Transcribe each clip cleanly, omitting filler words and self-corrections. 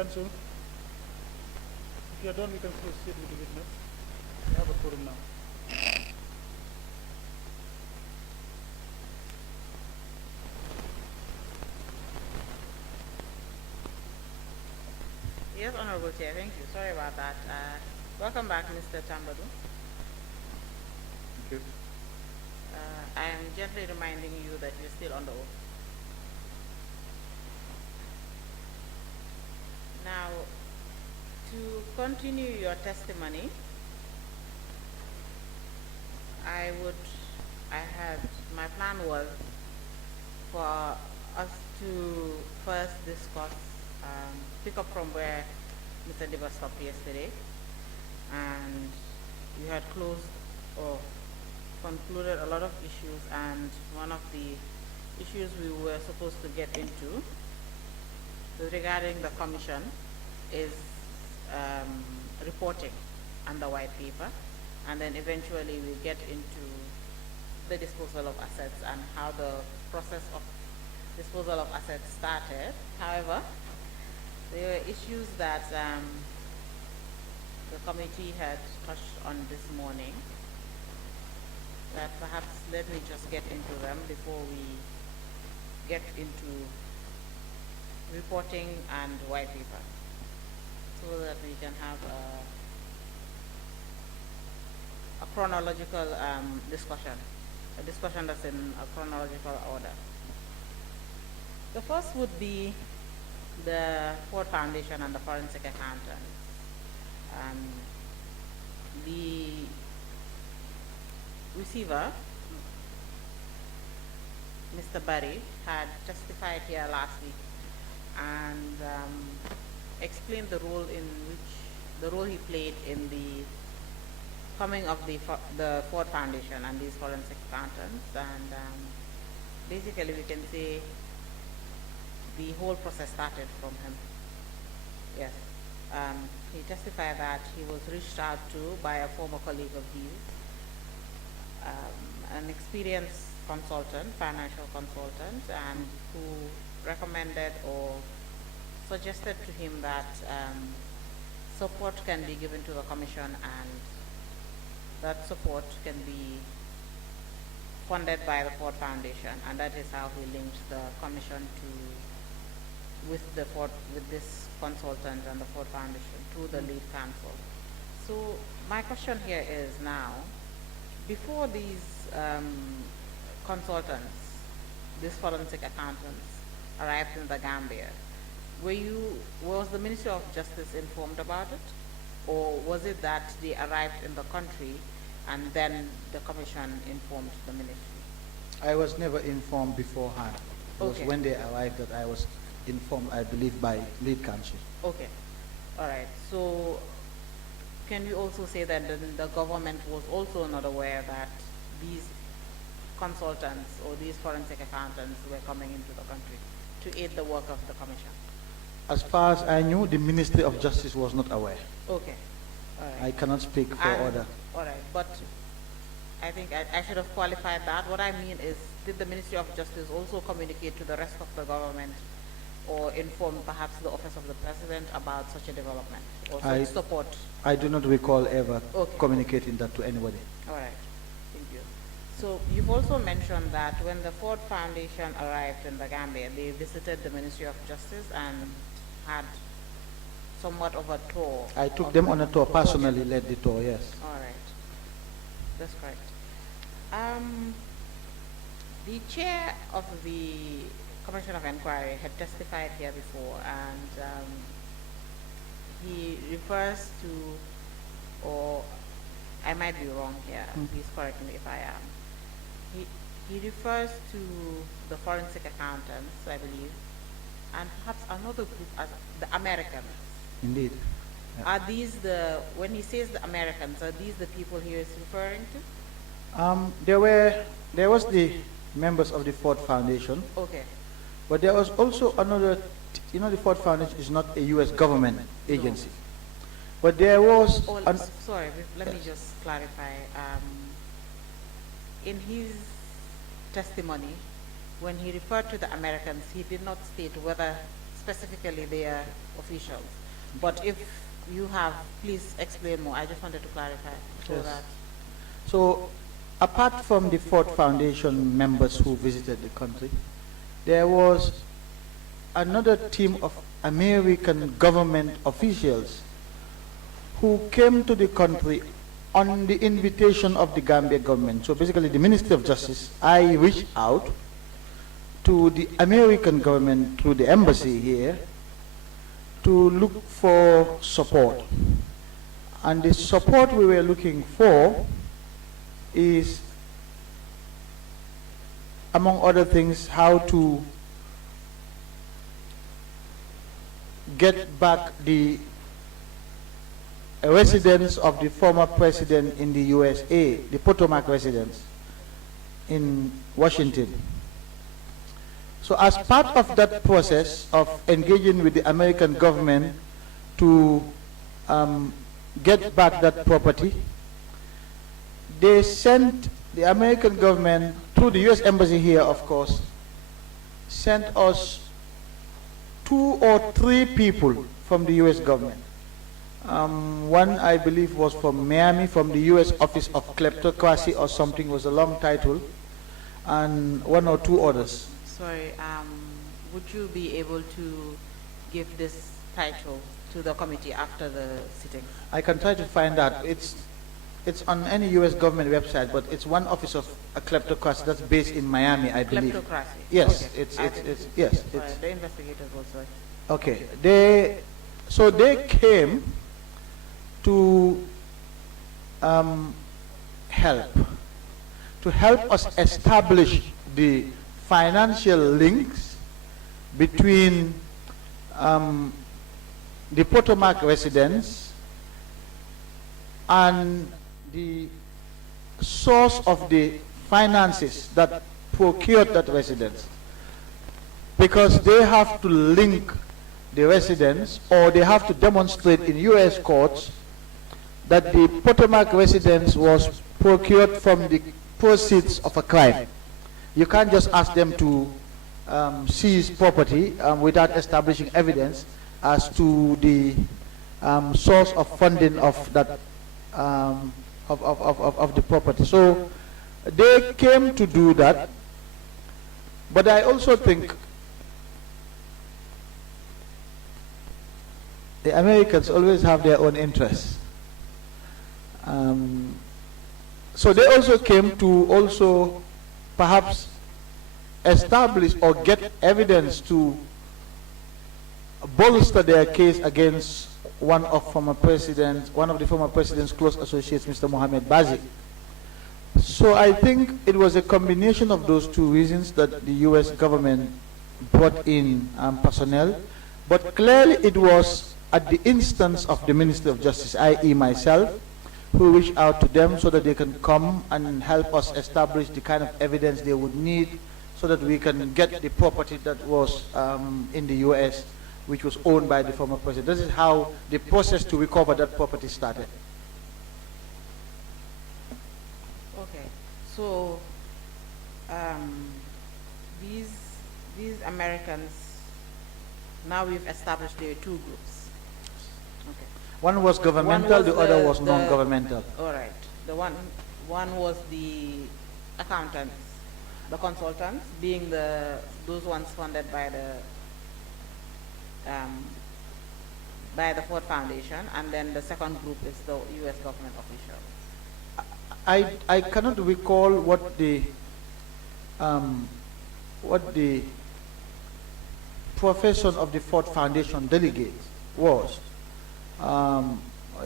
Counsel, if you are done, we can proceed with the witness. We have a quorum now. Yes, Honorable Chair, thank you. Sorry about that. Welcome back, Mr. Tambadou. Thank you. I am gently reminding you that you're still on the oath. Now, to continue your testimony, my plan was for us to first discuss, pick up from where Mr. Diva stopped yesterday, and you had closed or concluded a lot of issues, and one of the issues we were supposed to get into regarding the commission is reporting and the white paper, and then eventually we get into the disposal of assets and how the process of disposal of assets started. However, there were issues that the committee had touched on this morning that perhaps let me just get into them before we get into reporting and white paper, so that we can have a chronological discussion, a discussion that's in a chronological order. The first would be the Ford Foundation and the forensic accountant. The receiver, Mr. Barry, had testified here last week and explained the role he played in the coming of the Ford Foundation and these forensic accountants, and basically we can say the whole process started from him. Yes. He testified that he was reached out to by a former colleague of his, an experienced consultant, financial consultant, and who recommended or suggested to him that support can be given to the commission, and that support can be funded by the Ford Foundation, and that is how he linked the commission with this consultant and the Ford Foundation through the lead counsel. So my question here is now, before these consultants, these forensic accountants arrived in the Gambia, was the Ministry of Justice informed about it? Or was it that they arrived in the country and then the commission informed the ministry? I was never informed beforehand. It was when they arrived that I was informed, I believe, by lead counsel. Okay. All right. So can we also say that the government was also not aware that these consultants or these forensic accountants were coming into the country to aid the work of the commission? As far as I knew, the Ministry of Justice was not aware. Okay. All right. I cannot speak for order. All right. But I think I should have qualified that. What I mean is, did the Ministry of Justice also communicate to the rest of the government or inform perhaps the Office of the President about such a development or such support? I do not recall ever communicating that to anybody. All right. Thank you. So you've also mentioned that when the Ford Foundation arrived in the Gambia, they visited the Ministry of Justice and had somewhat of a tour. I took them on a tour, personally led the tour, yes. All right. That's correct. The chair of the Commission of Inquiry had testified here before, and he refers to, or I might be wrong here, please correct me if I am. He refers to the forensic accountants, I believe, and perhaps another group as the Americans. Indeed. Yeah. Are these when he says the Americans, are these the people he is referring to? There was the members of the Ford Foundation. Okay. But there was also another, the Ford Foundation is not a U.S. government agency. No. But there was... sorry, let me just clarify. In his testimony, when he referred to the Americans, he did not state whether specifically their officials. But if you have, please explain more. I just wanted to clarify so Yes. that. So, apart from the Ford Foundation members who visited the country, there was another team of American government officials who came to the country on the invitation of the Gambia government. So basically the Ministry of Justice, I reached out to the American government through the embassy here to look for support. And the support we were looking for is, among other things, how to get back the residents of the former president in the USA, the Potomac residents in Washington. So as part of that process of engaging with the American government to get back that property, they sent, the American government, through the US Embassy here, of course, sent us 2 or 3 people from the US government. One, I believe, was from Miami, from the US Office of Kleptocracy or something, was a long title, and 1 or 2 others. Sorry, would you be able to give this title to the committee after the sitting? I can try to find out. It's on any US government website, but it's one office of a kleptocracy that's based in Miami, I believe. Kleptocracy? Yes, Okay. it's yes. Sorry, the investigators will search. Okay, so they came to help us establish the financial links between the Potomac residents and the source of the finances that procured that residence, because they have to link the residents, or they have to demonstrate in US courts that the Potomac residence was procured from the proceeds of a crime. You can't just ask them to seize property without establishing evidence as to the source of funding of that of the property. So they came to do that, but I also think the Americans always have their own interests. So they also came to also perhaps establish or get evidence to bolster their case against one of the former president's close associates, Mr. Mohamed Bazi. So I think it was a combination of those 2 reasons that the US government brought in personnel, but clearly it was at the instance of the Ministry of Justice, i.e. myself, who reached out to them so that they can come and help us establish the kind of evidence they would need so that we can get the property that was in the US, which was owned by the former president. This is how the process to recover that property started. Okay, so these Americans, now we've established there are 2 groups. Okay. One was governmental, the other was the non-governmental. All right. The one was the accountants, the consultants, being those ones funded by the Ford Foundation, and then the second group is the U.S. government officials. I cannot recall what the profession of the Ford Foundation delegates was.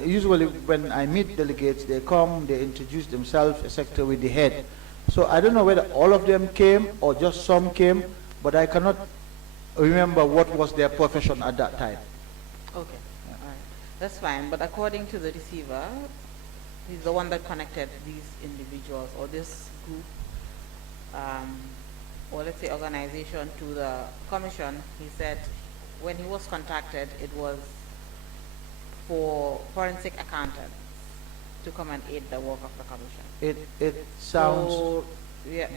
Usually when I meet delegates, they come, they introduce themselves, etc. with the head. So I don't know whether all of them came or just some came, but I cannot remember what was their profession at that time. Okay, all right. That's fine, but according to the receiver, he's the one that connected these individuals or this group, or let's say organization, to the commission. He said when he was contacted, it was for forensic accountants to come and aid the work of the commission. It sounds... So, yeah.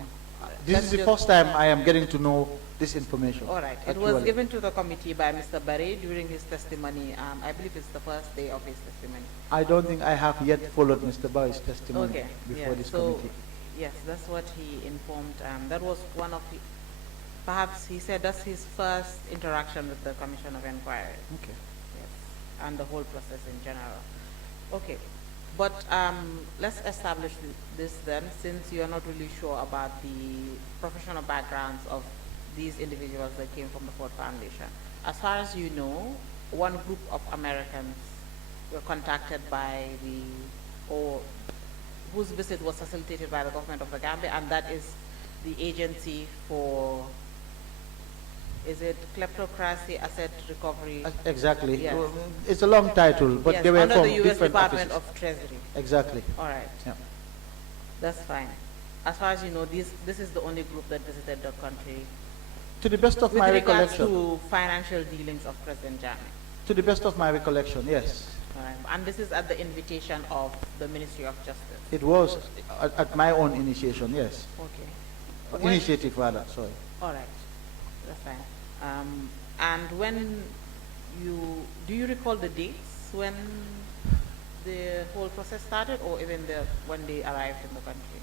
This is the first time I am getting to know this information. All right. It was given to the committee by Mr. Barre during his testimony. I believe it's the first day of his testimony. I don't think I have yet followed Mr. Barre's testimony before this committee. Yes, that's what he informed. That was one of the, perhaps he said that's his first interaction with the Commission of Inquiry. Okay. Yes, and the whole process in general. Okay, but let's establish this then, since you are not really sure about the professional backgrounds of these individuals that came from the Ford Foundation. As far as you know, one group of Americans were contacted by or whose visit was facilitated by the government of the Gambia, and that is the Agency for, is it Kleptocracy Asset Recovery? Exactly. Yes. It's a long title, but yes, they were under from the U.S. different Department offices. of Treasury. Exactly. All right. Yeah. That's fine. As far as you know, this is the only group that visited the country To the best of with my regards recollection. to financial dealings of President Janneh. To the best of my recollection, yes. All right. And this is at the invitation of the Ministry of Justice. It was at my own initiation, yes. Okay. Initiative rather, sorry. All right. That's fine. And when do you recall the dates when the whole process started, or even when they arrived in the country?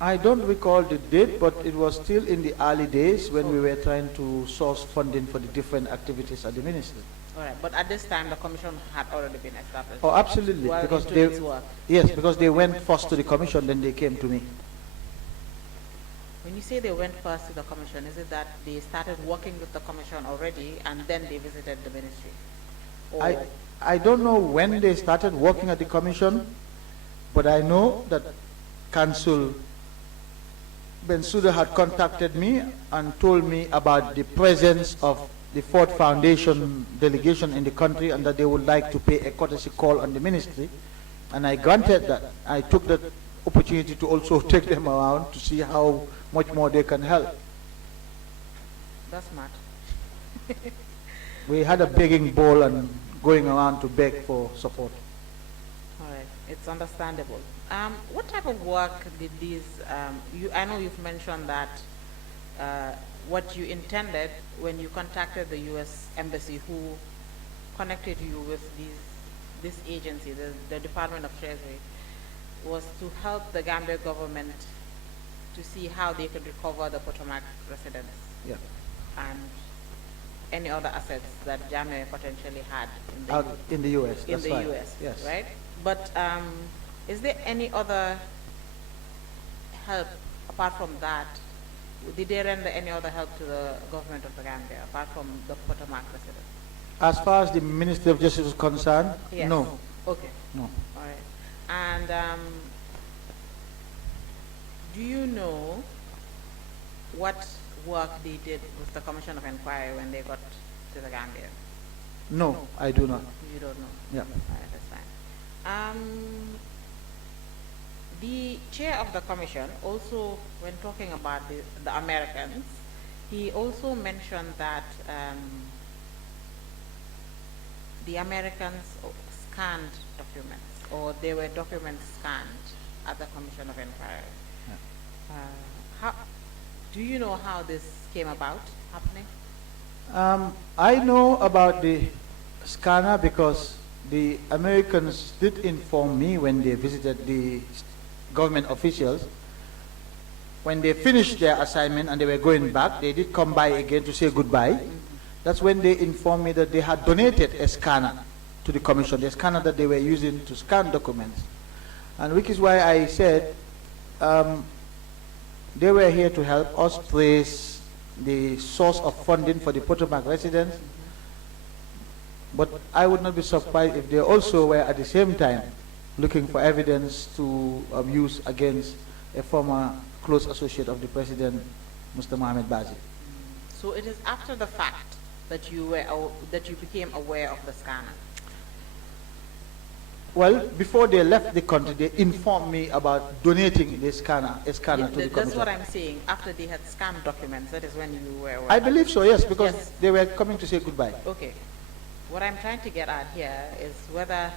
I don't recall the date, but it was still in the early days when we were trying to source funding for the different activities at the ministry. All right, but at this time the commission had already been established. Oh, absolutely, Well because into its work. yes, because they went first to the commission, then they came to me. When you say they went first to the commission, is it that they started working with the commission already and then they visited the ministry? Or I don't know when they started working at the commission, but I know that Council Bensouda had contacted me and told me about the presence of the Ford Foundation delegation in the country and that they would like to pay a courtesy call on the ministry. And I granted that. I took that opportunity to also take them around to see how much more they can help. That's smart. We had a begging bowl and going around to beg for support. All right, it's understandable. What type of work did these, I know you've mentioned that what you intended when you contacted the U.S. Embassy, who connected you with this agency, the Department of Treasury, was to help the Gambia government to see how they could recover the Potomac residents and any other assets that Janneh potentially had in the U.S. In That's the right. U.S., Yes. right? But is there any other help apart from that? Did they render any other help to the government of the Gambia apart from the Potomac residents? As far as the Ministry of Justice is concerned, Yes. no. Okay. No. All right. And do you know what work they did with the Commission of Inquiry when they got to the Gambia? No, I do not. You don't know? Yeah. All right, that's fine. The chair of the commission also, when talking about the Americans, he also mentioned that the Americans scanned documents, or there were documents scanned at the Commission of Inquiry. Yeah. Do you know how this came about happening? I know about the scanner because the Americans did inform me when they visited the government officials. When they finished their assignment and they were going back, they did come by again to say goodbye. That's when they informed me that they had donated a scanner to the commission, the scanner that they were using to scan documents. And which is why I said they were here to help us trace the source of funding for the Potomac residents. But I would not be surprised if they also were at the same time looking for evidence to use against a former close associate of the president, Mr. Mohamed Bazi. So it is after the fact that you became aware of the scanner. Well, before they left the country, they informed me about donating a scanner to the That's commission. what I'm saying. After they had scanned documents, that is when you were aware. I believe so, yes, because Yes. they were coming to say goodbye. Okay. What I'm trying to get at here is whether,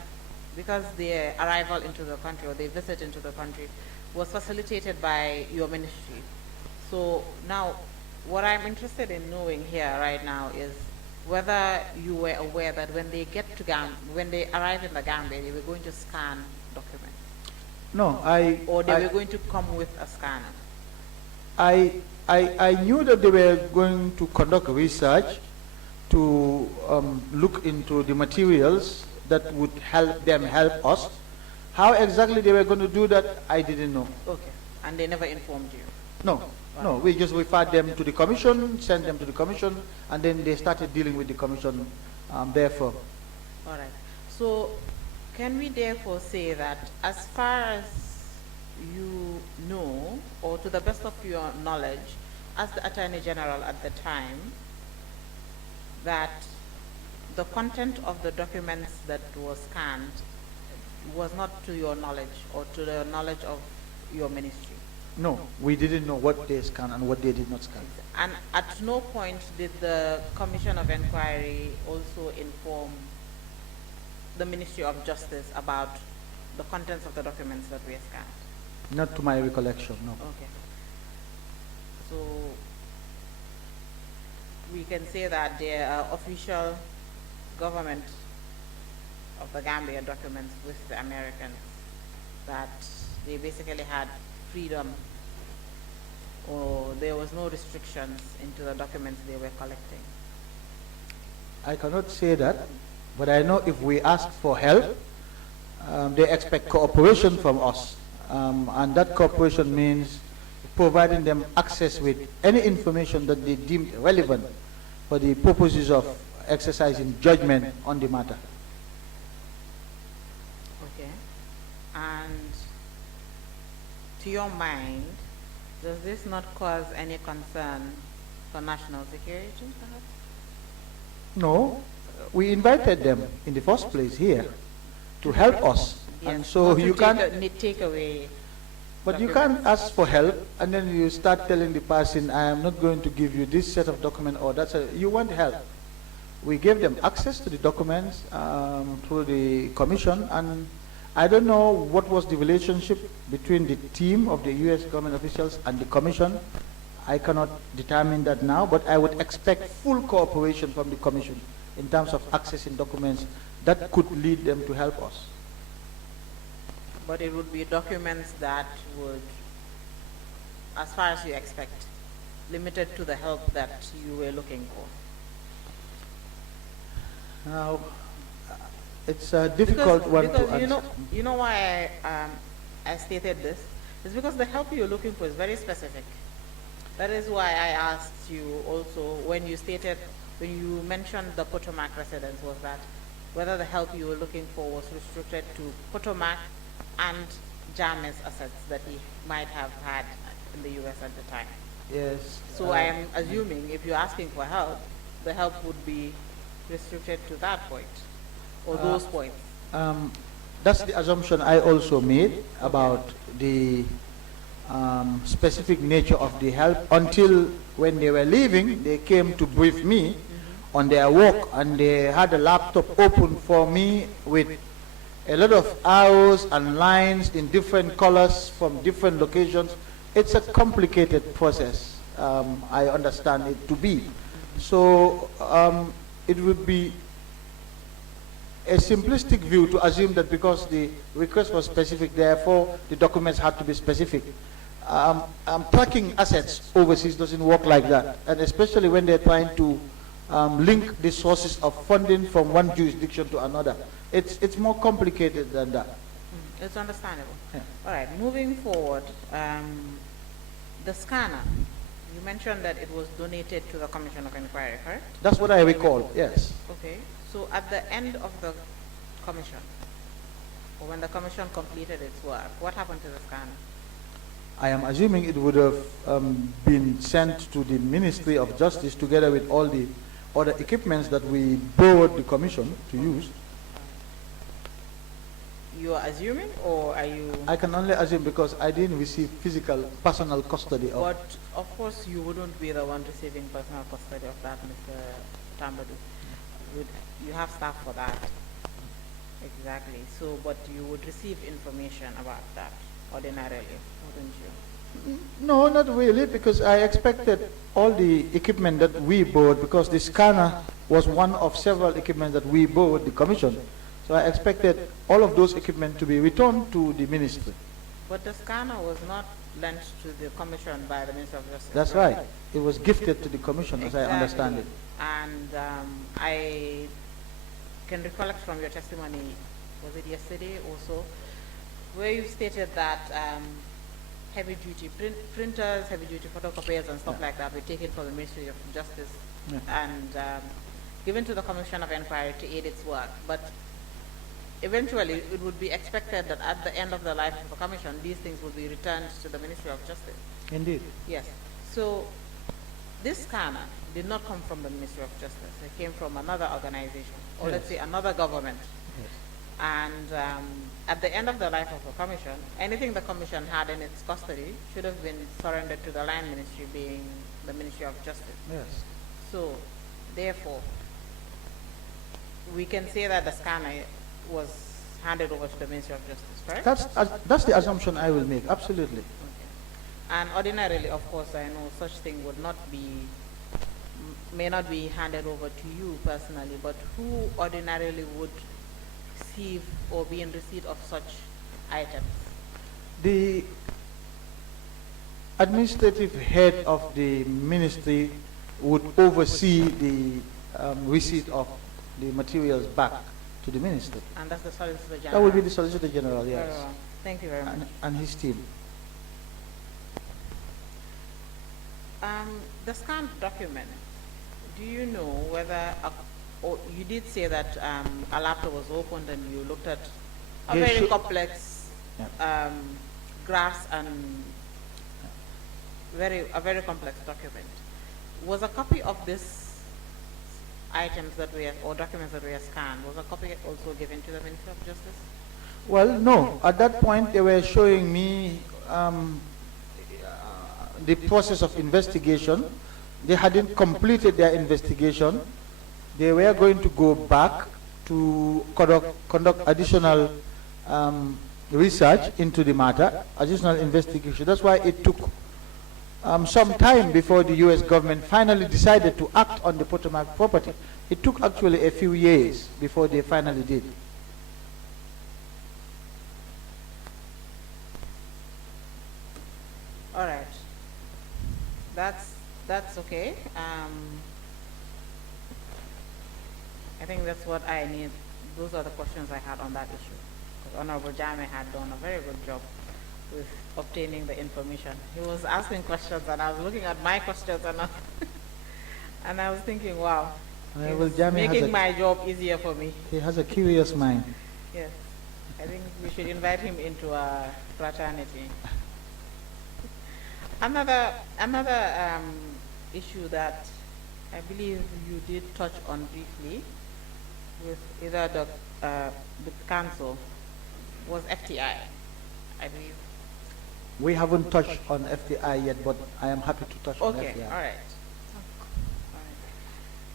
because their arrival into the country or their visit into the country was facilitated by your ministry. So now, what I'm interested in knowing here right now is whether you were aware that when they get to when they arrive in the Gambia, they were going to scan documents, No, or they were going to come with a scanner. I knew that they were going to conduct research to look into the materials that would help them help us. How exactly they were going to do that, I didn't know. Okay, and they never informed you? No, no, we just referred them to the commission, sent them to the commission, and then they started dealing with the commission therefore. All right. So can we therefore say that as far as you know, or to the best of your knowledge, as the Attorney General at the time, that the content of the documents that was scanned was not to your knowledge or to the knowledge of your ministry? No, we didn't know what they scanned and what they did not scan. And at no point did the Commission of Inquiry also inform the Ministry of Justice about the contents of the documents that were scanned? Not to my recollection, no. Okay. So we can say that the official government of the Gambia documents with the Americans, that they basically had freedom, or there was no restrictions into the documents they were collecting. I cannot say that, but I know if we ask for help, they expect cooperation from us. And that cooperation means providing them access with any information that they deem relevant for the purposes of exercising judgment on the matter. Okay. And to your mind, does this not cause any concern for national security, perhaps? No, we invited them in the first place here to help us. Yes. And so you can't take away. But you can't ask for help and then you start telling the person, I am not going to give you this set of document or that set. You want help. We gave them access to the documents through the commission, and I don't know what was the relationship between the team of the U.S. government officials and the commission. I cannot determine that now, but I would expect full cooperation from the commission in terms of accessing documents that could lead them to help us. But it would be documents that would, as far as you expect, limited to the help that you were looking for. Now, it's a difficult one to answer. You know why I stated this? It's because the help you're looking for is very specific. That is why I asked you also when you mentioned the Potomac residents, was that whether the help you were looking for was restricted to Potomac and Janneh's assets that he might have had in the U.S. at the time. Yes. So I am assuming if you're asking for help, the help would be restricted to that point, or those points. That's the assumption I also made about the specific nature of the help, until when they were leaving, they came to brief me on their work, and they had a laptop open for me with a lot of arrows and lines in different colors from different locations. It's a complicated process, I understand it to be. So it would be a simplistic view to assume that because the request was specific, therefore the documents had to be specific. Tracking assets overseas doesn't work like that, and especially when they're trying to link the sources of funding from one jurisdiction to another. It's more complicated than that. It's understandable. Yeah. All right, moving forward, the scanner, you mentioned that it was donated to the Commission of Inquiry, correct? That's what I recall, yes. Okay, so at the end of the commission, or when the commission completed its work, what happened to the scanner? I am assuming it would have been sent to the Ministry of Justice together with all the other equipments that we borrowed the commission to use. You are assuming, or are you? I can only assume because I didn't receive physical personal custody of. But of course you wouldn't be the one receiving personal custody of that, Mr. Tambadou. You have staff for that. Exactly. So, but you would receive information about that. ordinarily, wouldn't you? No, not really, because I expected all the equipment that we bought, because the scanner was one of several equipment that we bought, the commission. So I expected all of those equipment to be returned to the ministry. But the scanner was not lent to the commission by the Minister of Justice. That's right. It was gifted to the commission, as I understand it. And I can recollect from your testimony, was it yesterday also, where you stated that heavy-duty printers, heavy-duty photocopiers and stuff like that were taken from the Ministry of Justice and given to the Commission of Inquiry to aid its work. But eventually, it would be expected that at the end of the life of the Commission, these things would be returned to the Ministry of Justice. Indeed. Yes. So this scanner did not come from the Ministry of Justice. It came from another organization, or let's say another government. Yes. And at the end of the life of the Commission, anything the Commission had in its custody should have been surrendered to the line ministry, being the Ministry of Justice. Yes. So, therefore, we can say that the scanner was handed over to the Ministry of Justice, correct? That's the assumption I will make, absolutely. Okay. And ordinarily, of course, I know such thing would not be, may not be handed over to you personally, but who ordinarily would receive or be in receipt of such items? The administrative head of the ministry would oversee the receipt of the materials back to the ministry. And that's the Solicitor General? That will be the Solicitor General, yes. Very well. Thank you very much. And his team. The scanned document, do you know whether, or you did say that a laptop was opened and you looked at a very complex graphs and a very complex document. Was a copy of this items that we have, or documents that we have scanned, was a copy also given to the Ministry of Justice? Well, no. At that point, they were showing me the process of investigation. They hadn't completed their investigation. They were going to go back to conduct additional research into the matter, additional investigation. That's why it took some time before the U.S. government finally decided to act on the Potomac property. It took actually a few years before they finally did. All right. That's okay. I think that's what I need. Those are the questions I had on that issue. Because Honorable Janneh had done a very good job with obtaining the information. He was asking questions and I was looking at my questions and I was thinking, wow, he's making my job easier for me. He has a curious mind. Yes. I think we should invite him into a fraternity. Another issue that I believe you did touch on briefly with either the council was FTI, I believe. We haven't touched on FTI yet, but I am happy to touch on FTI. Okay, all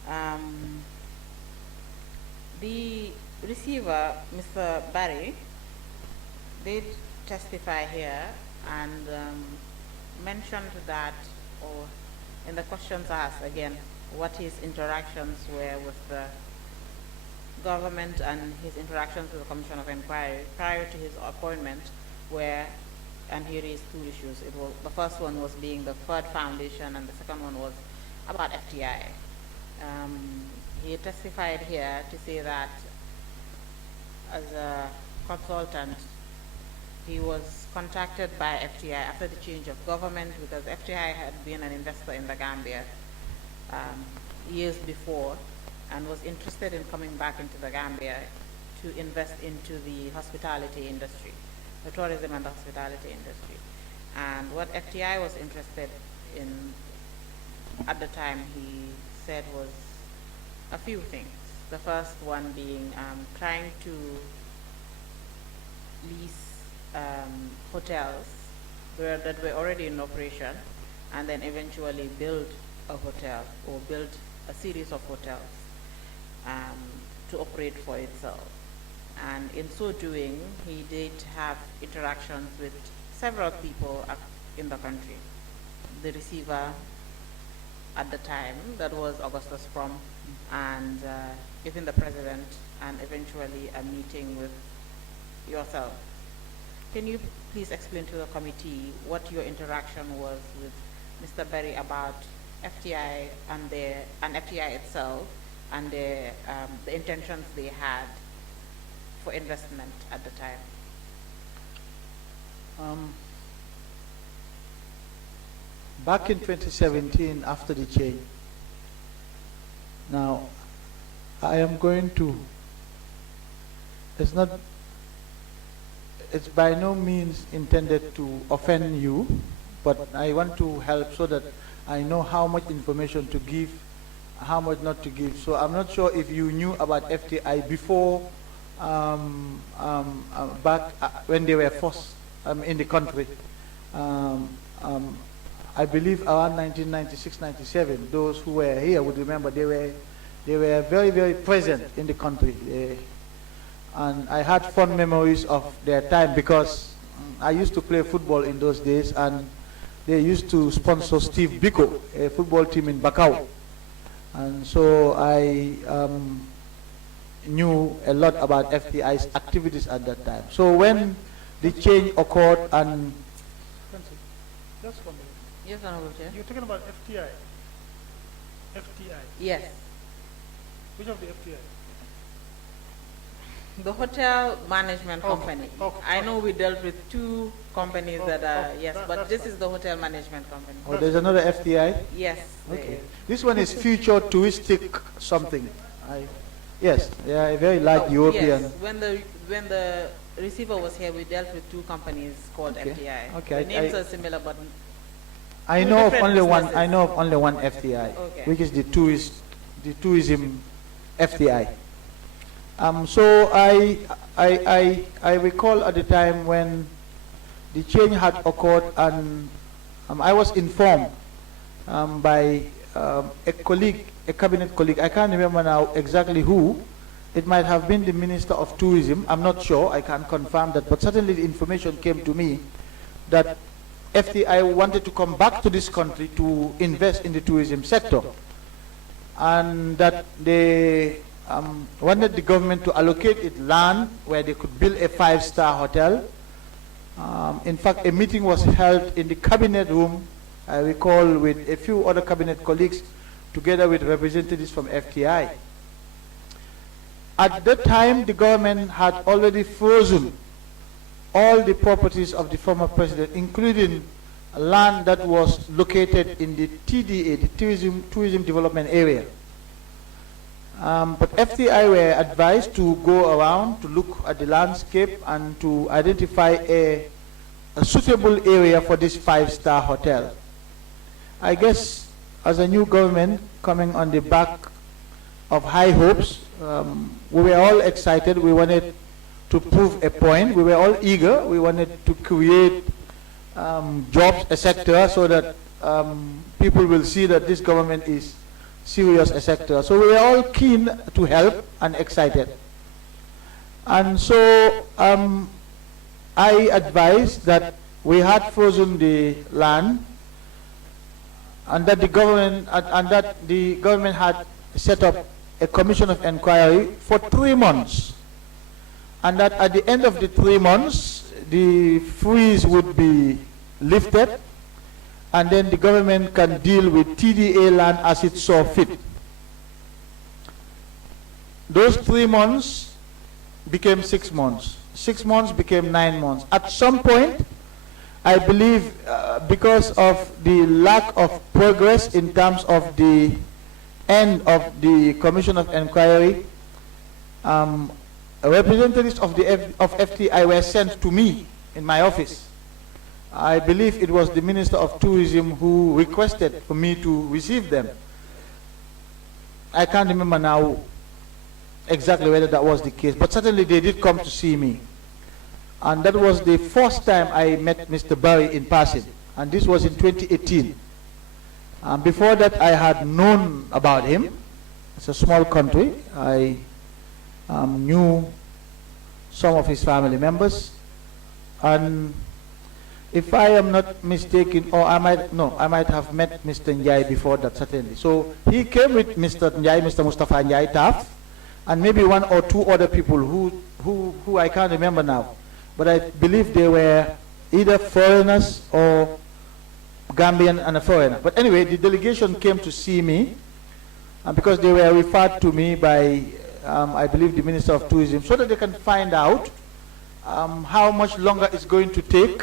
right. The receiver, Mr. Barry, did testify here and mentioned that, or in the questions asked again, what his interactions were with the government and his interactions with the Commission of Inquiry prior to his appointment were, and he raised two issues. The first one was being the Ford Foundation and the second one was about FTI. He testified here to say that as a consultant, he was contacted by FTI after the change of government because FTI had been an investor in the Gambia years before and was interested in coming back into the Gambia to invest into the hospitality industry, the tourism and the hospitality industry. And what FTI was interested in at the time, he said, was a few things. The first one being trying to lease hotels that were already in operation and then eventually build a hotel or build a series of hotels to operate for itself. And in so doing, he did have interactions with several people in the country. The receiver at the time, that was Augustus Prom, and even the president, and eventually a meeting with yourself. Can you please explain to the committee what your interaction was with Mr. Berry about FTI and FTI itself, and the intentions they had for investment at the time? Back in 2017, after the change, now I am going to, it's by no means intended to offend you, but I want to help so that I know how much information to give, how much not to give. So I'm not sure if you knew about FTI before, back when they were first in the country. I believe around 1996-97, those who were here would remember they were very, very present in the country. And I had fond memories of their time because I used to play football in those days, and they used to sponsor Steve Biko, a football team in Bakau. And so I knew a lot about FTI's activities at that time. So when the change occurred and... Just 1 minute. Yes, Honorable Chair. You're talking about FTI. FTI. Yes. Which of the FTI? The hotel management company. Okay. I know we dealt with two companies that are, yes, but that's this fine. is the hotel management company. Oh, there's another FTI? Yes. Okay. This one is Future Touristic something. Yes, they are a very large European. Yes. When the receiver was here, we dealt with two companies called Okay. FTI. Okay, The names are similar, but I two know of different only one. businesses. I know of only one FTI, Okay. which is the tourism FTI. So I recall at the time when the change had occurred, and I was informed by a colleague, a cabinet colleague. I can't remember now exactly who. It might have been the Minister of Tourism. I'm not sure. I can't confirm that, but certainly the information came to me that FTI wanted to come back to this country to invest in the tourism sector, and that they wanted the government to allocate it land where they could build a 5-star hotel. In fact, a meeting was held in the cabinet room, I recall, with a few other cabinet colleagues, together with representatives from FTI. At that time, the government had already frozen all the properties of the former president, including land that was located in the TDA, the Tourism Development Area. But FTI were advised to go around to look at the landscape and to identify a suitable area for this 5-star hotel. I guess as a new government coming on the back of high hopes, we were all excited. We wanted to prove a point. We were all eager. We wanted to create jobs, etc., so that people will see that this government is serious, etc. So we were all keen to help and excited. And so I advised that we had frozen the land, and that the government had set up a commission of inquiry for 3 months, and that at the end of the 3 months the freeze would be lifted, and then the government can deal with TDA land as it saw fit. Those 3 months became 6 months. 6 months became 9 months. At some point, I believe because of the lack of progress in terms of the end of the Commission of Inquiry, representatives of FTI were sent to me in my office. I believe it was the Minister of Tourism who requested for me to receive them. I can't remember now exactly whether that was the case, but certainly they did come to see me. And that was the first time I met Mr. Barry in person, and this was in 2018. Before that, I had known about him. It's a small country. I knew some of his family members. And If I am not mistaken, or I might have met Mr. Njai before that, certainly. So he came with Mr. Njai, Mr. Mustafa Njai Taf, and maybe one or two other people who I can't remember now. But I believe they were either foreigners or Gambian and a foreigner. But anyway, the delegation came to see me, and because they were referred to me by, I believe, the Minister of Tourism, so that they can find out how much longer it's going to take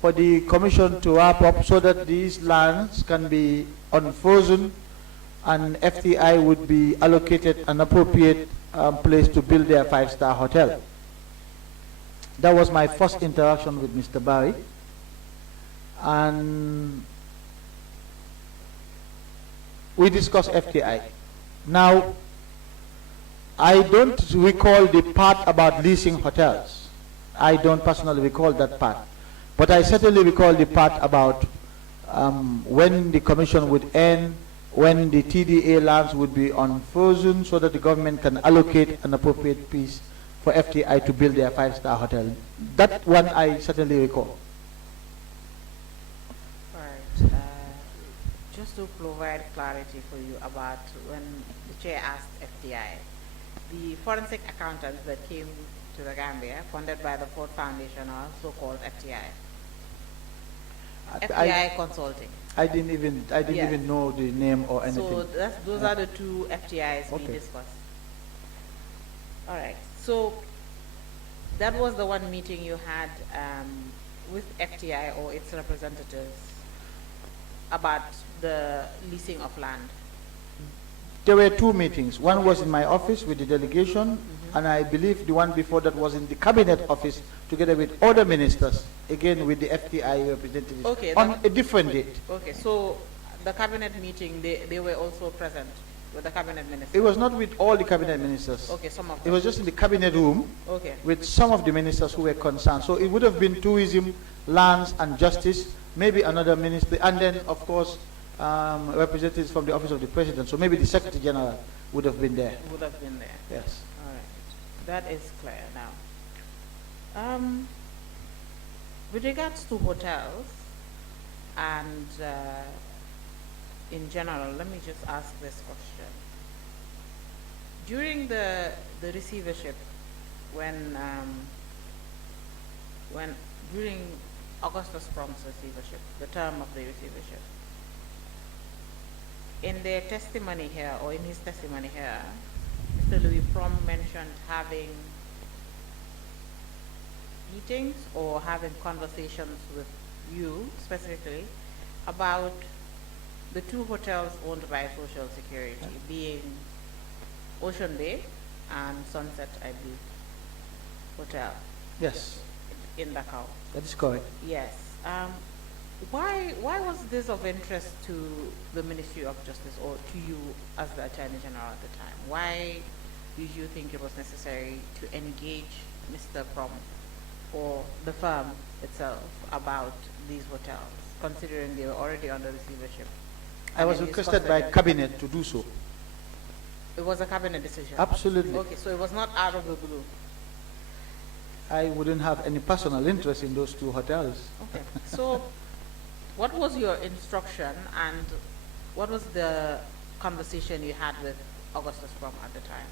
for the commission to wrap up so that these lands can be unfrozen and FTI would be allocated an appropriate place to build their 5-star hotel. That was my first interaction with Mr. Barry. And we discussed FTI. Now, I don't recall the part about leasing hotels. I don't personally recall that part. But I certainly recall the part about when the commission would end, when the TDA lands would be unfrozen so that the government can allocate an appropriate piece for FTI to build their 5-star hotel. That one I certainly recall. Right. Just to provide clarity for you about when the chair asked FTI, the forensic accountants that came to the Gambia, funded by the Ford Foundation, are so-called FTI. FTI Consulting. I didn't even know the name or anything. So those are the two FTIs we discussed. All right. So that was the one meeting you had with FTI or its representatives about the leasing of land. There were two meetings. One was in my office with the delegation, and I believe the one before that was in the cabinet office together with other ministers, again with the FTI representatives, on a different date. Okay, so the cabinet meeting, they were also present with the cabinet ministers? It was not with all the cabinet ministers. Okay, some of them. It was just in the cabinet room with some of the ministers who were concerned. So it would have been tourism, lands, and justice, maybe another ministry, and then, of course, representatives from the office of the president. So maybe the Secretary General would have been there. Would have been there. Yes. All right. That is clear now. With regards to hotels and in general, let me just ask this question. During the receivership, during Augustus Prom's receivership, the term of the receivership, in their testimony here, or in his testimony here, Mr. Louis Prom mentioned having meetings or having conversations with you specifically about the two hotels owned by Social Security, being Ocean Bay and Sunset, I believe, Hotel. Yes. In Dakar. That is correct. Yes. Why was this of interest to the Ministry of Justice or to you as the Attorney General at the time? Why did you think it was necessary to engage Mr. Prom or the firm itself about these hotels, considering they were already under receivership? I was requested by cabinet to do so. It was a cabinet decision? Absolutely. Okay, so it was not out of the blue? I wouldn't have any personal interest in those two hotels. Okay, so what was your instruction and what was the conversation you had with Augustus Prom at the time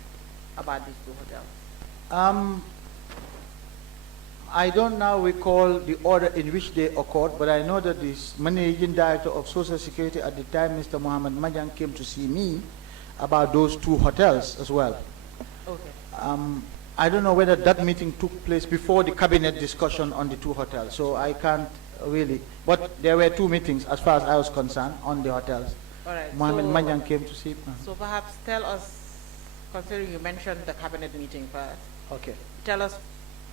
about these two hotels? I don't now recall the order in which they occurred, but I know that the managing director of Social Security at the time, Mr. Mohammed Majang, came to see me about those two hotels as well. Okay. I don't know whether that meeting took place before the cabinet discussion on the two hotels, so I can't really. But there were two meetings as far as I was concerned on the hotels. All right. Mohammed Majang came to see me. So perhaps tell us, considering you mentioned the cabinet meeting first. Okay. Tell us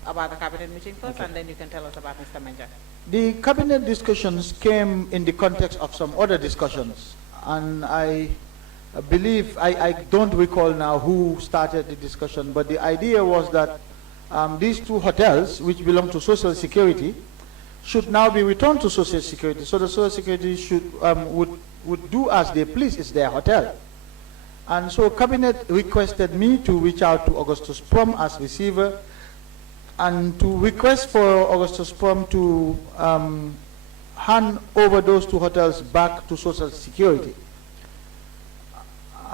about the cabinet meeting first, and then you can tell us about Mr. Majang. The cabinet discussions came in the context of some other discussions, and I believe, I don't recall now who started the discussion, but the idea was that these two hotels, which belong to Social Security, should now be returned to Social Security, so the Social Security should, would do as they please. It's their hotel. And so cabinet requested me to reach out to Augustus Prom as receiver and to request for Augustus Prom to hand over those 2 hotels back to Social Security,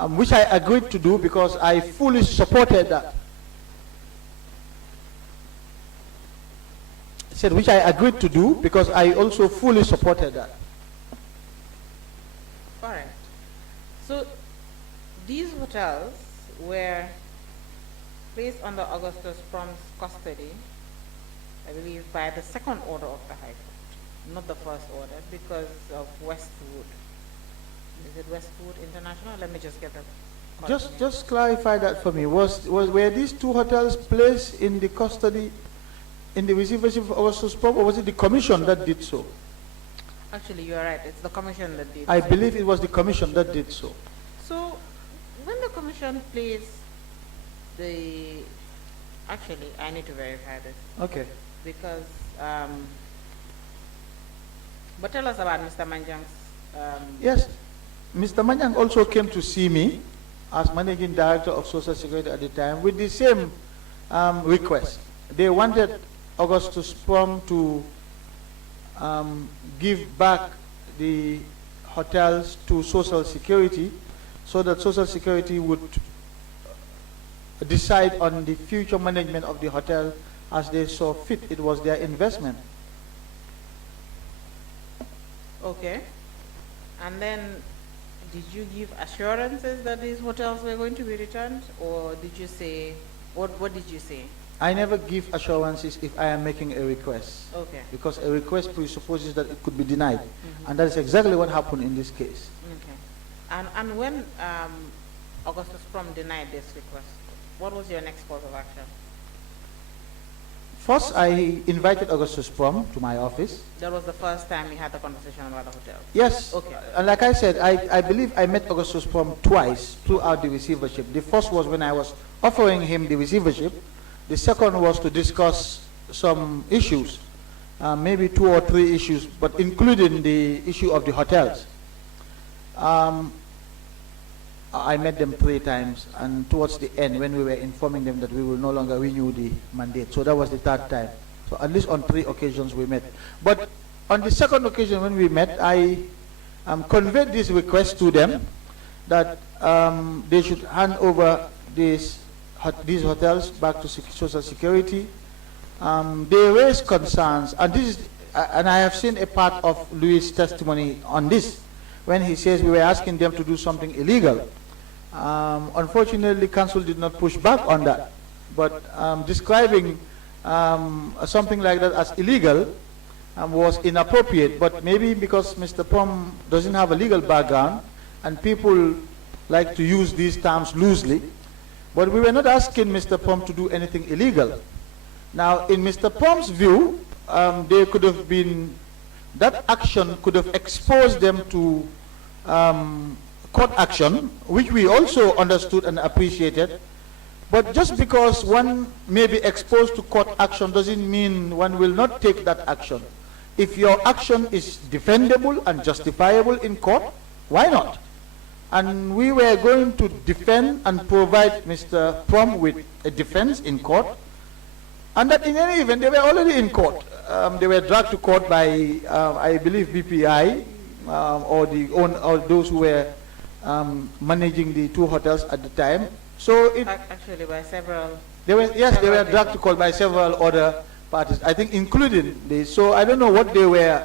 which I agreed to do because I fully supported that. I said which I agreed to do because I also fully supported that. All right. So these hotels were placed under Augustus Prom's custody, I believe, by the 2nd order of the High Court, not the 1st order, because of Westwood. Is it Westwood International? Let me just get that. Just clarify that for me. Were these 2 hotels placed in the custody, in the receivership of Augustus Prom, or was it the commission that did so? Actually, you are right. It's the commission that did. I believe it was the commission that did so. So, when the commission placed the, actually, I need to verify this. Okay. Because, but tell us about Mr. Manjang's. Yes, Mr. Manjang also came to see me as managing director of Social Security at the time with the same request. They wanted Augustus Prom to give back the hotels to Social Security so that Social Security would decide on the future management of the hotel as they saw fit. It was their investment. Okay. And then, did you give assurances that these hotels were going to be returned, or did you say, what did you say? I never give assurances if I am making a request. Okay. Because a request presupposes that it could be denied. And that is exactly what happened in this case. Okay. And when Augustus Prom denied this request, what was your next course of action? First, I invited Augustus Prom to my office. That was the first time you had the conversation about the hotel? Yes. Okay. And like I said, I believe I met Augustus Prom twice throughout the receivership. The first was when I was offering him the receivership. The second was to discuss some issues, maybe 2 or 3 issues, but including the issue of the hotels. I met them 3 times, and towards the end, when we were informing them that we will no longer renew the mandate, so that was the 3rd time. So at least on 3 occasions we met. But on the 2nd occasion when we met, I conveyed this request to them that they should hand over these hotels back to Social Security. They raised concerns, and this is, and I have seen a part of Louis' testimony on this, when he says we were asking them to do something illegal. Unfortunately, council did not push back on that, but describing something like that as illegal was inappropriate. But maybe because Mr. Prom doesn't have a legal background, and people like to use these terms loosely, but we were not asking Mr. Prom to do anything illegal. Now, in Mr. Prom's view, there could have been, that action could have exposed them to court action, which we also understood and appreciated. But just because one may be exposed to court action doesn't mean one will not take that action. If your action is defendable and justifiable in court, why not? And we were going to defend and provide Mr. Prom with a defense in court, and that in any event, they were already in court. They were dragged to court by, I believe, BPI, or those who were managing the 2 hotels at the time. So it actually by several. They were dragged to court by several other parties, I think, including this. So I don't know what they were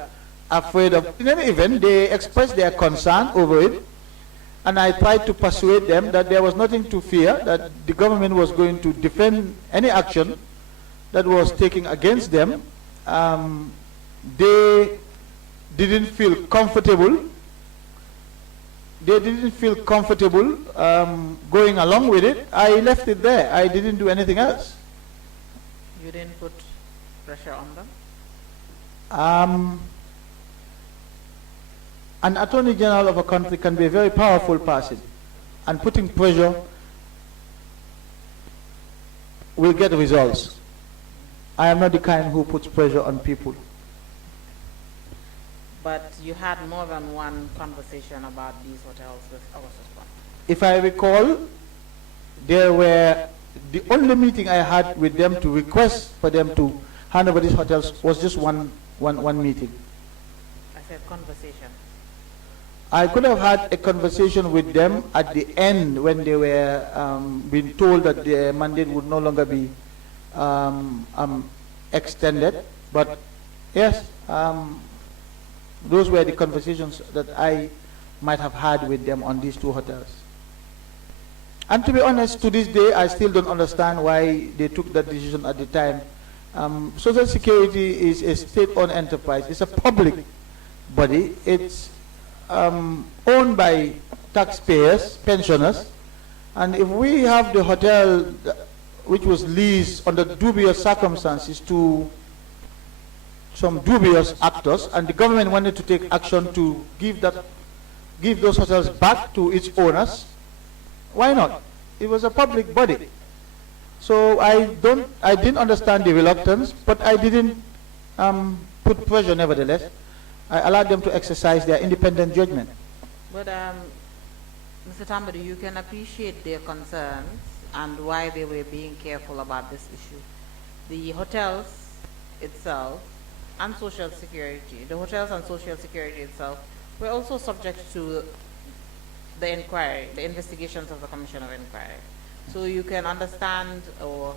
afraid of. In any event, they expressed their concern over it, and I tried to persuade them that there was nothing to fear, that the government was going to defend any action that was taken against them. They didn't feel comfortable. They didn't feel comfortable going along with it. I left it there. I didn't do anything else. You didn't put pressure on them? An attorney general of a country can be a very powerful person, and putting pressure will get results. I am not the kind who puts pressure on people. But you had more than one conversation about these hotels with Augustus Prom. If I recall, there were The only meeting I had with them to request for them to hand over these hotels was just one meeting. I said conversation. I could have had a conversation with them at the end when they were being told that their mandate would no longer be extended. But yes, those were the conversations that I might have had with them on these two hotels. And to be honest, to this day, I still don't understand why they took that decision at the time. Social Security is a state-owned enterprise. It's a public body. It's owned by taxpayers, pensioners. And if we have the hotel which was leased under dubious circumstances to some dubious actors, and the government wanted to take action to give those hotels back to its owners, why not? It was a public body. So I didn't understand the reluctance, but I didn't put pressure nevertheless. I allowed them to exercise their independent judgment. But Mr. Tambadou, you can appreciate their concerns and why they were being careful about this issue. The hotels itself and Social Security, the hotels and Social Security itself were also subject to the inquiry, the investigations of the Commission of Inquiry. So you can understand or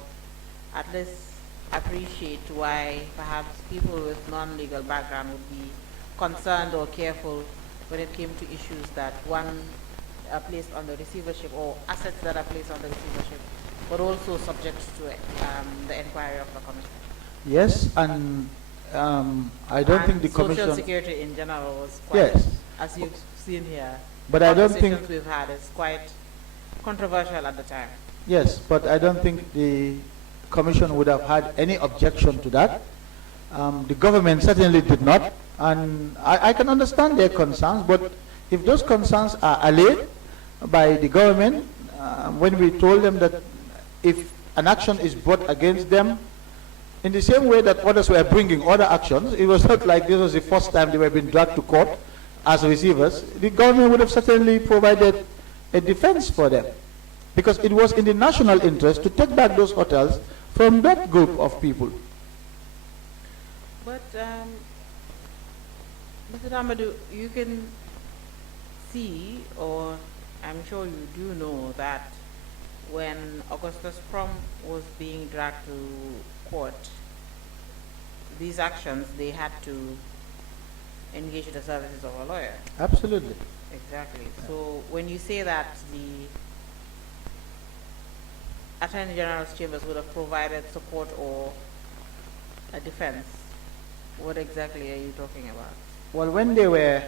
at least appreciate why perhaps people with non-legal background would be concerned or careful when it came to issues that are placed under receivership or assets that are placed under receivership, but also subject to the inquiry of the Commission. Yes, and I don't think the Commission... Social Security in general was quite, yes, as you've seen here, but I don't think we've had is quite controversial at the time. Yes, but I don't think the Commission would have had any objection to that. The government certainly did not, and I can understand their concerns, but if those concerns are allayed by the government, when we told them that if an action is brought against them, in the same way that others were bringing other actions, it was not like this was the first time they were being dragged to court as receivers, the government would have certainly provided a defense for them, because it was in the national interest to take back those hotels from that group of people. But Mr. Tambadou, you can see, or I'm sure you do know, that when Augustus Prom was being dragged to court, these actions, they had to engage the services of a lawyer. Absolutely. Exactly. So when you say that the Attorney General's chambers would have provided support or a defense, what exactly are you talking about? Well, when they were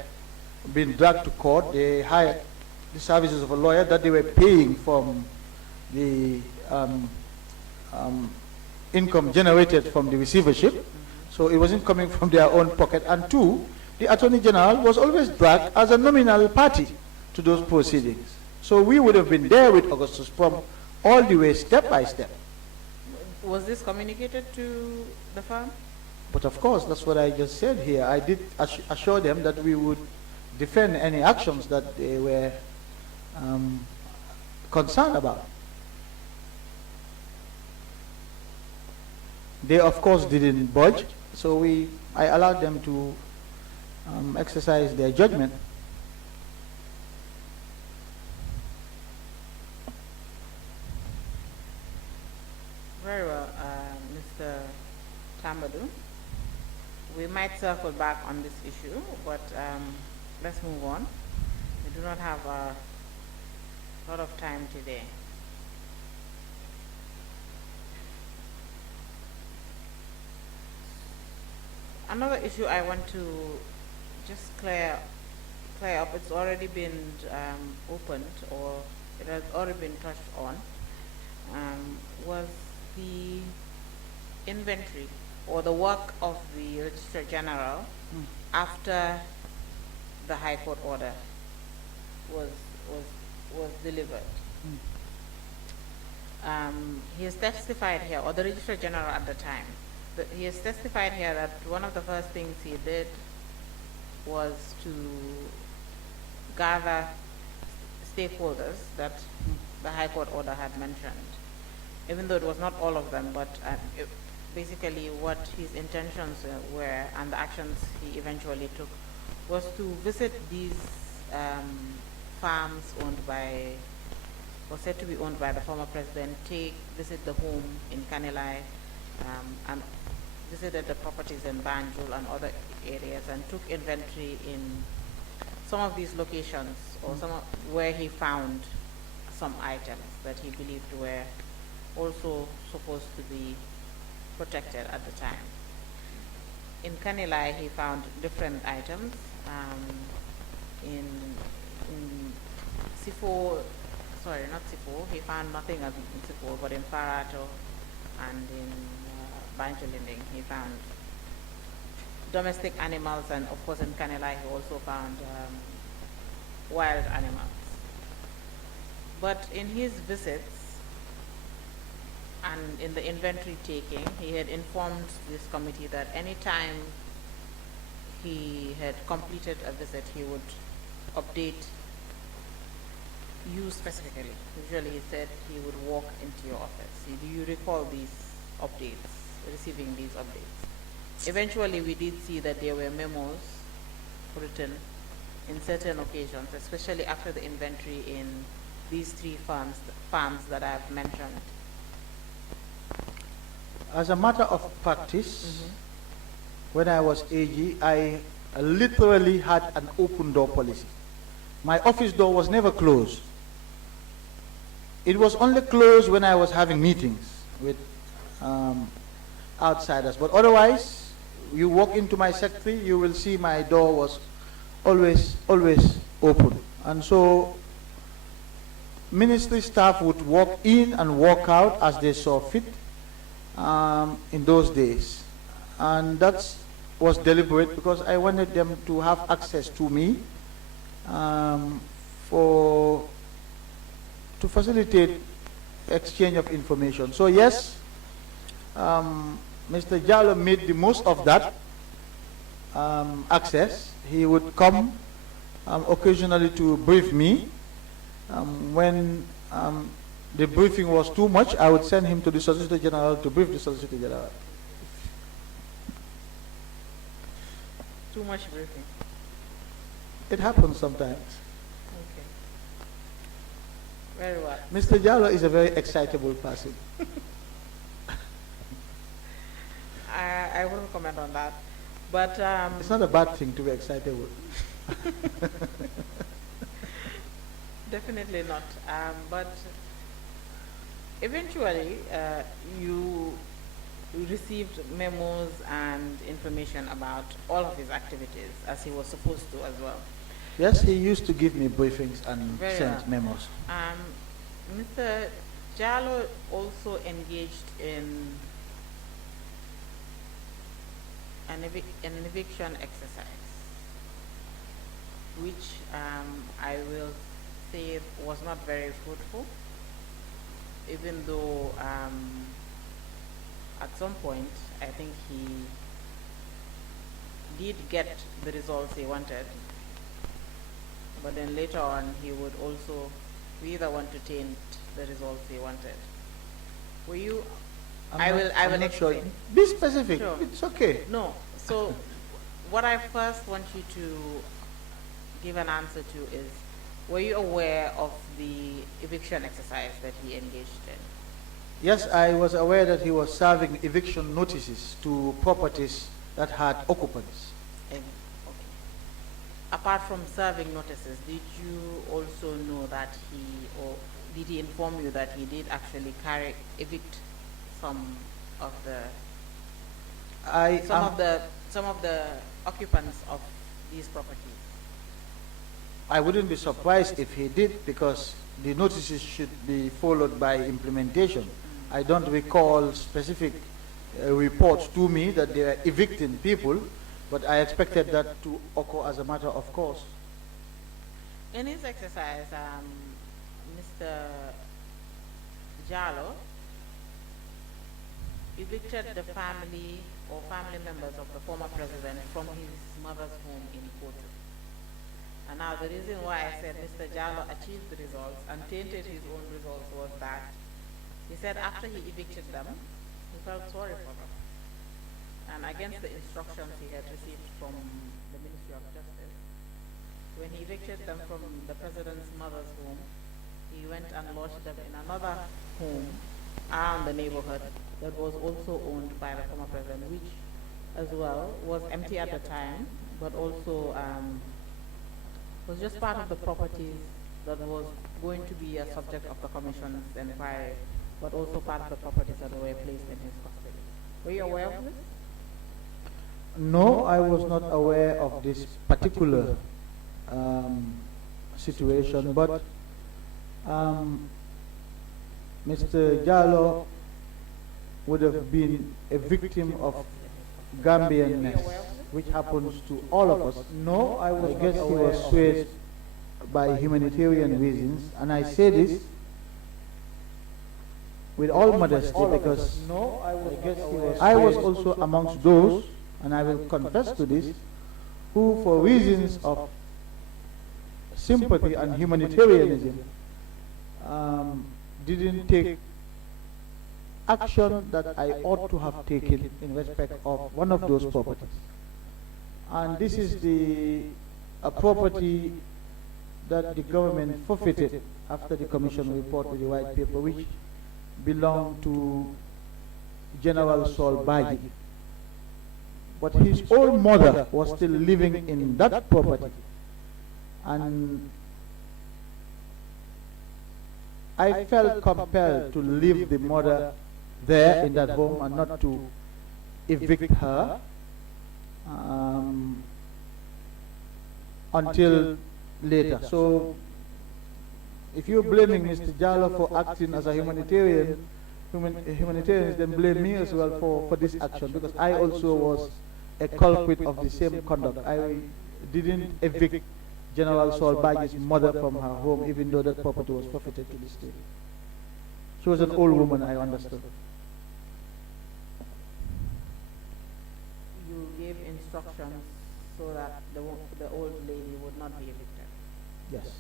being dragged to court, they hired the services of a lawyer that they were paying from the income generated from the receivership. So it wasn't coming from their own pocket. And two, the Attorney General was always dragged as a nominal party to those proceedings. So we would have been there with Augustus Prom all the way, step by step. Was this communicated to the firm? But of course, that's what I just said here. I did assure them that we would defend any actions that they were concerned about. They, of course, didn't budge, so I allowed them to exercise their judgment. Very well, Mr. Tambadou. We might circle back on this issue, but let's move on. We do not have a lot of time today. Another issue I want to just clear up, it's already been opened, or it has already been touched on, was the inventory or the work of the Registrar General after the High Court order was delivered. He has testified here, or the Registrar General at the time, he has testified here that one of the first things he did was to gather stakeholders that the High Court order had mentioned. even though it was not all of them, but basically what his intentions were and the actions he eventually took was to visit these farms owned by, or said to be owned by the former president, visit the home in Kanilai, and visited the properties in Banjul and other areas, and took inventory in some of these locations, or where he found some items that he believed were also supposed to be protected at the time. In Kanilai, he found different items. In Sifo, sorry, not Sifo, he found nothing in Sifo, but in Parato and in Banjulinding, he found domestic animals, and of course in Kanilai he also found wild animals. But in his visits and in the inventory taking, he had informed this committee that any time he had completed a visit, he would update you specifically. Usually he said he would walk into your office. Do you recall these updates, receiving these updates? Eventually we did see that there were memos written in certain occasions, especially after the inventory in these three farms that I've mentioned. As a matter of practice, when I was AG, I literally had an open door policy. My office door was never closed. It was only closed when I was having meetings with outsiders. But otherwise, you walk into my secretary, you will see my door was always open. And so ministry staff would walk in and walk out as they saw fit in those days. And that was deliberate because I wanted them to have access to me to facilitate exchange of information. So yes, Mr. Jallo made the most of that access. He would come occasionally to brief me. When the briefing was too much, I would send him to the Solicitor General to brief the Solicitor General. Too much briefing? It happens sometimes. Okay. Very well. Mr. Jallo is a very excitable person. I wouldn't comment on that. But it's not a bad thing to be excitable. Definitely not. But eventually, you received memos and information about all of his activities, as he was supposed to as well. Yes, he used to give me briefings and Very send well. memos. Mr. Jallo also engaged in an eviction exercise, which I will say was not very fruitful, even though at some point I think he did get the results he wanted, but then later on he would also either want to taint the results he wanted. Were you? I will explain. Sure. Be specific. Sure. It's okay. No. So what I first want you to give an answer to is, were you aware of the eviction exercise that he engaged in? Yes, I was aware that he was serving eviction notices to properties that had occupants. Okay. Apart from serving notices, did you also know that or did he inform you that he did actually evict some of the occupants of these properties? I wouldn't be surprised if he did, because the notices should be followed by implementation. I don't recall specific reports to me that they are evicting people, but I expected that to occur as a matter of course. In his exercise, Mr. Jallo evicted the family or family members of the former president from his mother's home in Porto. And now the reason why I said Mr. Jallo achieved the results and tainted his own results was that He said after he evicted them, he felt sorry for them. And against the instructions he had received from the Ministry of Justice, when he evicted them from the president's mother's home, he went and lodged them in another home around the neighborhood that was also owned by the former president, which as well was empty at the time, but also was just part of the properties that was going to be a subject of the commission's inquiry, but also part of the properties that were placed in his custody. Were you aware of this? No, I was not aware of this particular situation, but Mr. Jallow would have been a victim of Gambianness, which happens to all of us. No, I guess he was swayed by humanitarian reasons, and I say this with all modesty because I was also amongst those, and I will confess to this, who for reasons of sympathy and humanitarianism didn't take action that I ought to have taken in respect of one of those properties. And this is a property that the government forfeited after the commission report with the white paper, which belonged to General Saul Bagi. But his own mother was still living in that property. And I felt compelled to leave the mother there in that home and not to evict her until later. So if you're blaming Mr. Jallow for acting as a humanitarian, then blame me as well for this action, because I also was a culprit of the same conduct. I didn't evict General Saul Bagi's mother from her home, even though that property was forfeited to the state. She was an old woman, I understood. You gave instructions so that the old lady would not be evicted. Yes.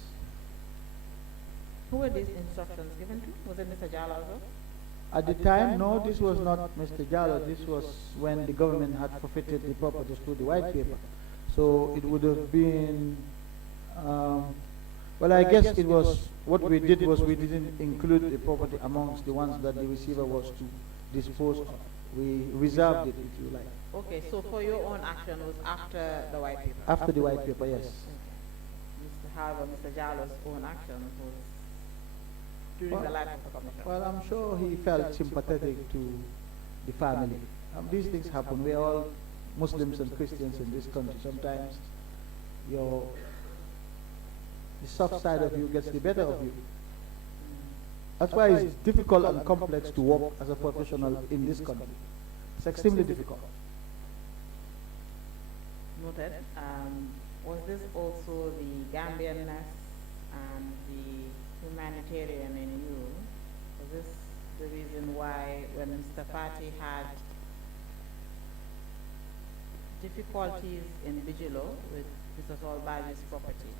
Who were these instructions given to? Was it Mr. Jallow also? At the time, no, this was not Mr. Jallow. This was when the government had forfeited the properties through the white paper. So it would have been, well, I guess it was, what we did was we didn't include the property amongst the ones that the receiver was to dispose of. We reserved it, if you like. Okay, so for your own action was after the white paper? After the white paper, yes. Okay. However, Mr. Jallow's own action was during the life of the commission. Well, I'm sure he felt sympathetic to the family. These things happen. We're all Muslims and Christians in this country. Sometimes the soft side of you gets the better of you. That's why it's difficult and complex to work as a professional in this country. It's extremely difficult. Noted. Was this also the Gambianness and the humanitarian in you? Was this the reason why when Mr. Fati had difficulties in Bijilo with Mr. Saul Bagi's property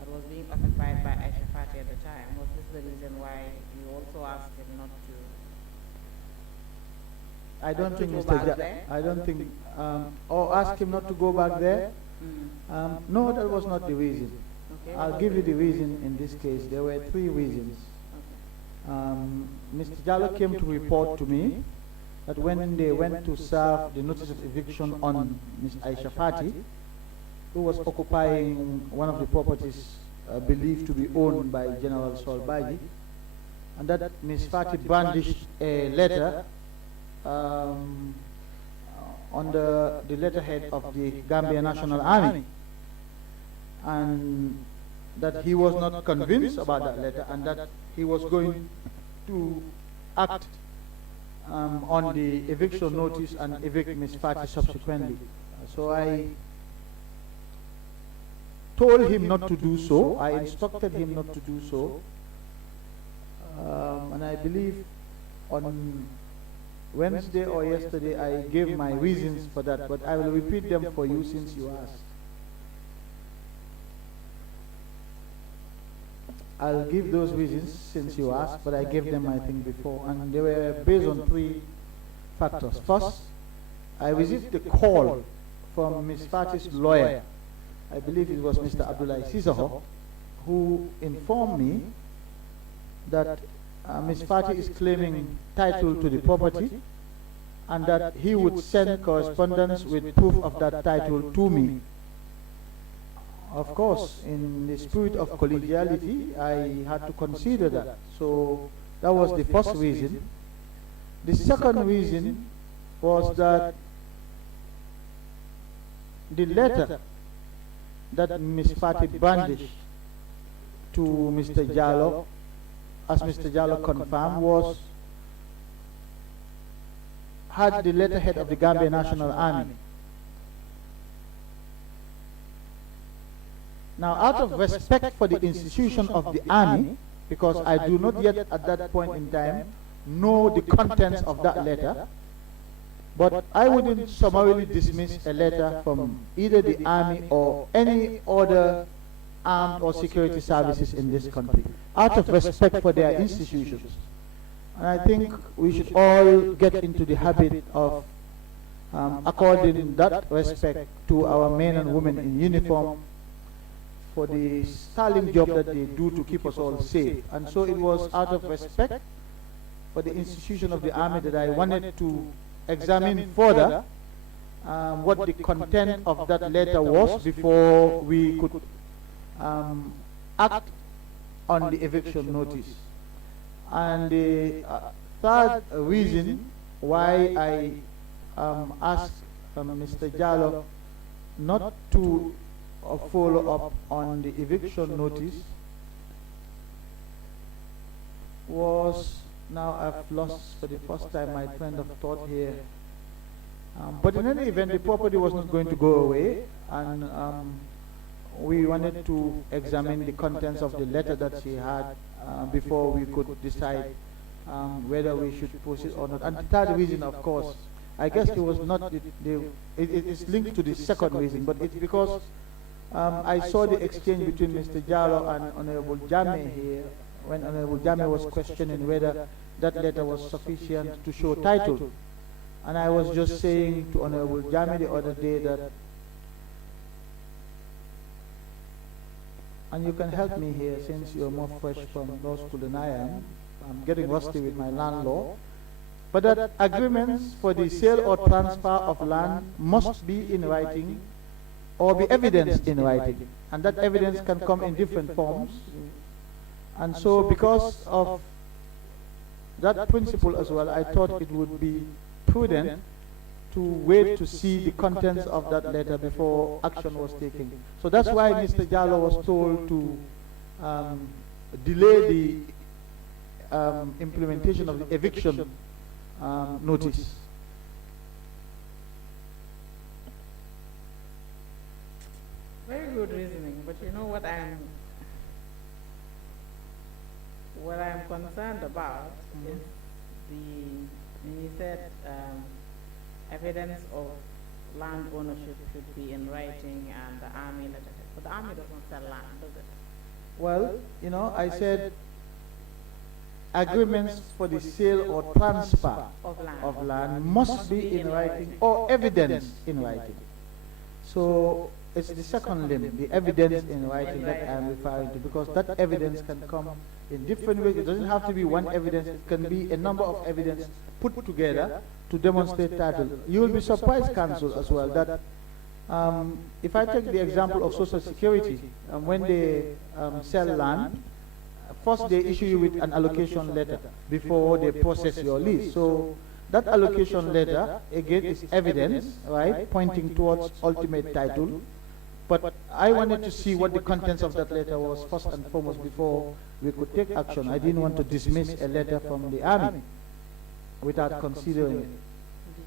that was being occupied by Aisha Fati at the time, was this the reason why you also asked him not to? I don't think or ask him not to go back there? No, that was not the reason. Okay, I'll give you the reason in this case. There were three reasons. Mr. Jallow came to report to me that when they went to serve the notice of eviction on Ms. Aisha Fati, who was occupying one of the properties believed to be owned by General Saul Bagi, and that Ms. Fati brandished a letter on the letterhead of the Gambia National Army, and that he was not convinced about that letter, and that he was going to act on the eviction notice and evict Ms. Fati subsequently. So I told him not to do so. I instructed him not to do so. And I believe on Wednesday or yesterday I gave my reasons for that, but I will repeat them for you since you asked. I'll give those reasons since you asked, but I gave them, I think, before, and they were based on three factors. First, I received the call from Ms. Fati's lawyer, I believe it was Mr. Abdullah Sisaho, who informed me that Ms. Fati is claiming title to the property and that he would send correspondence with proof of that title to me. Of course, in the spirit of collegiality, I had to consider that. So that was the first reason. The second reason was that the letter that Ms. Fati brandished to Mr. Jallo, as Mr. Jallo confirmed, had the letterhead of the Gambia National Army. Now, out of respect for the institution of the Army, because I do not yet at that point in time know the contents of that letter, but I wouldn't summarily dismiss a letter from either the Army or any other armed or security services in this country, out of respect for their institutions. And I think we should all get into the habit of according that respect to our men and women in uniform for the sterling job that they do to keep us all safe. And so it was out of respect for the institution of the Army that I wanted to examine further what the content of that letter was before we could act on the eviction notice. And the third reason why I asked Mr. Jallo not to follow up on the eviction notice was, now I've lost for the first time my train of thought here. But in any event, the property was not going to go away, and we wanted to examine the contents of the letter that she had before we could decide whether we should proceed or not. And the third reason, of course, I guess it was not, it is linked to the second reason, but it's because I saw the exchange between Mr. Jallo and Honorable Janneh here, when Honorable Janneh was questioning whether that letter was sufficient to show title. And I was just saying to Honorable Janneh the other day that, and you can help me here since you're more fresh from law school than I am, I'm getting rusty with my land law, but that agreements for the sale or transfer of land must be in writing or be evidenced in writing, and that evidence can come in different forms. And so because of that principle as well, I thought it would be prudent to wait to see the contents of that letter before action was taken. So that's why Mr. Jallo was told to delay the implementation of the eviction notice. Very good reasoning, but you know what I'm concerned about is when you said evidence of land ownership should be in writing and the Army letterhead. But the Army does not sell land, does it? Well, you know, I said agreements for the sale or transfer of land must be in writing or evidence in writing. So it's the second limb, the evidence in writing that I'm referring to, because that evidence can come in different ways. It doesn't have to be one evidence, it can be a number of evidence put together to demonstrate title. You will be surprised, Council, as well, that if I take the example of Social Security, when they sell land, first they issue you with an allocation letter before they process your lease. So that allocation letter, again, is evidence, right, pointing towards ultimate title. But I wanted to see what the contents of that letter was first and foremost before we could take action. I didn't want to dismiss a letter from the Army without considering it.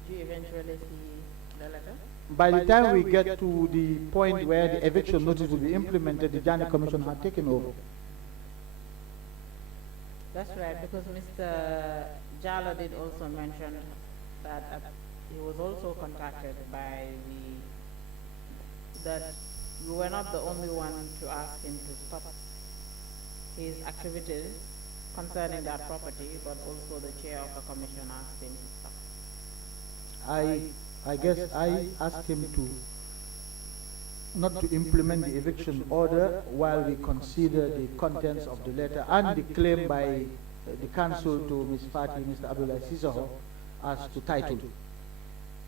Did you eventually see the letter? By the time we get to the point where the eviction notice will be implemented, the Janneh Commission had taken over. That's right, because Mr. Jallo did also mention that he was also contacted by that you were not the only one to ask him to stop his activities concerning that property, but also the chair of the commission asked him to stop. I guess I asked him to not to implement the eviction order while we consider the contents of the letter and the claim by the council to Ms. Fati, Mr. Abubacarr, as to title.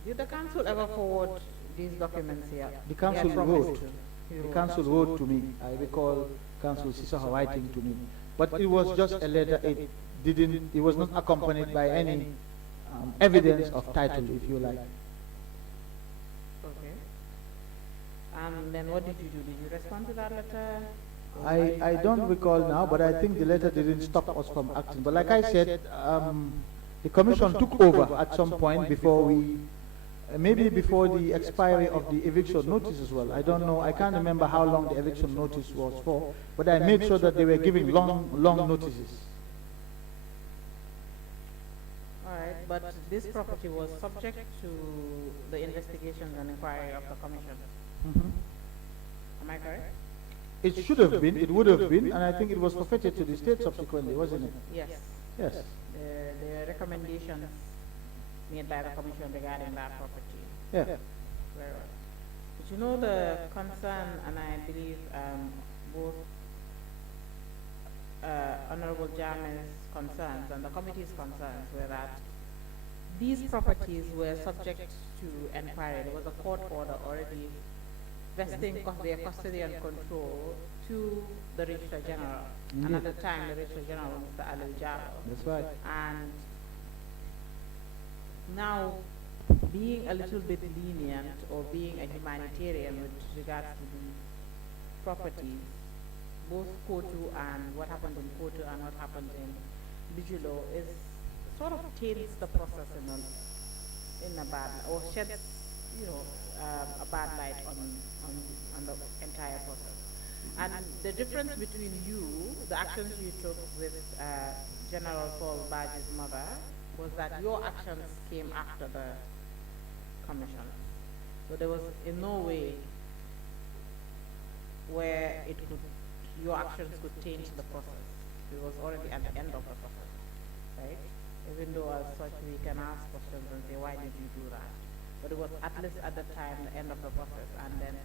Did the council ever forward these documents here? The council wrote. The council wrote to me. I recall Council Sisaho writing to me. But it was just a letter. It was not accompanied by any evidence of title, if you like. Okay. And then what did you do? Did you respond to that letter? I don't recall now, but I think the letter didn't stop us from acting. But like I said, the commission took over at some point before we, maybe before the expiry of the eviction notice as well. I don't know. I can't remember how long the eviction notice was for, but I made sure that they were giving long notices. All right, but this property was subject to the investigation and inquiry of the commission. Am I correct? It should have been, it would have been, and I think it was forfeited to the state subsequently, wasn't it? Yes. Yes. The recommendations made by the commission regarding that property. Yeah. Very well. But you know the concern, and I believe both Honorable Janneh's concerns and the committee's concerns were that these properties were subject to inquiry. There was a court order already vesting their custody and control to the Registrar General. Indeed. And at the time, the Registrar General was Mr. Abubacarr. That's right. And now, being a little bit lenient or being a humanitarian with regards to the properties, both Kotu and what happened in Kotu and what happened in Bijulo is sort of taints the process in a bad, or sheds, a bad light on the entire process. And the difference between you, the actions you took with General Paul Badge's mother, was that your actions came after the commission. So there was in no way where your actions could taint the process. It was already at the end of the process, right? Even though as such we can ask questions and say, why did you do that? But it was at least at the time the end of the process. And then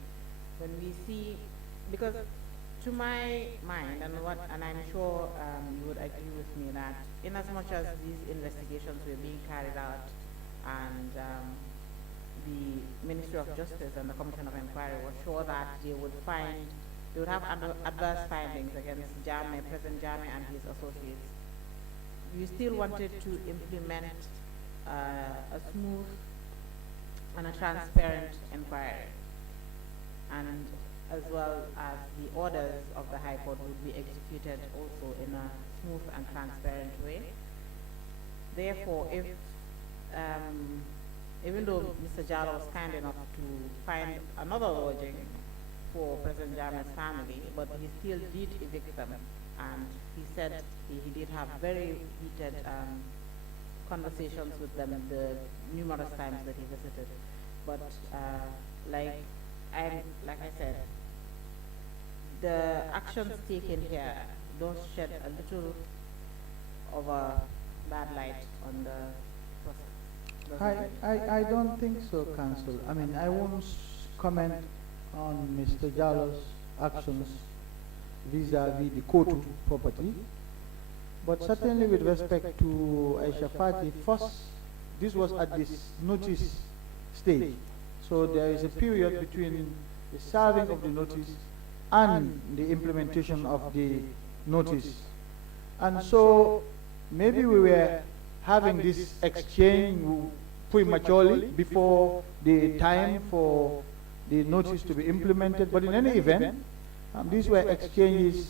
when we see, because to my mind, and I'm sure you would agree with me that in as much as these investigations were being carried out and the Ministry of Justice and the Commission of Inquiry were sure that they would have adverse findings against Janneh, President Janneh and his associates, you still wanted to implement a smooth and a transparent inquiry, and as well as the orders of the High Court would be executed also in a smooth and transparent way. Therefore, if even though Mr. Jallow was kind enough to find another lodging for President Janneh's family, but he still did evict them, and he said he did have very heated conversations with them the numerous times that he visited. But like I said, the actions taken here does shed a little of a bad light on the process. I don't think so, Council. I mean, I won't comment on Mr. Jallow's actions vis-a-vis the Kotu property, but certainly with respect to Aisha Fati, first, this was at this notice stage. So there is a period between the serving of the notice and the implementation of the notice. And so maybe we were having this exchange prematurely before the time for the notice to be implemented. But in any event, these were exchanges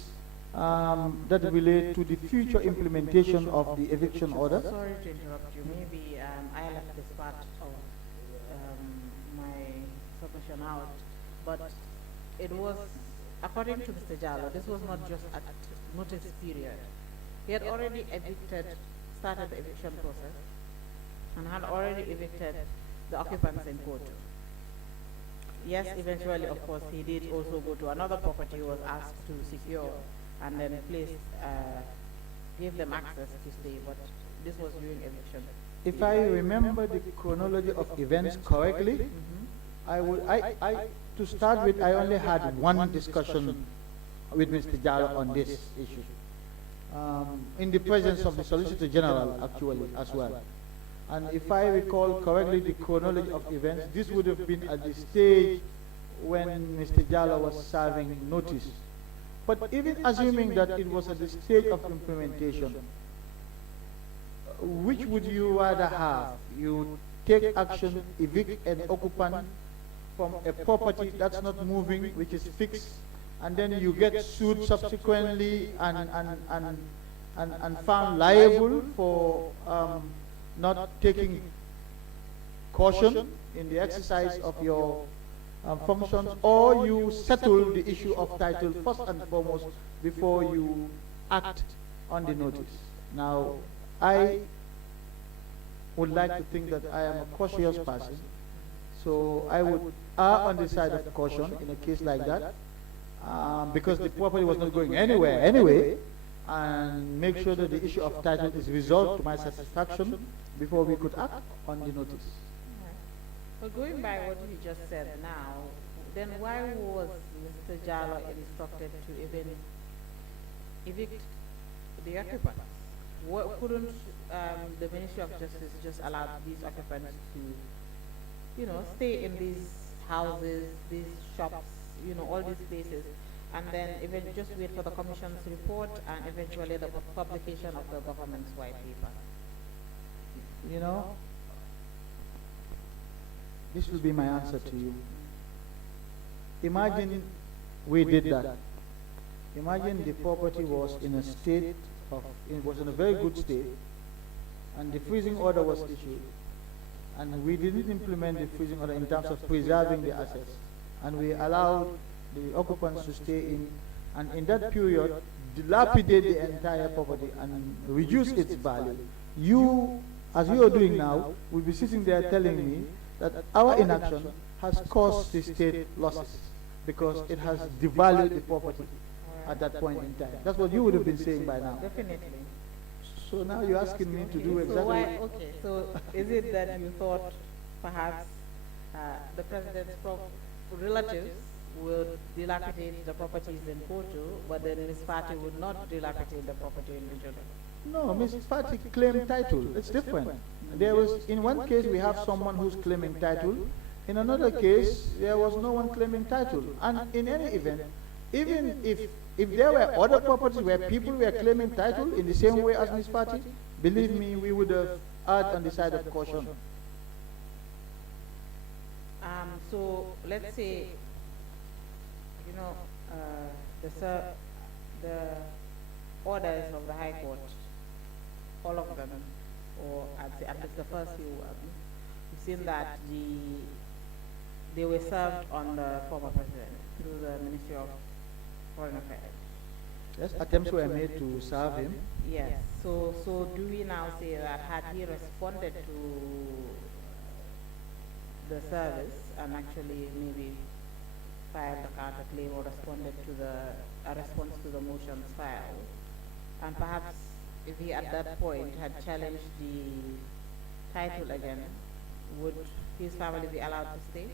that relate to the future implementation of the eviction order. Sorry to interrupt you. Maybe I left this part of my submission out, but it was, according to Mr. Jallow, this was not just a notice period. He had already started the eviction process, and had already evicted the occupants in Kotu. Yes, eventually, of course, he did also go to another property he was asked to secure and then gave them access to stay, but this was during eviction. If I remember the chronology of events correctly, to start with, I only had one discussion with Mr. Jallo on this issue, in the presence of the Solicitor General, actually, as well. And if I recall correctly the chronology of events, this would have been at the stage when Mr. Jallo was serving notice. But even assuming that it was at the stage of implementation, which would you rather have? You take action, evict an occupant from a property that's not moving, which is fixed, and then you get sued subsequently and found liable for not taking caution in the exercise of your functions, or you settle the issue of title first and foremost before you act on the notice. Now, I would like to think that I am a cautious person, so I would err on the side of caution in a case like that, because the property was not going anywhere anyway, and make sure that the issue of title is resolved to my satisfaction before we could act on the notice. But going by what you just said now, then why was Mr. Jallo instructed to even evict the occupants? What, couldn't the Ministry of Justice just allow these occupants to, stay in these houses, these shops, all these places, and then even just wait for the Commission's report and eventually the publication of the government's white paper? This will be my answer to you. Imagine we did that. Imagine the property was in a state of, it was in a very good state, and the freezing order was issued, and we didn't implement the freezing order in terms of preserving the assets, and we allowed the occupants to stay in, and in that period, dilapidate the entire property and reduce its value. You, as you are doing now, will be sitting there telling me that our inaction has caused the state losses because it has devalued the property at that point in time. That's what you would have been saying by now. Definitely. So now you're asking me to do exactly. So why, okay, so is it that you thought perhaps the president's relatives would dilapidate the properties in Porto, but then Ms. Fati would not dilapidate the property in Bujodo? No, Ms. Fati claimed title. It's different. There was, in one case, we have someone who's claiming title. In another case, there was no one claiming title. And in any event, even if there were other properties where people were claiming title in the same way as Ms. Fati, believe me, we would have erred on the side of caution. So let's say, the orders of the High Court, all of them, or at least the first few ones, you've seen that they were served on the former president through the Ministry of Foreign Affairs. Yes, attempts were made to serve him. Yes. So do we now say that had he responded to the service and actually maybe filed a counterclaim or responded to a response to the motions filed, and perhaps if he at that point had challenged the title again, would his family be allowed to stay?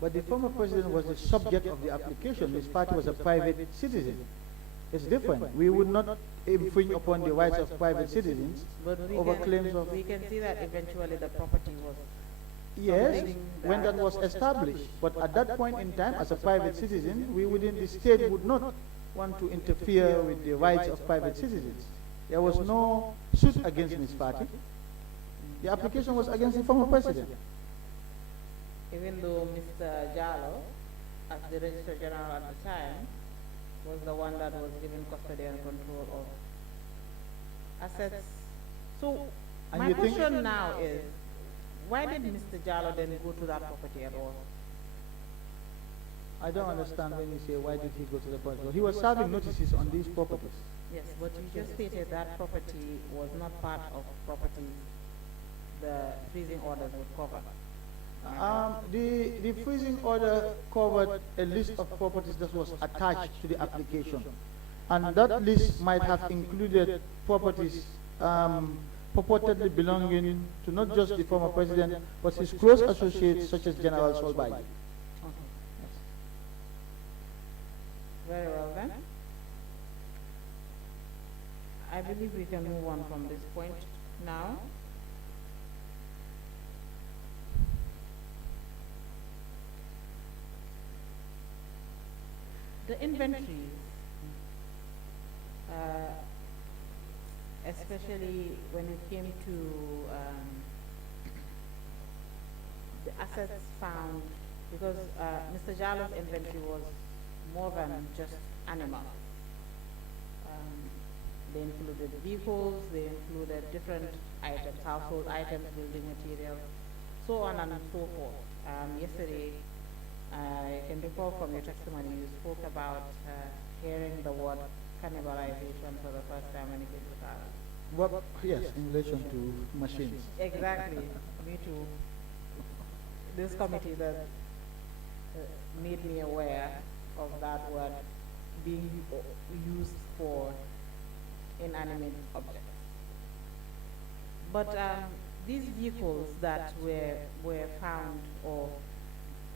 But the former president was the subject of the application. His party was a private citizen. It's different. We would not infringe upon the rights of private citizens over claims of... We can see that eventually the property was... Yes, when that was established. But at that point in time, as a private citizen, we within the state would not want to interfere with the rights of private citizens. There was no suit against Ms. Fati. The application was against the former president. Even though Mr. Jallo, as the Registrar General at the time, was the one that was given custody and control of assets. So my question now is, why did Mr. Jallo then go to that property at all? I don't understand when you say why did he go to the property. He was serving notices on these properties. Yes, but you just stated that property was not part of properties the freezing orders would cover. The freezing order covered a list of properties that was attached to the application. and that list might have included properties purportedly belonging to not just the former president, but his close associates such as General Solbaji. Okay. Very well then. I believe we can move on from this point now. The inventories, especially when it came to the assets found, because Mr. Jallo's inventory was more than just animals. They included vehicles, they included different items, household items, building materials, so on and so forth. Yesterday, I can recall from your testimony, you spoke about hearing the word cannibalization for the first time when you came to Ghana. Well, yes, in relation to machines. Exactly, me too. This committee that made me aware of that word being used for inanimate objects. But these vehicles that were found, or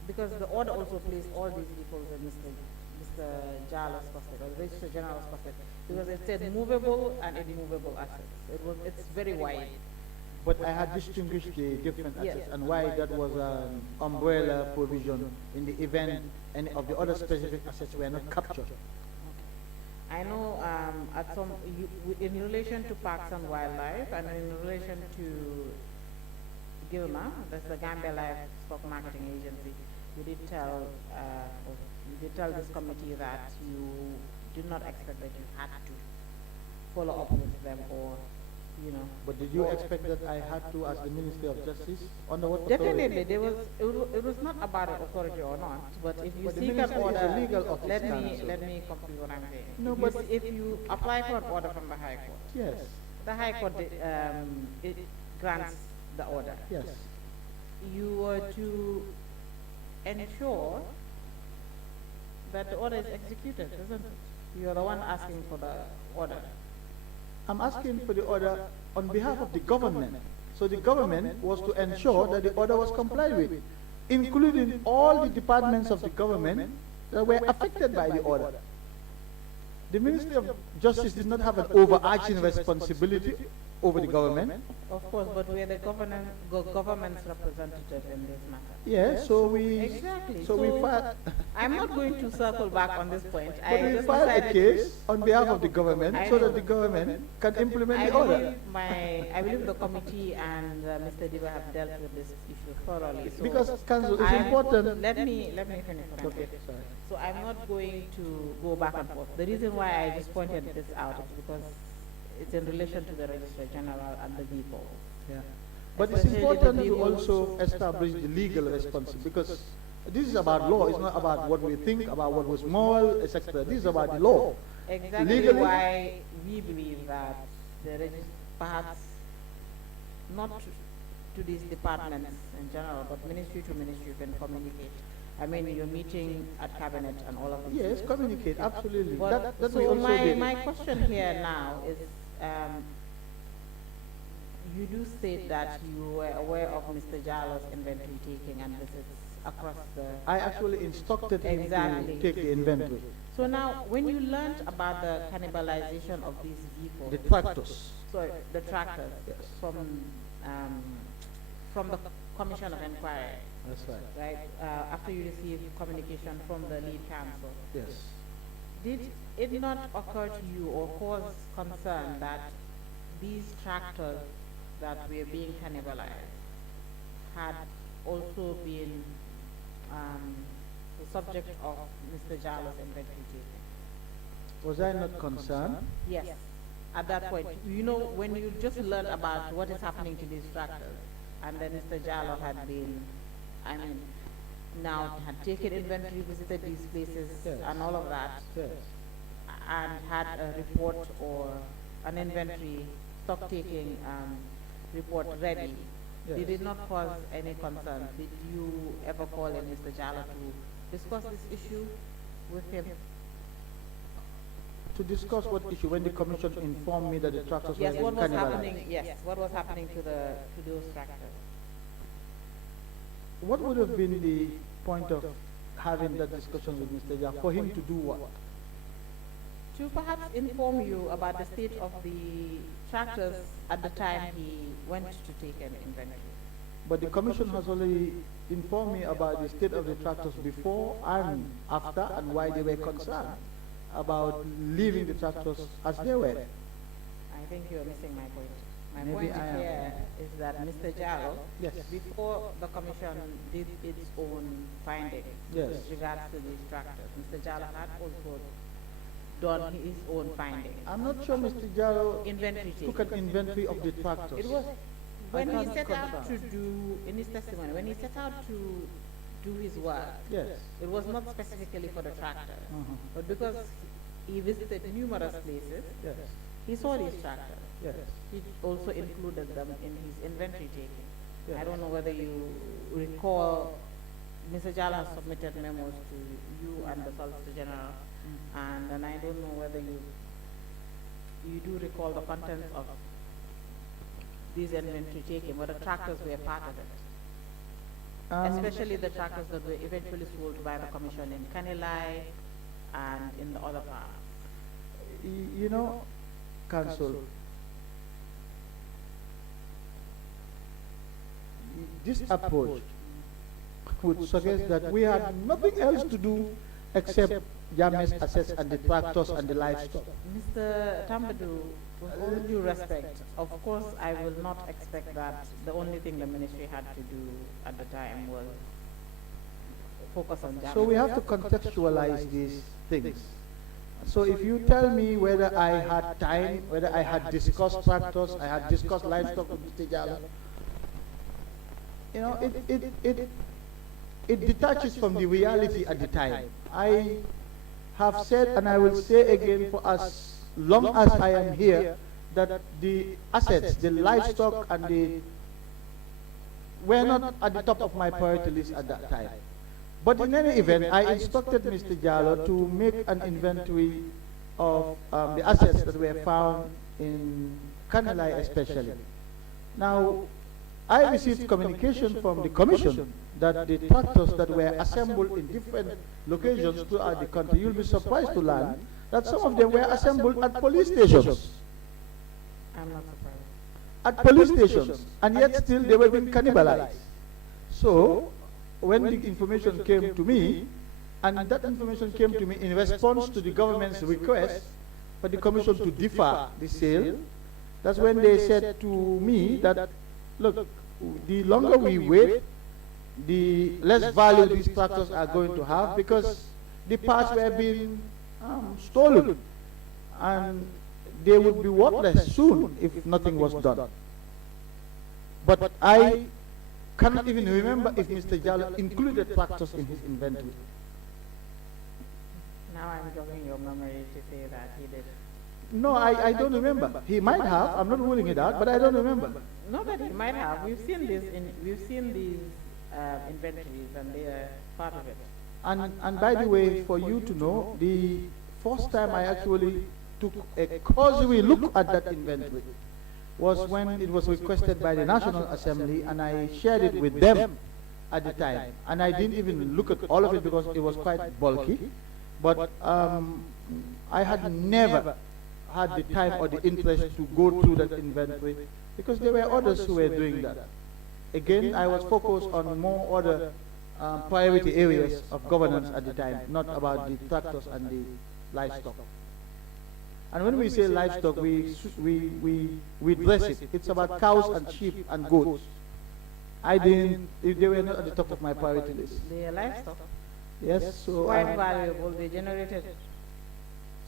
because the order also placed all these vehicles in Mr. Jallo's custody, or the Registrar General's custody, because it said movable and immovable assets. It's very wide. But I had distinguished the different assets Yes. and why that was an umbrella provision in the event any of the other specific assets were not captured. I know in relation to Parks and Wildlife and in relation to Gilma, that's the Gambia Livestock Marketing Agency, you did tell this committee that you did not expect that you had to follow up with them, or But did you expect that I had to, as the Ministry of Justice, under what authority? Definitely, it was not about an authority or not, but if you But the seek an ministry is a order, legal office, let Council. me complete what I'm saying. No, If but- you if you apply for an order from the High Court, Yes, the High Court it grants the order. yes. You were to ensure that the order is executed, isn't it? You are the one asking for the order. I'm asking for the order on behalf of the government. So the government was to ensure that the order was complied with, including all the departments of the government that were affected by the order. The Ministry of Justice did not have an overarching responsibility over the government. Of course, but we are the government's representative in this matter. Yes, so we Exactly. so we filed I'm not going to circle back on this point. but we just filed a decided case on behalf of the government I so know. that the government can implement I the order. I believe the committee and Mr. Diba have dealt with this issue thoroughly. So Because, Council, it's I'm- important. Let me finish what I'm Okay, saying. sorry. So I'm not going to go back and forth. The reason why I just pointed this out is because it's in relation to the Registrar General and the vehicle. Yeah. But it's Especially the important to legal- also establish the legal responsibility, because this is about law. It's not about what we think, about what was moral, etc. This is about the law. Exactly Legally- why we believe that perhaps not to these departments in general, but ministry to ministry can communicate. I mean, you're meeting at cabinet and all of these Yes, things. communicate, absolutely. But That we so also did. my question here now is, you do state that you were aware of Mr. Jallo's inventory taking and visits across the. I actually instructed him Exactly. to take the inventory. So now, when you learned about the cannibalization of these vehicles. The tractors. Sorry, the tractors. Yes. From the Commission of Inquiry, That's right. right? After you received communication from the lead counsel. Yes. Did it not occur to you or cause concern that these tractors that were being cannibalized had also been the subject of Mr. Jallo's inventory taking? Was I not concerned? Yes, at that point. You know, when you just learn about what is happening to these tractors, and then Mr. Jallo had been, now had taken inventory, visited these places, Yes. and all of that, Yes. and had a report or an inventory stock taking report ready. Yes. Did it not cause any concern? Did you ever call in Mr. Jallo to discuss this issue with him? to discuss what issue when the commission informed me that the tractors Yes, were what was cannibalized? happening, yes, what was happening to those tractors? What would have been the point of having that discussion with Mr. Jah for him to do what? To perhaps inform you about the state of the tractors at the time he went to take an inventory. But the commission has already informed me about the state of the tractors before and after and why they were concerned about leaving the tractors as they were. I think you're missing my point. My Maybe point I am. here is that Mr. Jallo, Yes. before the commission did its own findings Yes. with regards to these tractors, Mr. Jallo had also done his own findings. I'm not sure Mr. Jaro Inventory took an inventory of the tractors. It was when he can't set out confirm. to do, in his testimony, when he set out to do his work, Yes. it was not specifically for the tractors, Uh-huh. but because he visited numerous places, Yes. he saw these tractors. Yes. He also included them in his inventory taking. Yes. I don't know whether you recall, Mr. Jala has submitted memos to you and the Solicitor General, and I don't know whether you do recall the contents of these inventory taking, but the tractors were part of it. Especially the tractors that were eventually sold by the commission in Kanilai and in the other parts. You know, Council, this approach would suggest that we had nothing else to do except Janneh's assets and the tractors and the livestock. Mr. Tambadou, with all due respect, of course I will not expect that the only thing the ministry had to do at the time was focus on Janneh. So we have to contextualize these things. So if you tell me whether I had time, whether I had discussed tractors, I had discussed livestock with Mr. Jallo, you know, it detaches from the reality at the time. I have said, and I will say again, for as long as I am here, that the assets, the livestock and the were not at the top of my priority list at that time. But in any event, I instructed Mr. Jallo to make an inventory of the assets that were found in Kanilai especially. Now, I received communication from the commission that the tractors that were assembled in different locations throughout the country, you'll be surprised to learn that some of them were assembled at police stations. I'm not surprised. At police stations, and yet still they were being cannibalized. So, when the information came to me, and that information came to me in response to the government's request for the commission to defer the sale, that's when they said to me that, look, the longer we wait, the less value these tractors are going to have because the parts were being stolen and they would be worthless soon if nothing was done. But I cannot even remember if Mr. Jallo included tractors in his inventory. Now I'm jogging your memory to say that he did. No, I don't remember. He might have. I'm not ruling it out, but I don't remember. Not that he might have. We've seen these inventories, and they are part of it. And by the way, for you to know, the first time I actually took a cursory look at that inventory was when it was requested by the National Assembly, and I shared it with them at the time. And I didn't even look at all of it because it was quite bulky. But I had never had the time or the interest to go through that inventory because there were others who were doing that. Again, I was focused on more other priority areas of governance at the time, not about the tractors and the livestock. And when we say livestock, we dress it. It's about cows and sheep and goats. They were not at the top of my priority list. They are livestock. Yes, so Quite valuable. They generated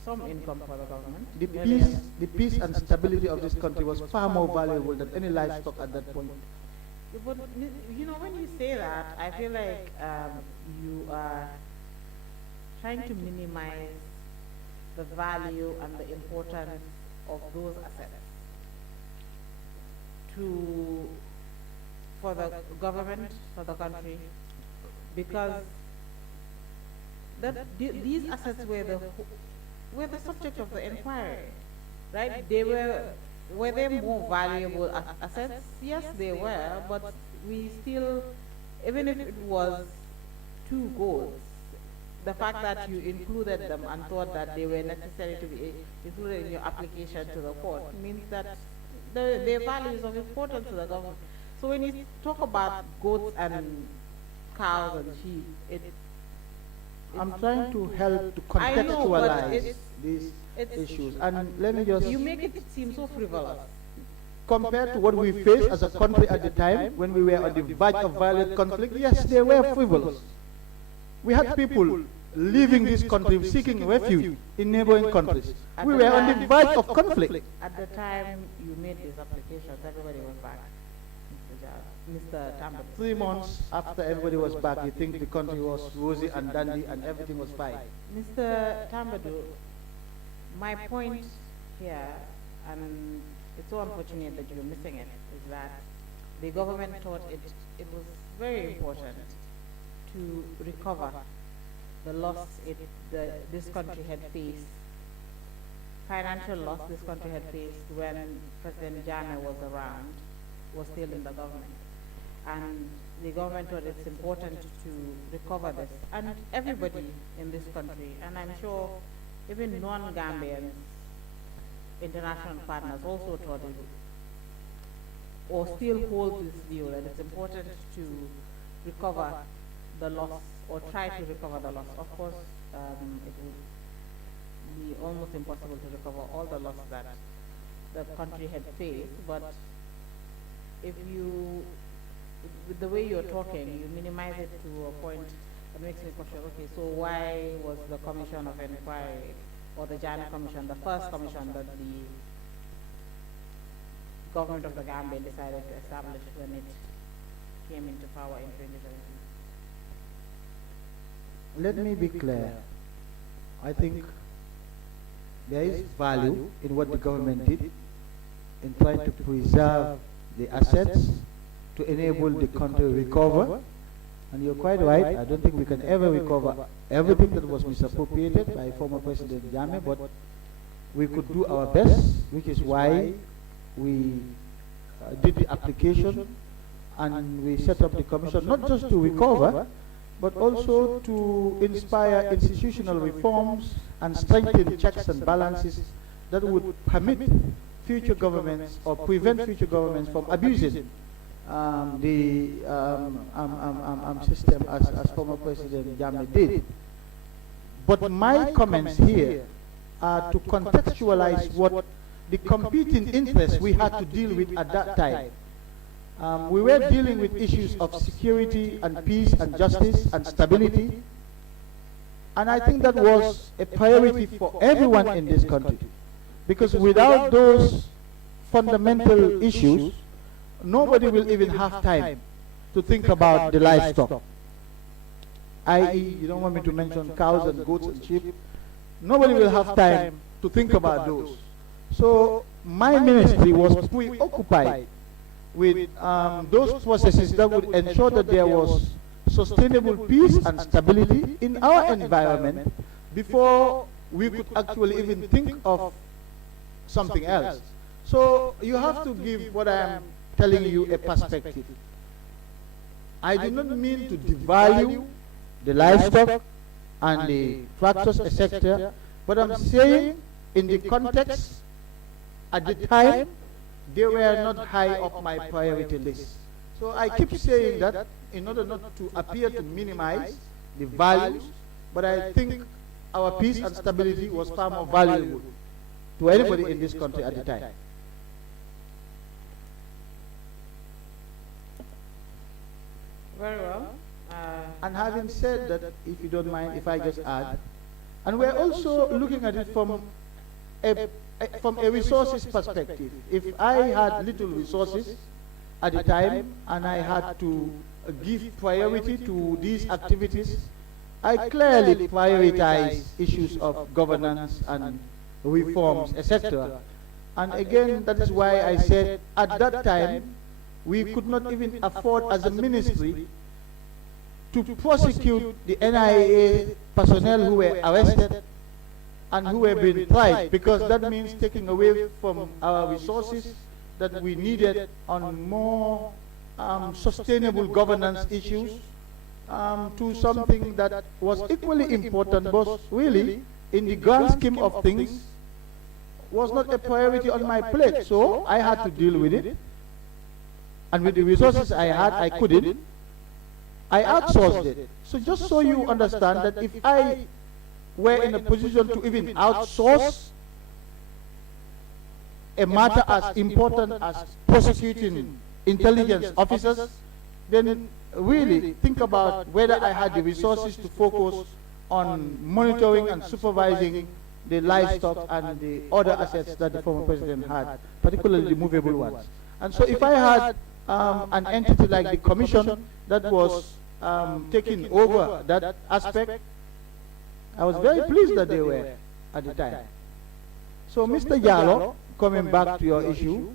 some income for the government. the peace and stability of this country was far more valuable than any livestock at that point. But you know, when you say that, I feel like you are trying to minimize the value and the importance of those assets for the government, for the country, because these assets were were the subject of the inquiry, right? Were they more valuable assets? Yes, they were, but we still, even if it was 2 goats, the fact that you included them and thought that they were necessary to be included in your application to the court means that their value is of importance to the government. So when you talk about goats and cows and sheep, I'm trying to help to I know, but contextualize these issues. And let me just you make it seem so frivolous. compared to what we faced as a country at the time when we were on the verge of violent conflict. Yes, they were frivolous. We had people leaving this country seeking refuge in neighboring countries. We were on the verge of conflict. At the time you made these applications, everybody was back. Mr. Tambadou. 3 months after everybody was back, you think the country was rosy and dandy and everything was fine. Mr. Tambadou, my point here, and it's so unfortunate that you're missing it, is that the government thought it was very important to recover the loss this country had faced, financial loss this country had faced when President Janneh was still in the government. And the government thought it's important to recover this. And everybody in this country, and I'm sure even non-Gambians, international partners also thought it, or still hold this view that it's important to recover the loss, or try to recover the loss. Of course, it would be almost impossible to recover all the loss that the country had faced, but if you, with the way you're talking, you minimize it to a point that makes me question, okay, so why was the Commission of Inquiry, or the Janneh Commission, the first commission that the government of the Gambia decided to establish when it came into power in 2017? Let me be clear. I think there is value in what the government did in trying to preserve the assets to enable the country to recover. And you're quite right, I don't think we can ever recover everything that was misappropriated by former President Janneh, but we could do our best, which is why we did the application and we set up the commission, not just to recover, but also to inspire institutional reforms and strengthen checks and balances that would permit future governments or prevent future governments from abusing the system as former President Janneh did. But my comments here are to contextualize what the competing interests we had to deal with at that time. We were dealing with issues of security and peace and justice and stability. And I think that was a priority for everyone in this country. Because without those fundamental issues, nobody will even have time to think about the livestock. I.e., you don't want me to mention cows and goats and sheep. Nobody will have time to think about those. So my ministry was preoccupied with those processes that would ensure that there was sustainable peace and stability in our environment before we could actually even think of something else. So you have to give what I am telling you a perspective. I do not mean to devalue the livestock and the tractors, etc., but I'm saying in the context at the time, they were not high up my priority list. So I keep saying that in order not to appear to minimize the values, but I think our peace and stability was far more valuable to anybody in this country at the time. Very well. And having said that, if you don't mind, if I just add, and we're also looking at it from a resources perspective. If I had little resources at the time and I had to give priority to these activities, I clearly prioritize issues of governance and reforms, etc. And again, that is why I said at that time, we could not even afford as a ministry to prosecute the NIA personnel who were arrested and who were being tried, because that means taking away from our resources that we needed on more sustainable governance issues to something that was equally important, but really, in the grand scheme of things, was not a priority on my plate. So I had to deal with it. And with the resources I had, I couldn't. I outsourced it. So just so you understand that if I were in a position to even outsource a matter as important as prosecuting intelligence officers, then really think about whether I had the resources to focus on monitoring and supervising the livestock and the other assets that the former president had, particularly the movable ones. And so if I had an entity like the commission that was taking over that aspect, I was very pleased that they were at the time. So Mr. Jallo, coming back to your issue,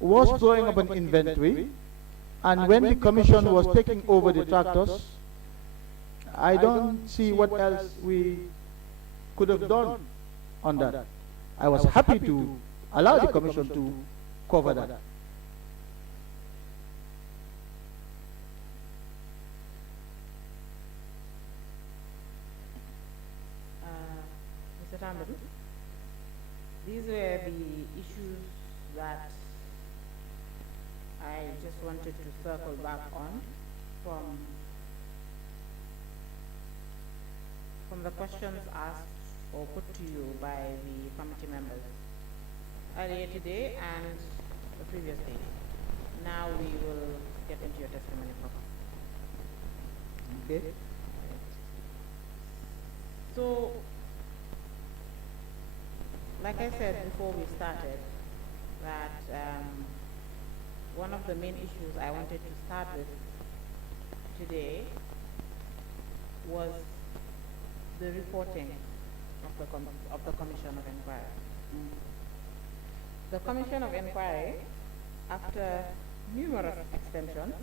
was drawing up an inventory, and when the commission was taking over the tractors, I don't see what else we could have done on that. I was happy to allow the commission to cover that. Mr. Tambadou, these were the issues that I just wanted to circle back on from the questions asked or put to you by the committee members earlier today and the previous day. Now we will get into your testimony proper. Okay. So, like I said before we started, that one of the main issues I wanted to start with today was the reporting of the Commission of Inquiry. The Commission of Inquiry, after numerous extensions,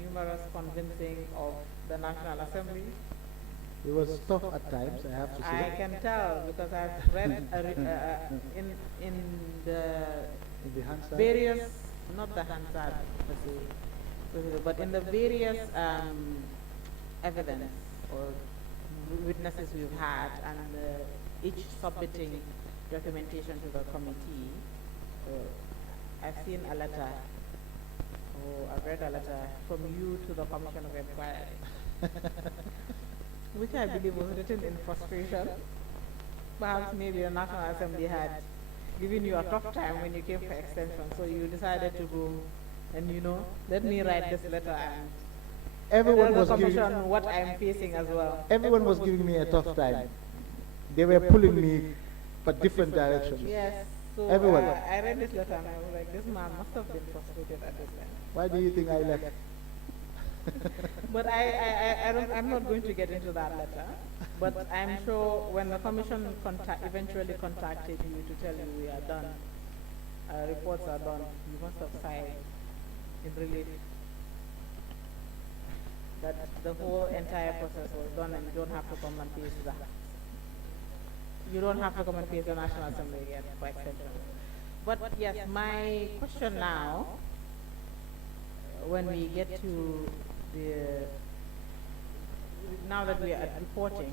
numerous convincing of the National Assembly. It was tough at times, I have to say. I can tell because I've read in the Hansard? various, not the Hansard per se, but in the various evidence or witnesses we've had, and each submitting documentation to the committee, I've seen a letter, or I've read a letter from you to the Commission of Inquiry, which I believe was written in frustration. Perhaps maybe the National Assembly had given you a tough time when you came for extension, so you decided to go and, let me write this letter and Everyone was tell the giving Commission what I'm facing as well. everyone was giving me a tough time. They were pulling me but different directions. Yes, so Everyone. I read this letter and I was like, this man must have been frustrated at this time. Why do you think I left? But I'm not going to get into that letter. But I'm sure when the commission eventually contacted you to tell you we are done, reports are done, you must have sighed in relief that the whole entire process was done and you don't have to come and face that. You don't have to come and face the National Assembly again for extension. But yes, my question now, when we get to now that we are at reporting,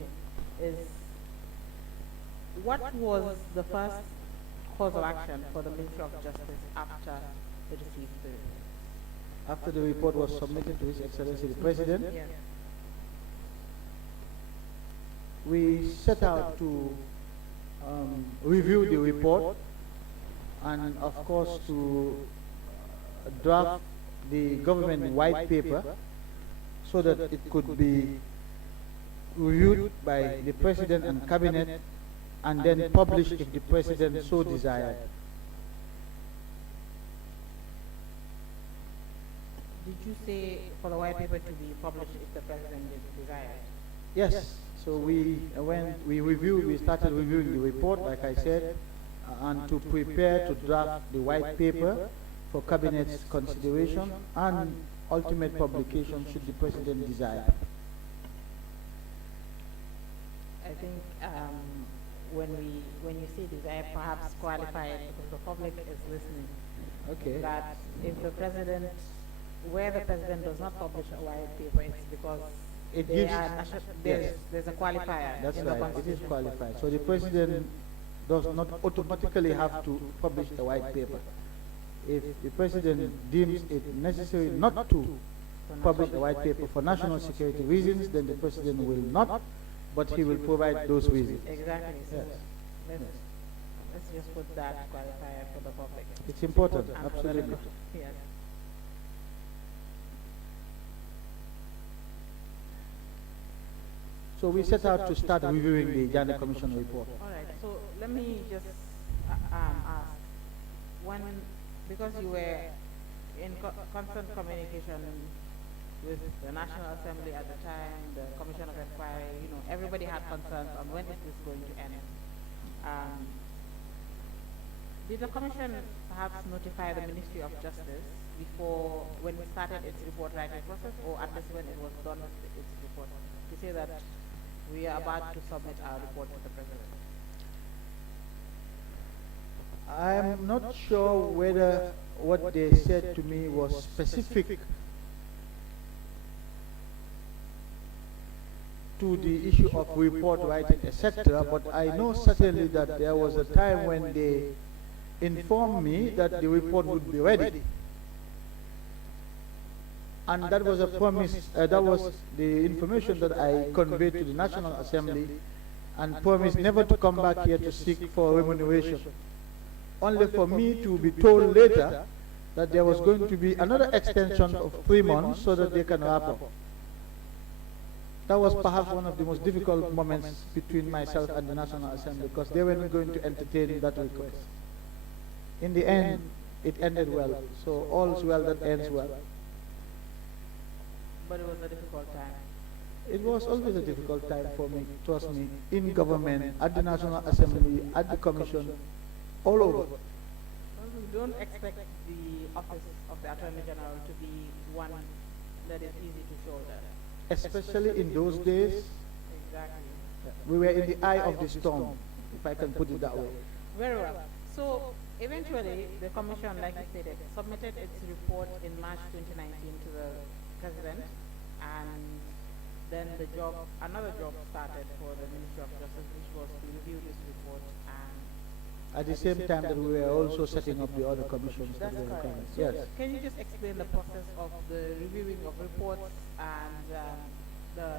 is what was the first course of action for the Ministry of Justice after it received the report? After the report was submitted to His Excellency the President, Yes. we set out to review the report and, of course, to draft the government white paper so that it could be reviewed by the President and Cabinet and then published if the President so desired. Did you say for the white paper to be published if the President desired? Yes. So when we started reviewing the report, like I said, and to prepare to draft the white paper for Cabinet's consideration and ultimate publication should the President desire. I think when you see this, I perhaps qualify it because the public is listening. Okay. That if the president, where the president does not publish a white paper, it's because It they gives, are there's a qualifier that's in the right, it is constitution. qualified. So the president does not automatically have to publish a white paper. If the president deems it necessary not to publish a white paper for national security reasons, then the president will not, but he will provide those reasons. Exactly. So Yes. let's, let's just put that qualifier for the public. It's important, And for the absolutely. record. Yes. So we set out to start reviewing the Janneh Commission report. All right. So let me just ask, when, because you were in constant communication with the National Assembly at the time, the Commission of Inquiry, you know, everybody had concerns on when is this going to end. Did the Commission perhaps notify the Ministry of Justice before, when it started its report writing process, or at least when it was done with its report, to say that we are about to submit our report to the President? I'm not sure whether what they said to me was specific to the issue of report writing, etc., but I know certainly that there was a time when they informed me that the report would be ready. And that was a promise, that was the information that I conveyed to the National Assembly, and promised never to come back here to seek for remuneration. Only for me to be told later that there was going to be another extension of 3 months so that they can wrap up. That was perhaps one of the most difficult moments between myself and the National Assembly, because they weren't going to entertain that request. In the end, it ended well. So all's well that ends well. But it was a difficult time. It was always a difficult time for me, trust me, in government, at the National Assembly, at the Commission, all over. Well, we don't expect the office of the Attorney General to be one that is easy to shoulder. Especially in those days, Exactly. we were in the eye of the storm, if I can put it that way. Very well. So eventually, the Commission, like you said, submitted its report in March 2019 to the President, and then another job started for the Ministry of Justice, which was to review this report. And At the same time that we were also setting up the other commissions that that's were correct. coming. So Yes. can you just explain the process of the reviewing of reports and the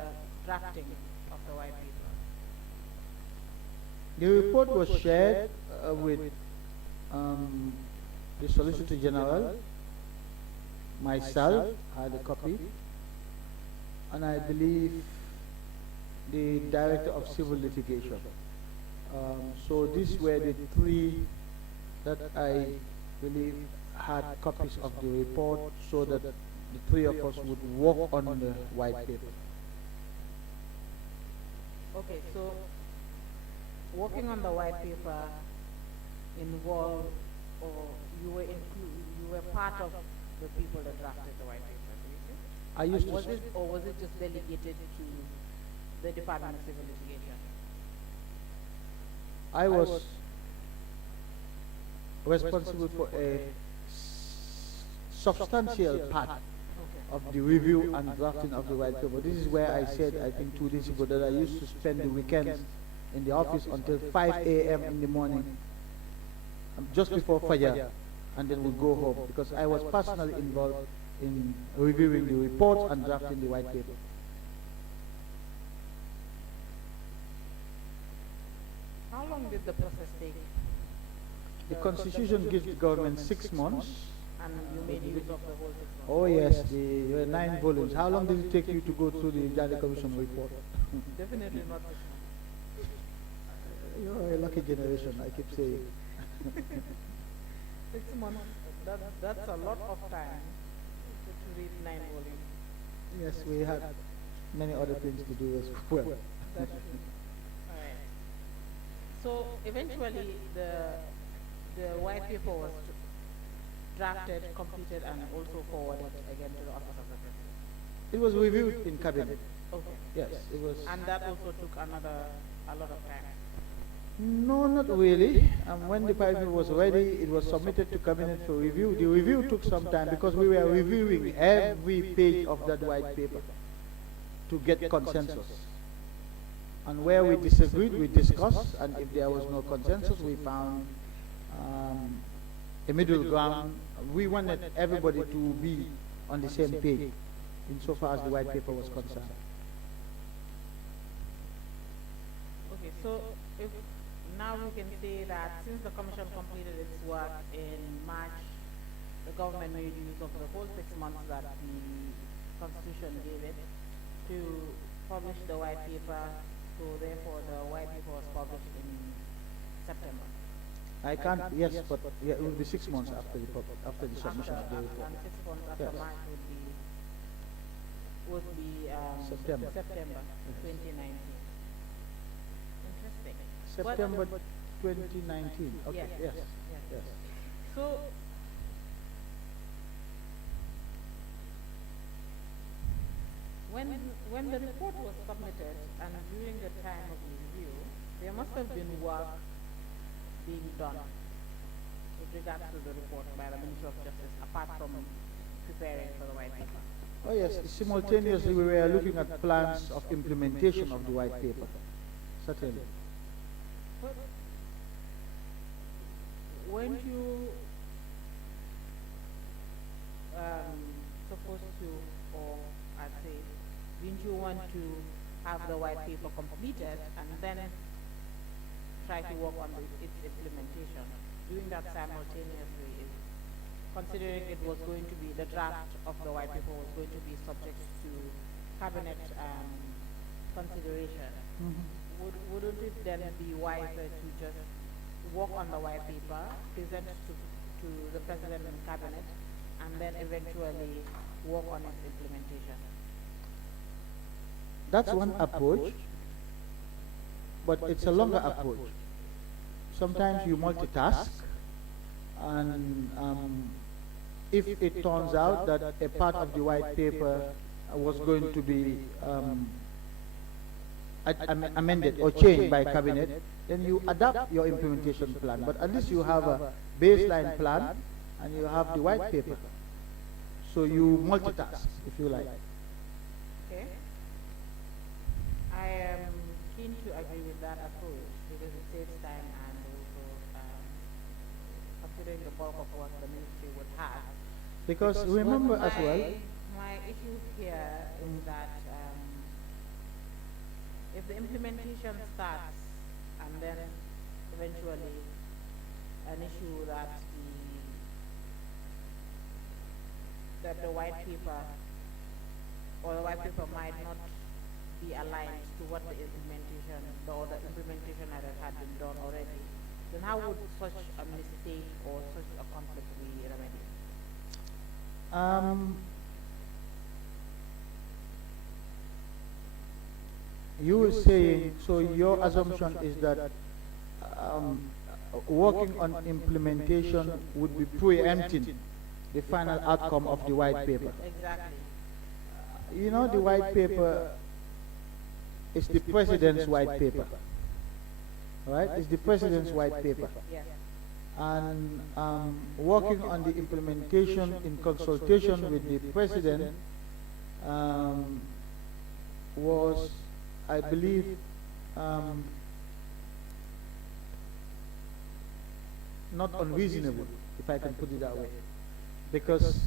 drafting of the white paper? The report was shared with the Solicitor General, myself, I had a copy, and I believe the Director of Civil Litigation. So these were the 3 that I believe had copies of the report, so that the 3 of us would work on the white paper. Okay, so working on the white paper involved, or you were part of the people that drafted the white paper, do you see? I used to was it just delegated to the Department of Civil Litigation? I was responsible for a substantial part Okay. of the review and drafting of the white paper. This is where I said, I think 2 days ago, that I used to spend the weekends in the office until 5 a.m. in the morning, just before Fajr, and then we go home, because I was personally involved in reviewing the reports and drafting the white paper. How long did the process take? The Constitution gives the government 6 months. And you made use of the whole 6 months? Oh yes, there were 9 volumes. How long did it take you to go through the Janneh Commission report? Definitely not 6 months. You're a lucky generation, I keep saying. 6 months, that's a lot of time to read 9 volumes. Yes, we had many other things to do as well. That's true. All right. So eventually, the white paper was drafted, completed, and also forwarded again to the Office of the President. It was reviewed in cabinet. Okay. Yes, it was. And that also took a lot of time. No, not really. When the white paper was ready, it was submitted to cabinet for review. The review took some time because we were reviewing every page of that white paper to get consensus. And where we disagreed, we discussed, and if there was no consensus, we found a middle ground. We wanted everybody to be on the same page insofar as the white paper was concerned. Okay, so if now we can say that since the commission completed its work in March, the government made use of the whole 6 months that the Constitution gave it to publish the white paper. So therefore, the white paper was published in September. I can't, yes, but yeah, it will be 6 months after the submission of the report. And 6 months after Yes. March would be September. September 2019. Interesting. September 2019. Okay, yes. Yes. So, when the report was submitted and during the time of the review, there must have been work being done with regards to the report by the Ministry of Justice, apart from preparing for the white paper. Oh yes, simultaneously we were looking at plans of implementation of the white paper. Certainly. But weren't you supposed to, or I'd say, didn't you want to have the white paper completed and then try to work on its implementation? Doing that simultaneously is, considering it was going to be, the draft of the white paper was going to be subject to cabinet consideration. Wouldn't it then be wiser to just work on the white paper, present to the president and cabinet, and then eventually work on its implementation? That's one approach, but it's a longer approach. Sometimes you multitask, and if it turns out that a part of the white paper was going to be amended or changed by cabinet, then you adapt your implementation plan. But at least you have a baseline plan and you have the white paper. So you multitask, if you like. Okay. I am keen to agree with that approach because it saves time and also considering the bulk of work the ministry would have. Because remember as well, My issue here is that if the implementation starts and then eventually an issue that the white paper or the white paper might not be aligned to what the implementation that had been done already, then how would such a mistake or such a conflict be remedied? you were saying, so your assumption is that working on implementation would be preempting the final outcome of the white paper. Exactly. You know, the white paper is the president's white paper, right? It's the president's white paper. Yes. And working on the implementation in consultation with the president was, I believe, not unreasonable, if I can put it that way. Because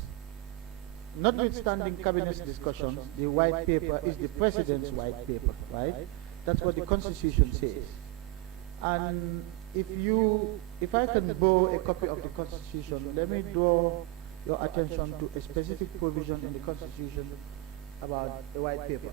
notwithstanding cabinet's discussions, the white paper is the president's white paper, right? That's what the Constitution says. And if I can borrow a copy of the Constitution, let me draw your attention to a specific provision in the Constitution about the white paper.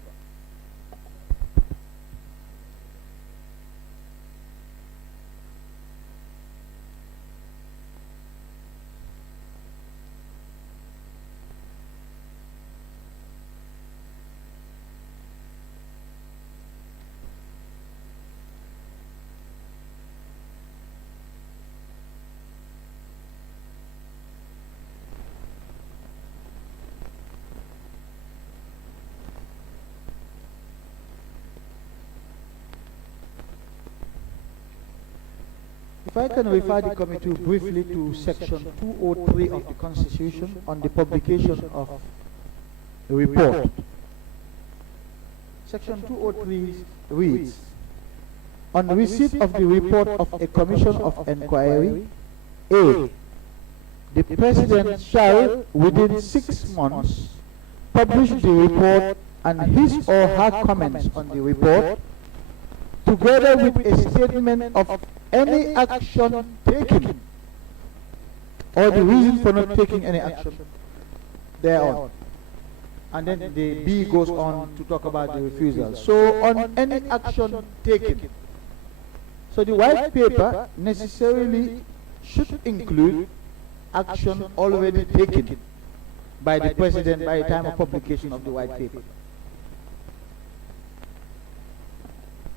If I can refer the committee briefly to section 203 of the Constitution on the publication of a report. Section 203 reads, on receipt of the report of a commission of inquiry, A, the President shall, within 6 months, publish the report and his or her comments on the report, together with a statement of any action taken, or the reason for not taking any action thereon. And then the B goes on to talk about the refusal. So on any action taken. So the white paper necessarily should include action already taken by the President by the time of publication of the white paper.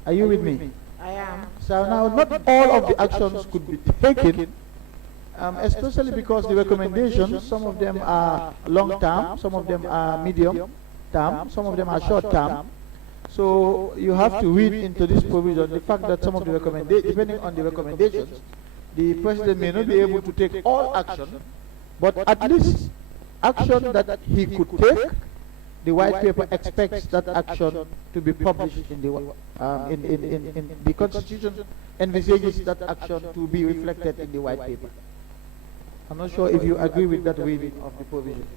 Are you with me? I am. So now, not all of the actions could be taken, especially because the recommendations, some of them are long-term, some of them are medium-term, some of them are short-term. So you have to read into this provision the fact that some of the recommendations, depending on the recommendations, the President may not be able to take all action, but at least action that he could take, the white paper expects that action to be published in the Constitution, envisages that action to be reflected in the white paper. I'm not sure if you agree with that reading of the provision.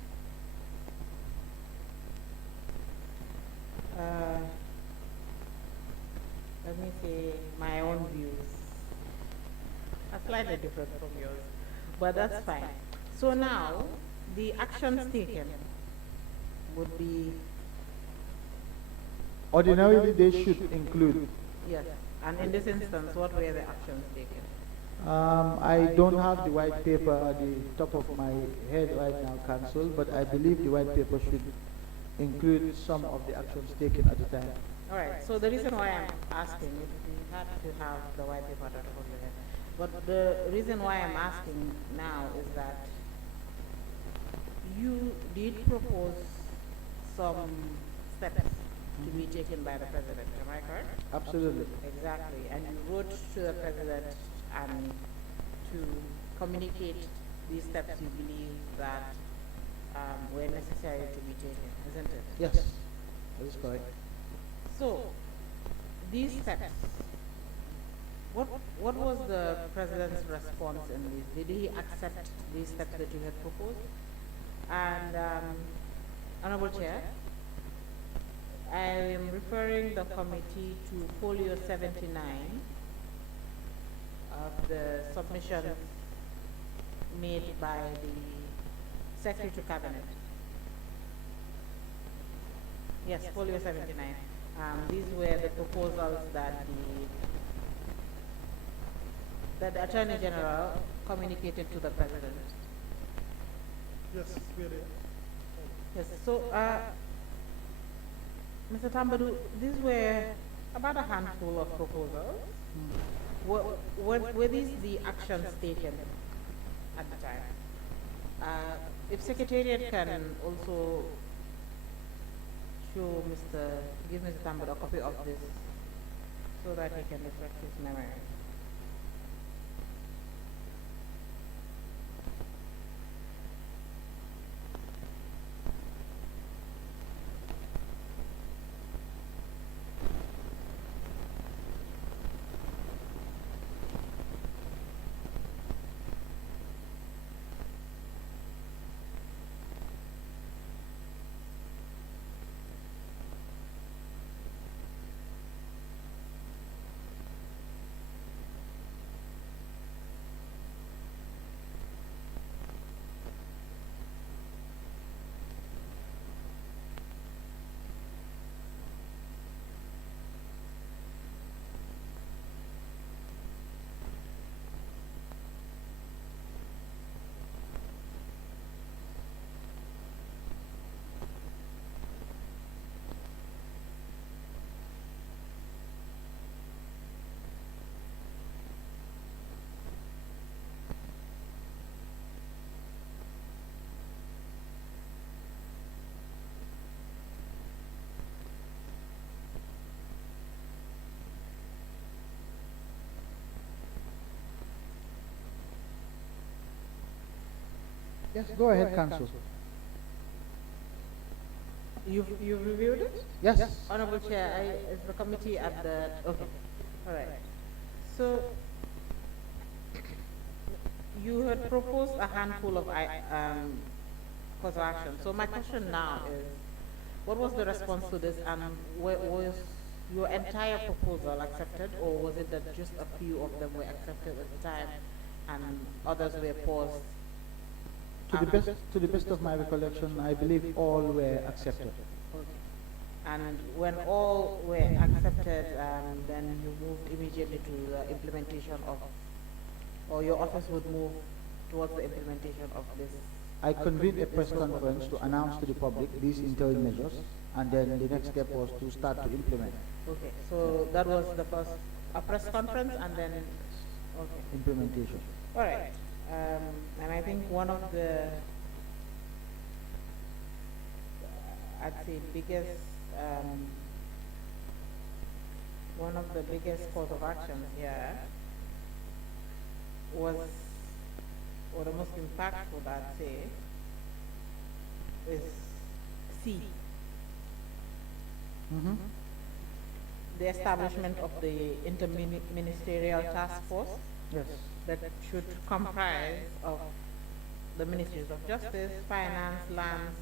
Let me say my own views are slightly different from yours, but that's fine. So now, the actions taken would be... Ordinarily, they should include. Yes, and in this instance, what were the actions taken? I don't have the white paper at the top of my head right now, Council, but I believe the white paper should include some of the actions taken at the time. All right, so the reason why I'm asking, we had to have the white paper at the top of your head, but the reason why I'm asking now is that you did propose some steps to be taken by the President, am I correct? Absolutely. Exactly, and you wrote to the President and to communicate these steps you believe that were necessary to be taken, isn't it? Yes, that is correct. So, these steps, what was the President's response in these? Did he accept these steps that you had proposed? And, Honorable Chair, I am referring the committee to folio 79 of the submission made by the Secretary to Cabinet. Yes, folio 79. These were the proposals that the Attorney General communicated to the President. Yes, we are there. Yes, so, Mr. Tambadou, these were about a handful of proposals. Were these the actions taken at the time? If Secretariat can also give Mr. Tambadou a copy of this so that he can refresh his memory. Yes, go ahead, Council. You've reviewed it? Yes. Honorable Chair, is the committee at the, okay, all right. So, you had proposed a handful of cause of action. So my question now is, what was the response to this, and was your entire proposal accepted, or was it that just a few of them were accepted at the time and others were paused? To the best of my recollection, I believe all were accepted. Okay. And when all were accepted, then you moved immediately to the implementation of, or your office would move towards the implementation of this? I convened a press conference to announce to the public these interim measures, and then the next step was to start to implement. Okay, so that was the first, a press conference, and then, okay. Implementation. All right. And I think one of the, I'd say biggest, one of the biggest cause of action here was, or the most impactful, I'd say, is C. Mm-hmm. The establishment of the interministerial task force Yes. that should comprise of the Ministries of Justice, Finance, Lands,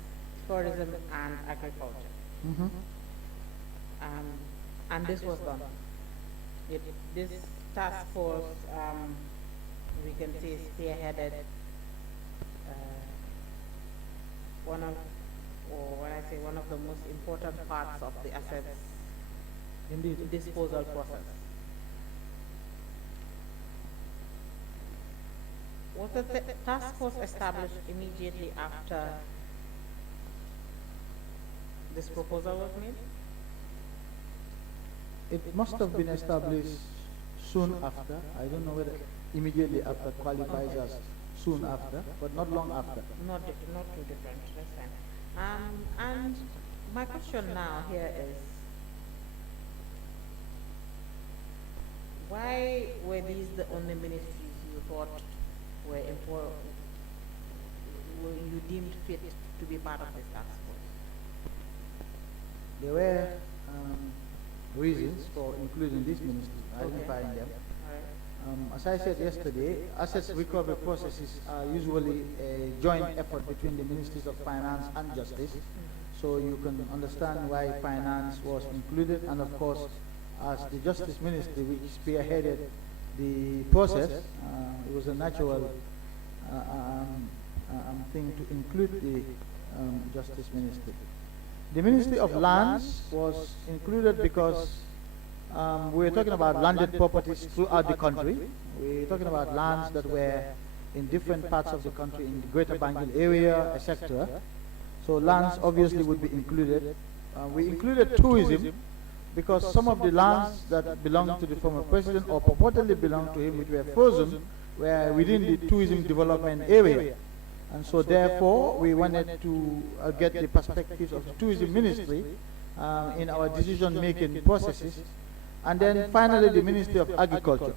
Tourism, and Agriculture. Mm-hmm. And this was done. This task force, we can say, spearheaded one of, or when I say one of the most important parts of the assets Indeed. disposal process. Was the task force established immediately after this proposal was made? It must have been established soon after. I don't know whether immediately after qualifies as soon after, but not long after. Not too different, that's fine. And my question now here is, why were these the only ministries you thought were important, were you deemed fit to be part of this task force? There were reasons for including these ministries, identifying them. All right. As I said yesterday, assets recovery processes are usually a joint effort between the Ministries of Finance and Justice. So you can understand why finance was included, and of course, as the Justice Ministry, which spearheaded the process, it was a natural thing to include the Justice Ministry. The Ministry of Lands was included because we were talking about landed properties throughout the country. We were talking about lands that were in different parts of the country, in the Greater Banjul area, etc. So lands obviously would be included. We included tourism because some of the lands that belonged to the former president or purportedly belonged to him, which were frozen, were within the tourism development area. And so therefore, we wanted to get the perspectives of the tourism ministry in our decision-making processes. And then finally, the Ministry of Agriculture,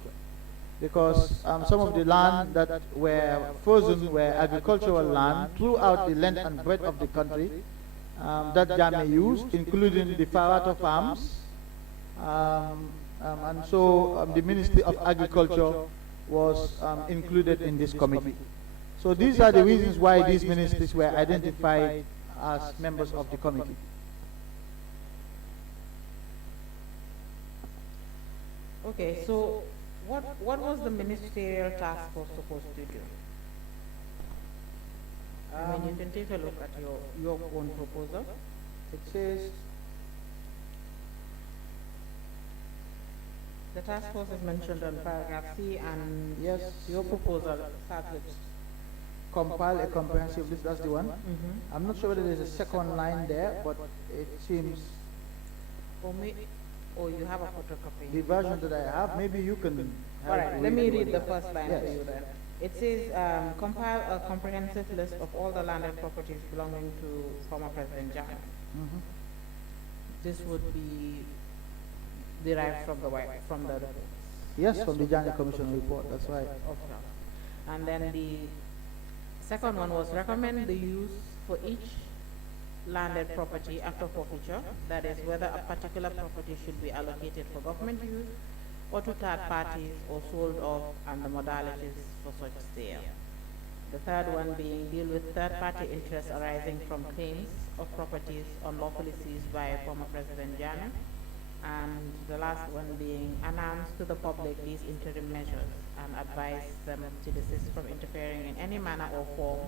because some of the land that were frozen were agricultural land throughout the length and breadth of the country that Janneh used, including the Farata farms. And so the Ministry of Agriculture was included in this committee. So these are the reasons why these ministries were identified as members of the committee. Okay, so what was the ministerial task force supposed to do? I mean, you can take a look at your own proposal. It says the task force is mentioned on paragraph C, and yes, your proposal starts with compile a comprehensive list. That's the one. I'm not sure whether there's a second line there, but it seems or you have a photocopy. the version that I have. Maybe you can. All right, let me read the first line Yes. for you then. It says, compile a comprehensive list of all the landed properties belonging to former President Janneh. This would be derived from the report. Yes, from the Janneh Commission report. That's right. Okay. And then the Second one was recommend the use for each landed property after forfeiture, that is whether a particular property should be allocated for government use or to third parties or sold off and the modalities for such sale. The third one being deal with third-party interests arising from claims of properties unlawfully seized by former President Janneh. And the last one being announce to the public these interim measures and advise them to desist from interfering in any manner or form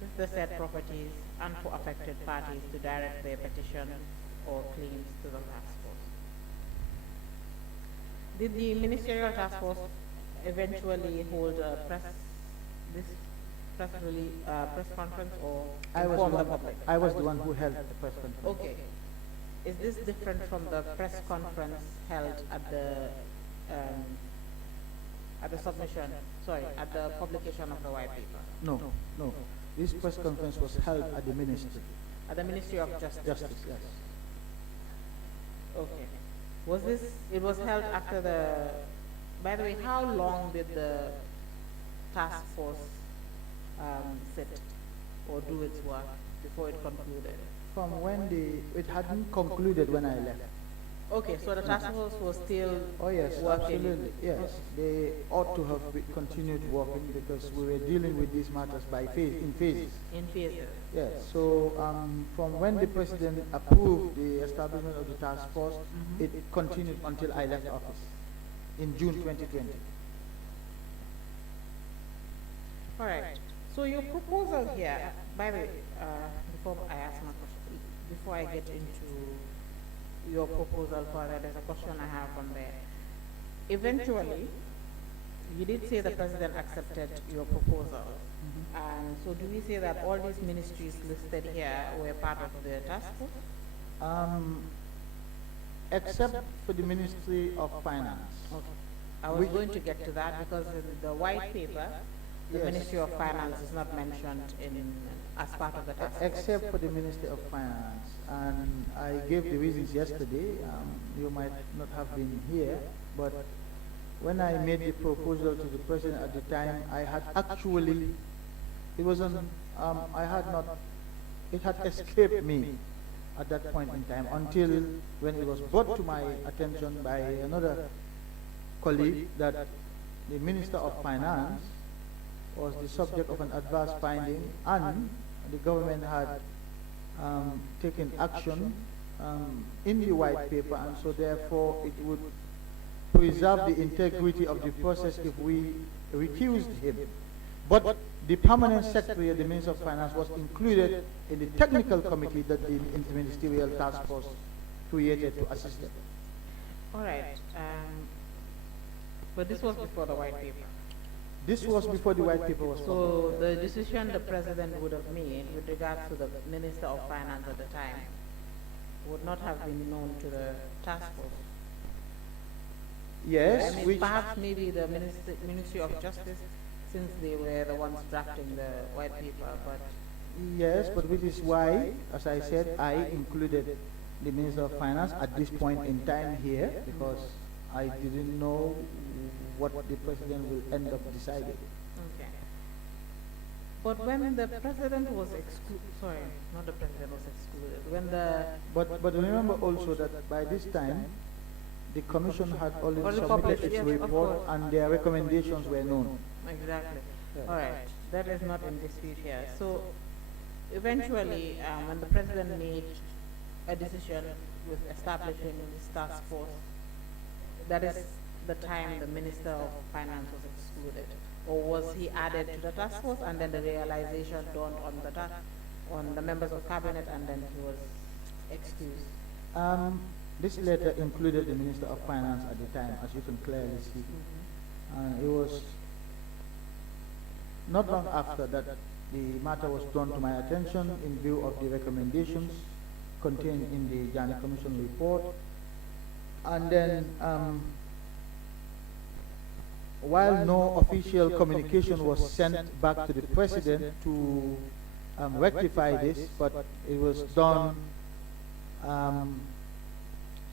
with the said properties and for affected parties to direct their petition or claims to the task force. Did the Ministerial Task Force eventually hold a press conference or inform the public? I was the one who held the press conference. Okay. Is this different from the press conference held at the submission, sorry, at the publication of the white paper? No, no. This press conference was held at the ministry. At the Ministry of Justice? Justice, yes. Okay. Was this, it was held after the, by the way, how long did the task force sit or do its work before it concluded? From when it hadn't concluded when I left. Okay, so the task force was still Oh yes, working? absolutely, yes. They ought to have continued working because we were dealing with these matters in phases. In phases? Yes, so from when the president approved the establishment of the task force, it continued until I left office in June 2020. All right. So your proposal here, by the way, before I ask my question, before I get into your proposal further, there's a question I have from there. Eventually, you did say the president accepted your proposal. And so do we say that all these ministries listed here were part of the task force? Except for the Ministry of Finance. Okay. I was going to get to that because in the white paper, the Yes. Ministry of Finance is not mentioned as part of the task force. Except for the Ministry of Finance. And I gave the reasons yesterday. You might not have been here, but when I made the proposal to the president at the time, I had actually, it wasn't, I had not, it had escaped me at that point in time until when it was brought to my attention by another colleague that the Minister of Finance was the subject of an adverse finding and the government had taken action in the white paper, and so therefore it would preserve the integrity of the process if we recused him. But the permanent secretary of the Minister of Finance was included in the technical committee that the Ministerial Task Force created to assist them. All right. But this was before the white paper. This was before the white paper was So the decision the president would have made with regards to the Minister of Finance at the time would not have been known to the task force. Yes, I mean, which, perhaps maybe the Ministry of Justice, since they were the ones drafting the white paper, but yes, but which is why, as I said, I included the Minister of Finance at this point in time here because I didn't know what the president will end up deciding. okay. But when the president was excluded, sorry, not the president was excluded, when the But remember also that by this time, the commission had already Already submitted published, its yes, of report course. and their recommendations were known. exactly. Yeah. All right, that is not in dispute here. So eventually, when the president made a decision with establishing this task force, that is the time the Minister of Finance was excluded, or was he added to the task force and then the realization dawned on the members of cabinet and then he was excused? This letter included the Minister of Finance at the time, as you can clearly see. It was not long after that the matter was drawn to my attention in view of the recommendations contained in the Janneh Commission report. And then, while no official communication was sent back to the President to rectify this, but it was done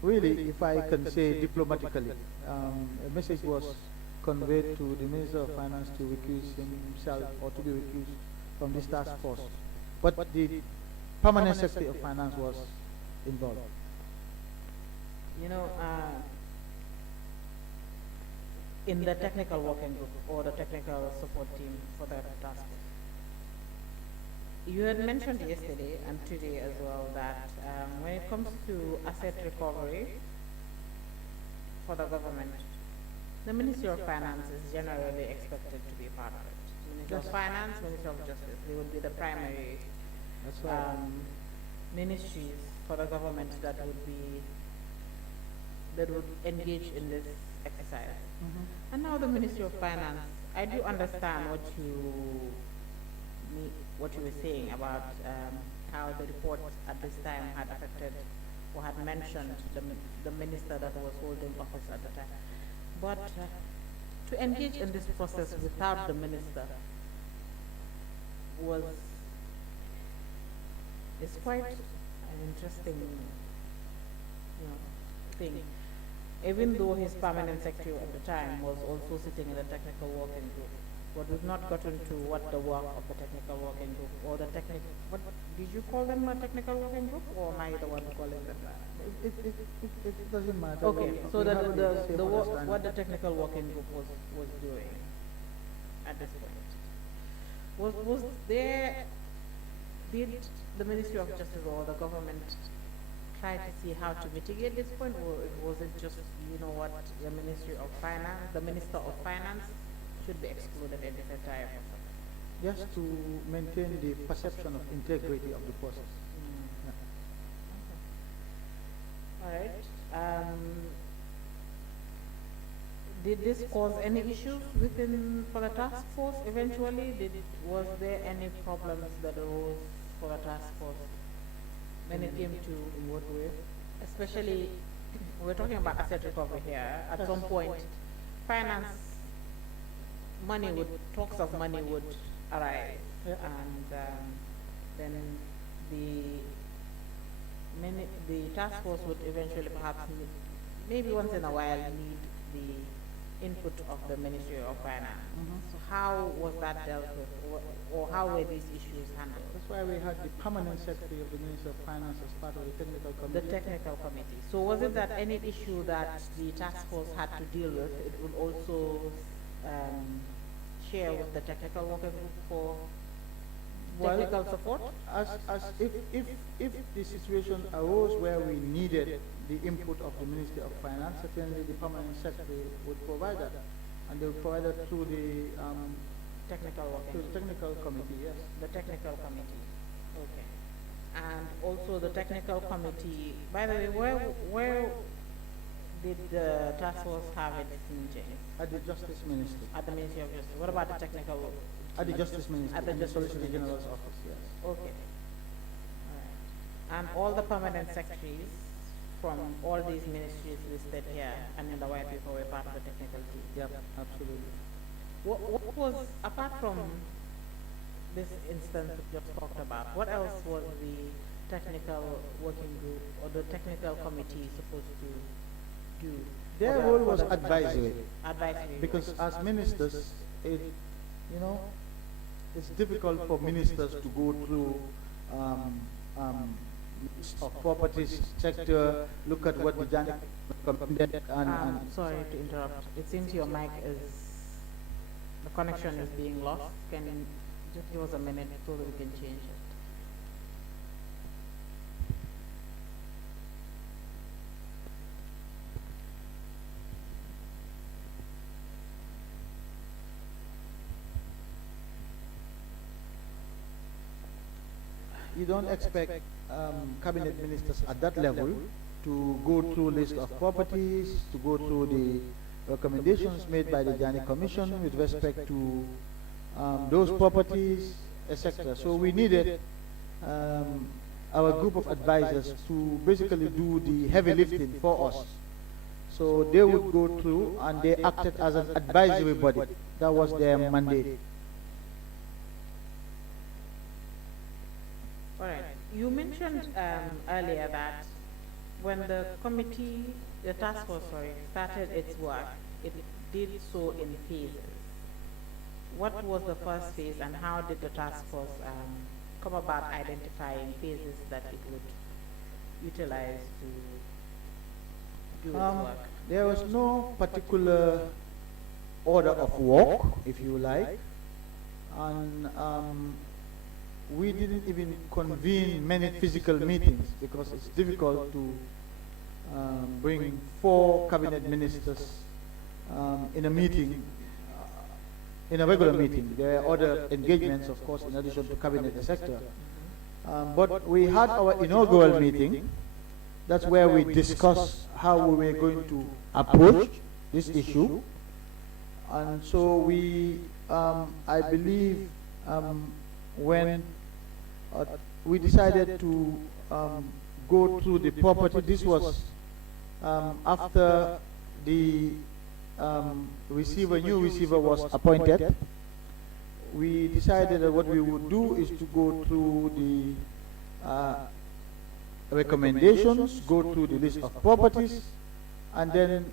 really, if I can say diplomatically. A message was conveyed to the Minister of Finance to recuse himself or to be recused from this task force, but the permanent Secretary of Finance was involved. You know, in the technical working group or the technical support team for that task. You had mentioned yesterday and today as well that when it comes to asset recovery for the government, the Ministry of Finance is generally expected to be a part of it. Ministry of Finance, Ministry of Justice, they would be the primary That's right. ministries for the government that would engage in this exercise. And now the Ministry of Finance, I do understand what you were saying about how the report at this time had affected or had mentioned the minister that was holding office at the time. But to engage in this process without the minister is quite an interesting thing. Even though his permanent secretary at the time was also sitting in the technical working group. But we've not gotten to what the work of the technical working group or the what did you call them, a technical working group, or am I the one calling them that? It doesn't matter. Okay, so what what the technical working group was doing at this point. Was there, did the Ministry of Justice or the government try to see how to mitigate this point, or was it just, you know what, the Ministry of Finance, the Minister of Finance should be excluded at this entire process? Just to maintain the perception of integrity of the process. All right. Did this cause any issues for the task force eventually? Was there any problems that arose for the task force when it came to, In what way? especially, we're talking about asset recovery here. At some point, finance talks of money would arise, and then the task force would eventually perhaps maybe once in a while need the input of the Ministry of Finance. So how was that dealt with, or how were these issues handled? That's why we had the permanent secretary of the Ministry of Finance as part of the technical committee. The technical committee. So was it that any issue that the task force had to deal with, it would also share with the technical working group for technical support? As if the situation arose where we needed the input of the Ministry of Finance, certainly the permanent secretary would provide that, and they would provide that through the Technical working group. technical committee. Yes. The technical committee. Okay. And also the technical committee, by the way, where did the task force have its meeting? At the Justice Ministry. At the Ministry of Justice. What about the technical? At the Justice Ministry. At the and Justice Solicitor Ministry. General's office. Yes. Okay. All right. And all the permanent secretaries from all these ministries listed here and in the white paper were part of the technical team. Yep. Absolutely. What was, apart from this instance we just talked about, what else was the technical working group or the technical committee supposed to do? Their role was advisory. Advisory. Because as ministers, it's difficult for ministers to go through of properties sector, look at what the Janneh recommended, and sorry to interrupt. It seems your mic the connection is being lost. Can you just give us a minute so that we can change it? you don't expect cabinet ministers at that level to go through list of properties, to go through the recommendations made by the Janneh Commission with respect to those properties, etc. So we needed our group of advisors to basically do the heavy lifting for us. So they would go through and they acted as an advisory body. That was their mandate. All right. You mentioned earlier that when the committee, the task force, started its work, it did so in phases. what was the first phase and how did the task force come about identifying phases that it would utilize to do its work? There was no particular order of work, if you like, and we didn't even convene many physical meetings because it's difficult to bring 4 cabinet ministers in a meeting, in a regular meeting. There are other engagements, of course, in addition to cabinet, etc. But we had our inaugural meeting. That's where we discussed how we were going to approach this issue. And so we, I believe, when we decided to go through the property, this was after the new receiver was appointed. We decided that what we would do is to go through the recommendations, go through the list of properties, and then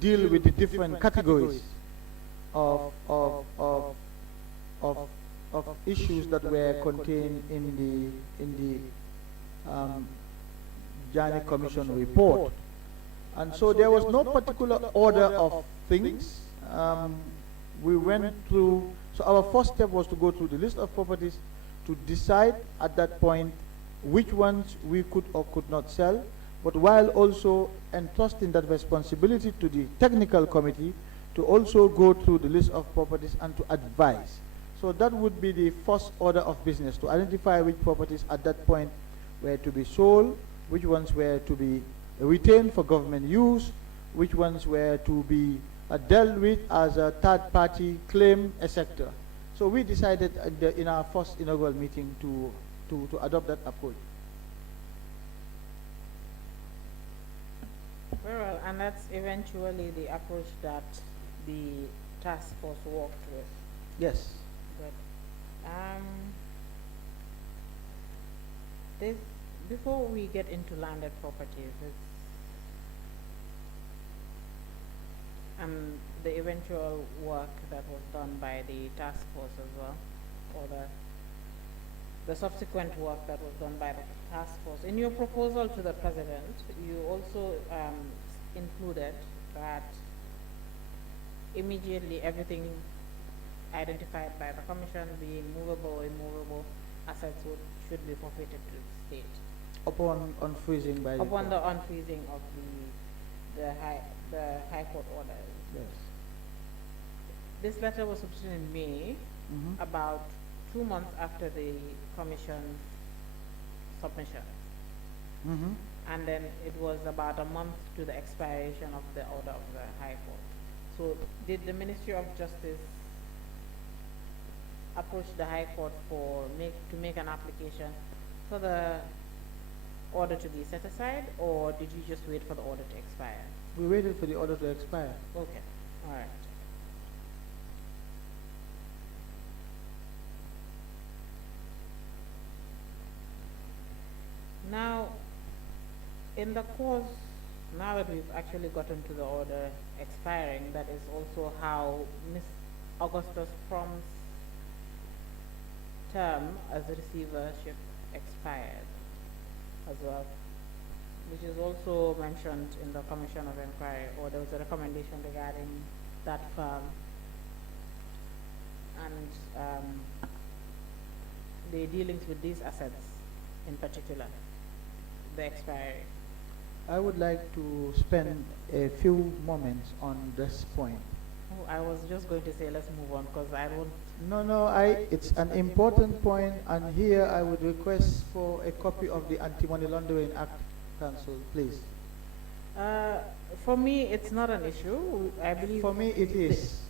deal with the different categories of issues that were contained in the Janneh Commission report. And so there was no particular order of things. We went through, so our first step was to go through the list of properties to decide at that point which ones we could or could not sell, but while also entrusting that responsibility to the technical committee to also go through the list of properties and to advise. So that would be the first order of business, to identify which properties at that point were to be sold, which ones were to be retained for government use, which ones were to be dealt with as a third-party claim, etc. So we decided in our first inaugural meeting to adopt that approach. Very well, and that's eventually the approach that the task force worked with. Yes. Good. Before we get into landed properties, the eventual work that was done by the task force as well, or the subsequent work that was done by the task force. In your proposal to the president, you also included that immediately everything identified by the commission, being movable or immovable assets, should be forfeited to the state. Upon unfreezing by upon the unfreezing of the high court orders. Yes. This letter was submitted in May, about 2 months after the commission's submission. And then it was about a month to the expiration of the order of the High Court. So did the Ministry of Justice approach the High Court to make an application for the order to be set aside, or did you just wait for the order to expire? We waited for the order to expire. Okay, all right. Now, in the course, now that we've actually gotten to the order expiring, that is also how Ms. Augustus Prom's term as receivership expired as well, which is also mentioned in the Commission of Inquiry, or there was a recommendation regarding that firm and the dealings with these assets in particular, the expiry. I would like to spend a few moments on this point. Oh, I was just going to say let's move on because I don't. No, it's an important point, and here I would request for a copy of the Anti-Money Laundering Act, Council, please. For me, it's not an issue. I believe. For me, it is.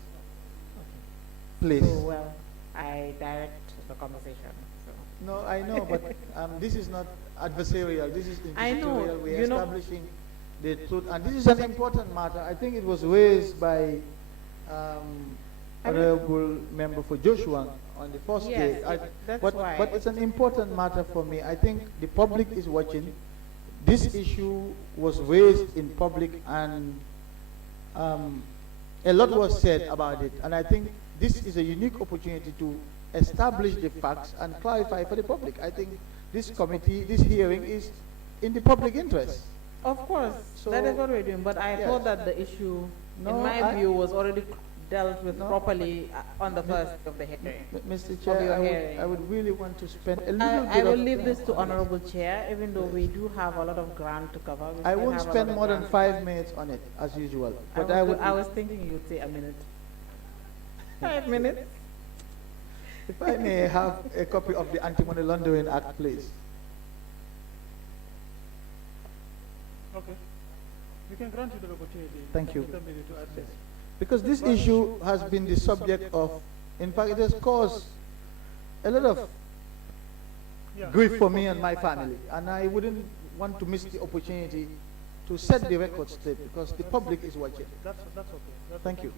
Please. So, well, I direct the conversation. So. No, I know, but this is not adversarial. This is I know. inquisitorial. We are establishing the truth, and this is an important matter. I think it was raised by Honorable Member for Joshua on the first day. That's why. But it's an important matter for me. I think the public is watching. This issue was raised in public, and a lot was said about it. And I think this is a unique opportunity to establish the facts and clarify for the public. I think this committee, this hearing is in the public interest. Of course, So- that is what we're doing, but I Yes. thought that the issue, No, in my I- view, was already dealt with No. properly on the first of the hearing. Mr. your Chair, hearing. I would really want to spend a little I bit will of... leave this to Honorable Chair, even though we do have a lot of ground to cover. We I still won't have a spend lot of more than ground. 5 minutes on it, as usual. But I was thinking you'd say a minute. 5 minutes? if I may have a copy of the Anti-Money Laundering Act, please. Okay. We can grant you the opportunity. Thank you. Later maybe to address. Because this issue has been the subject of, in fact, it has caused a lot of Yeah. grief for me and my family. And I wouldn't want to miss the opportunity to set the record straight because the public is watching. That's okay. Thank you.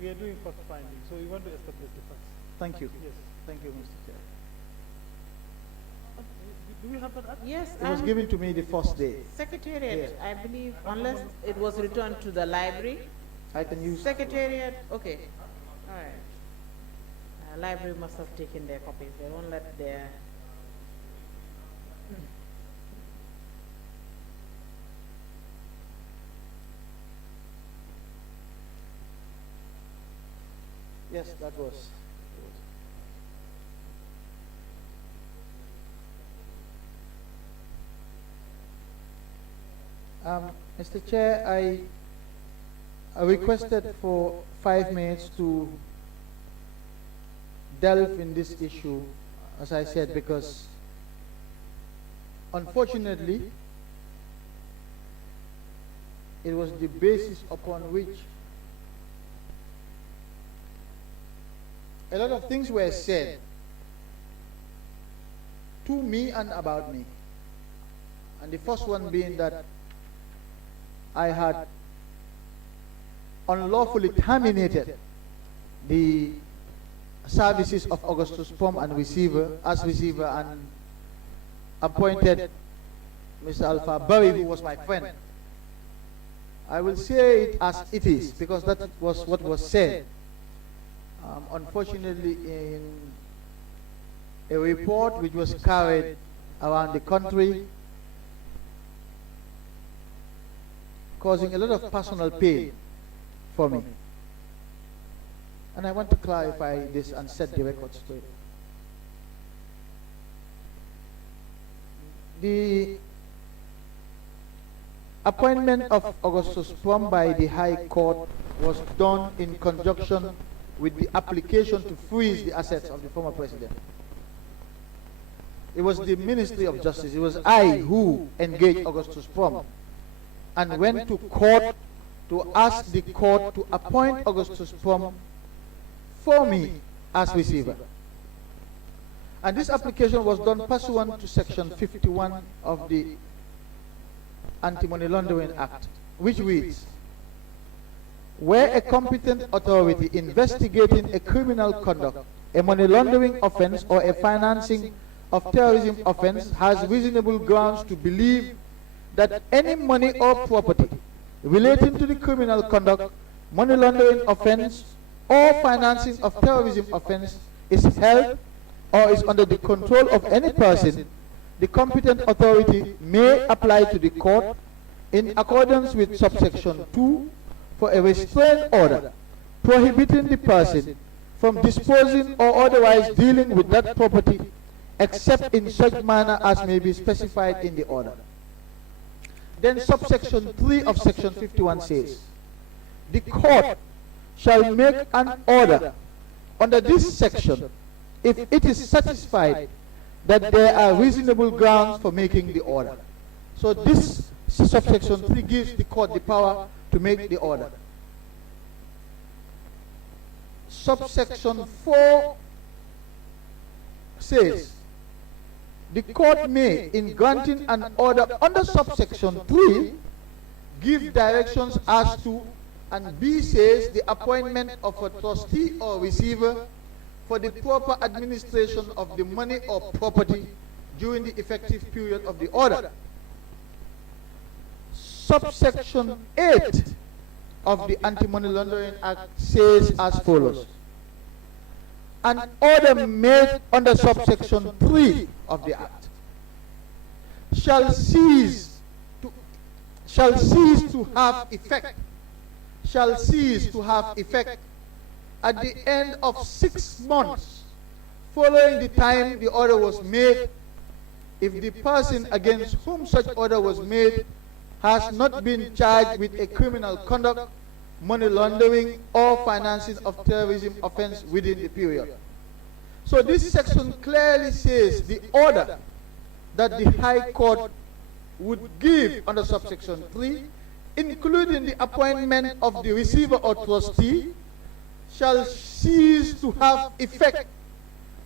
We are doing fact finding, so we want to establish the facts. Thank you. Yes. Thank you, Mr. Chair. Do we have that act? Yes, It was given to me the first day. Secretariat, I believe, unless it was returned to the library. I can use... Secretariat, okay, all right. Library must have taken their copies, they won't let their... Yes, that was. Mr. Chair, I requested for 5 minutes to delve in this issue, as I said, because unfortunately, it was the basis upon which a lot of things were said to me and about me. And the first one being that I had unlawfully terminated the services of Augustus Pom and receiver and appointed Mr. Alpha Barry, who was my friend. I will say it as it is because that was what was said. Unfortunately, in a report which was carried around the country, causing a lot of personal pain for me. And I want to clarify this and set the record straight. The appointment of Augustus Pom by the High Court was done in conjunction with the application to freeze the assets of the former president. It was the Ministry of Justice. It was I who engaged Augustus Pom and went to court to ask the court to appoint Augustus Pom for me as receiver. And this application was done pursuant to Section 51 of the Anti-Money Laundering Act, which reads, where a competent authority investigating a criminal conduct, a money laundering offense, or a financing of terrorism offense has reasonable grounds to believe that any money or property relating to the criminal conduct, money laundering offense, or financing of terrorism offense is held or is under the control of any person, the competent authority may apply to the court in accordance with subsection 2 for a restraint order prohibiting the person from disposing or otherwise dealing with that property except in such manner as may be specified in the order. Then subsection 3 of section 51 says, the court shall make an order under this section if it is satisfied that there are reasonable grounds for making the order. So this subsection 3 gives the court the power to make the order. Subsection 4 says, the court may, in granting an order under subsection 3, give directions as to, and B says, the appointment of a trustee or receiver for the proper administration of the money or property during the effective period of the order. Subsection 8 of the Anti-Money Laundering Act says as follows. an order made under subsection 3 of the Act shall cease to have effect at the end of 6 months following the time the order was made, if the person against whom such order was made has not been charged with a criminal conduct, money laundering, or financing of terrorism offense within the period. So this section clearly says the order that the High Court would give under subsection 3, including the appointment of the receiver or trustee, shall cease to have effect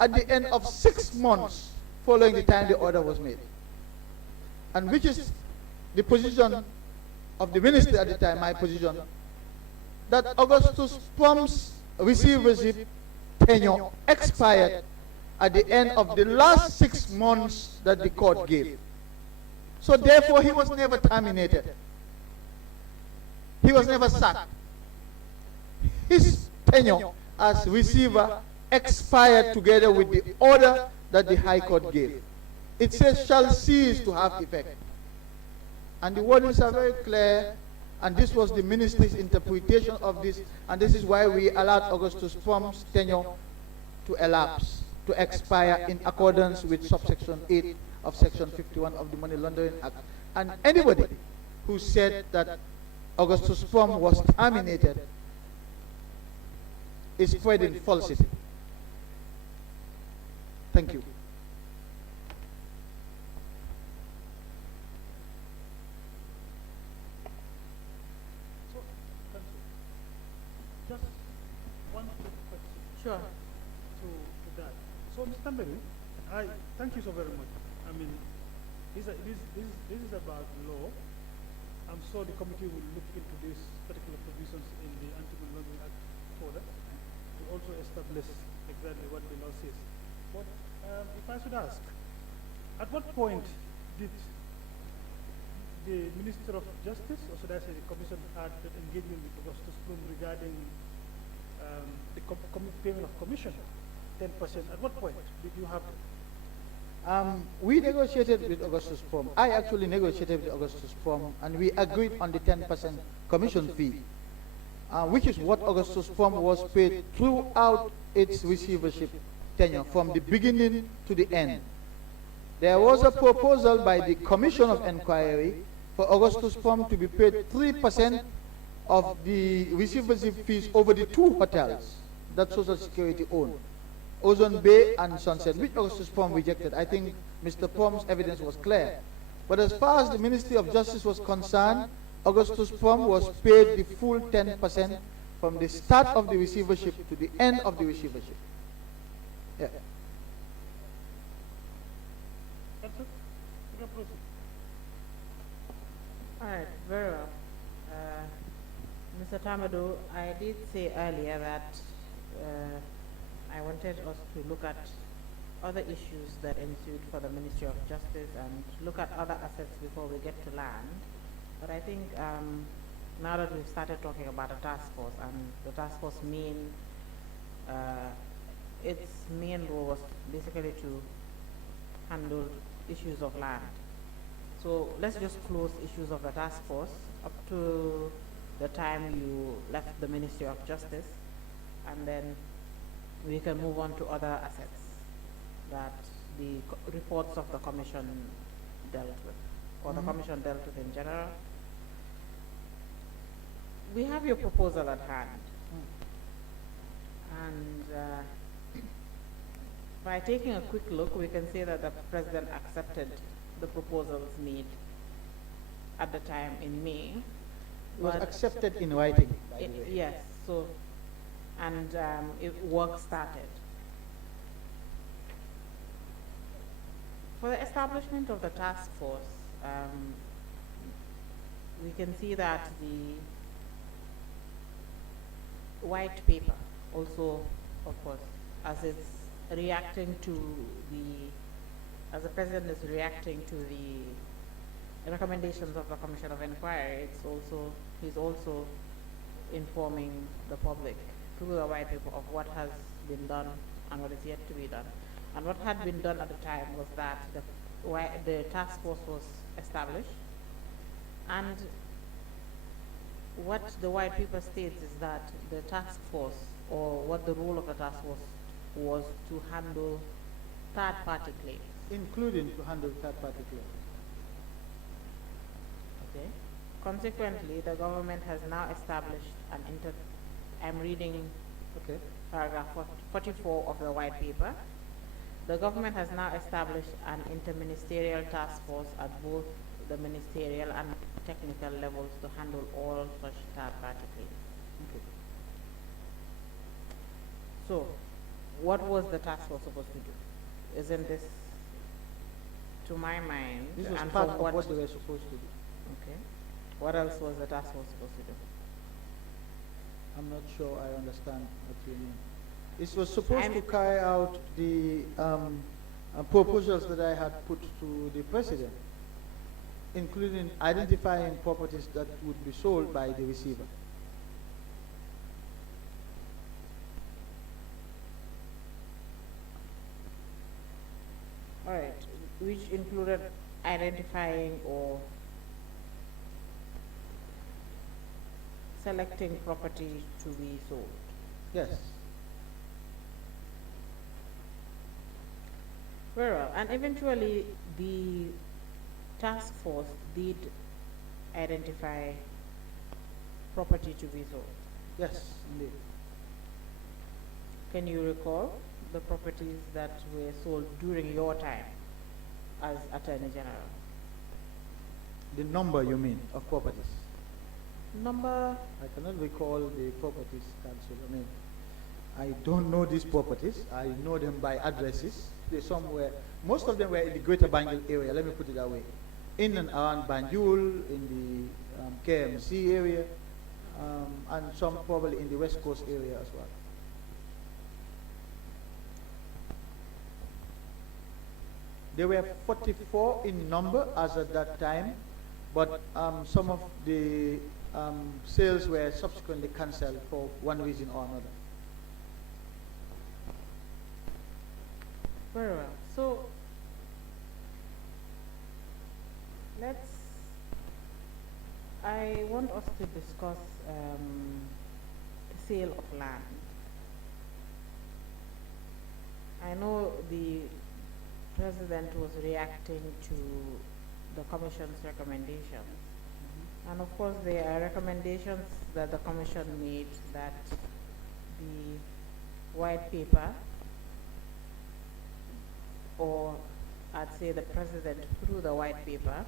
at the end of 6 months following the time the order was made. And which is the position of the minister at the time, my position, that Augustus Prom's receivership tenure expired at the end of the last 6 months that the court gave. So therefore he was never terminated. He was never sacked. His tenure as receiver expired together with the order that the High Court gave. It says shall cease to have effect. And the wordings are very clear, and this was the ministry's interpretation of this, and this is why we allowed Augustus Prom's tenure to elapse, to expire in accordance with subsection 8 of section 51 of the Money Laundering Act. And anybody who said that Augustus Prom was terminated is spreading falsity. Thank you. Just one quick question. Sure. To that. So, Mr. Tambadou, I thank you so very much. I mean, this is about law. I'm sure the committee will look into these particular provisions in the Anti-Money Laundering Act further to also establish exactly what the law says. But if I should ask, at what point did the Minister of Justice, or should I say the Commission, had an engagement with Augustus Plum regarding the payment of commission, 10%? At what point did you have that? We negotiated with Augustus Prom. I actually negotiated with Augustus Prom, and we agreed on the 10% commission fee, which is what Augustus Prom was paid throughout its receivership tenure, from the beginning to the end. There was a proposal by the Commission of Inquiry for Augustus Prom to be paid 3% of the receivership fees over the 2 hotels that Social Security owned, Ozone Bay and Sunset, which Augustus Prom rejected. I think Mr. Prom's evidence was clear. But as far as the Ministry of Justice was concerned, Augustus Prom was paid the full 10% from the start of the receivership to the end of the receivership. Yeah. That's it. You can proceed. All right, very well. Mr. Tambadou, I did say earlier that I wanted us to look at other issues that ensued for the Ministry of Justice and look at other assets before we get to land. But I think now that we've started talking about a task force, and the task force its main role was basically to handle issues of land. So let's just close issues of the task force up to the time you left the Ministry of Justice, and then we can move on to other assets that the reports of the Commission dealt with, or the Commission dealt with in general. We have your proposal at hand. And by taking a quick look, we can see that the President accepted the proposals made at the time in May. It was accepted in writing, by the way. Yes, so, and work started. For the establishment of the task force, we can see that the white paper also, of course, as it's reacting to as the President is reacting to the recommendations of the Commission of Inquiry, he's also informing the public through the white paper of what has been done and what is yet to be done. And what had been done at the time was that the task force was established, and what the white paper states is that the task force, or what the role of the task force was to handle third-party claims. Including to handle third-party claims. Okay. Consequently, the government has now established an I'm reading Okay. paragraph 44 of the white paper. The government has now established an interministerial task force at both the ministerial and technical levels to handle all such third-party claims. Okay. So, what was the task force supposed to do? Isn't this, to my mind, This was and part from of what they were supposed to do. okay, what else was the task force supposed to do? I'm not sure I understand what you mean. It was supposed I'm- to carry out the proposals that I had put to the president, including identifying properties that would be sold by the receiver. All right, which included identifying or selecting property to be sold. Yes. Very well, and eventually the task force did identify property to be sold. Yes, indeed. Can you recall the properties that were sold during your time as Attorney General? The number, you mean, of properties? Number, I cannot recall the properties, Council. I mean, I don't know these properties. I know them by addresses. They're somewhere. Most of them were in the greater Banjul area, let me put it that way. In and around Banjul, in the KMC area, and some probably in the West Coast area as well. There were 44 in number as at that time, but some of the sales were subsequently cancelled for one reason or another. very well. So, I want us to discuss the sale of land. I know the President was reacting to the Commission's recommendations. And of course, there are recommendations that the Commission made that the white paper, or I'd say the President through the white paper,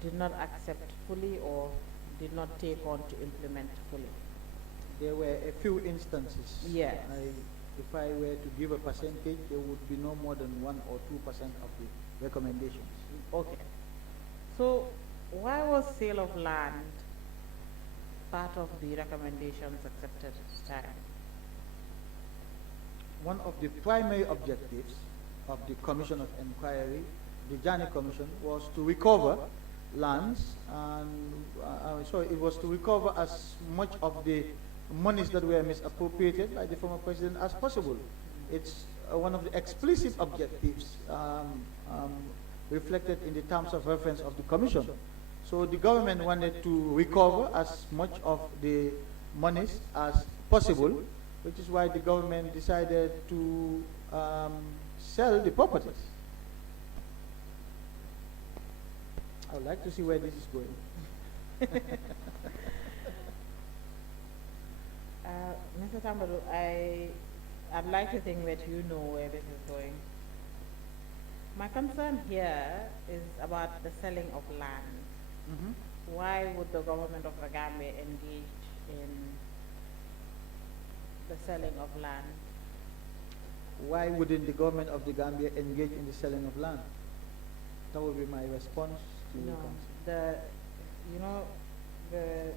did not accept fully or did not take on to implement fully. There were a few instances. Yes. If I were to give a percentage, there would be no more than 1 or 2% of the recommendations. Okay. So why was sale of land part of the recommendations accepted at the time? One of the primary objectives of the Commission of Inquiry, the Janneh Commission, was to recover lands, and so it was to recover as much of the monies that were misappropriated by the former president as possible. It's one of the explicit objectives reflected in the terms of reference of the Commission. So the government wanted to recover as much of the monies as possible, which is why the government decided to sell the properties. I would like to see where this is going. Mr. Tambadou, I'd like to think that you know where this is going. My concern here is about the selling of land. Why would the government of the Gambia engage in the selling of land? Why wouldn't the government of the Gambia engage in the selling of land? That would be my response to No, council. the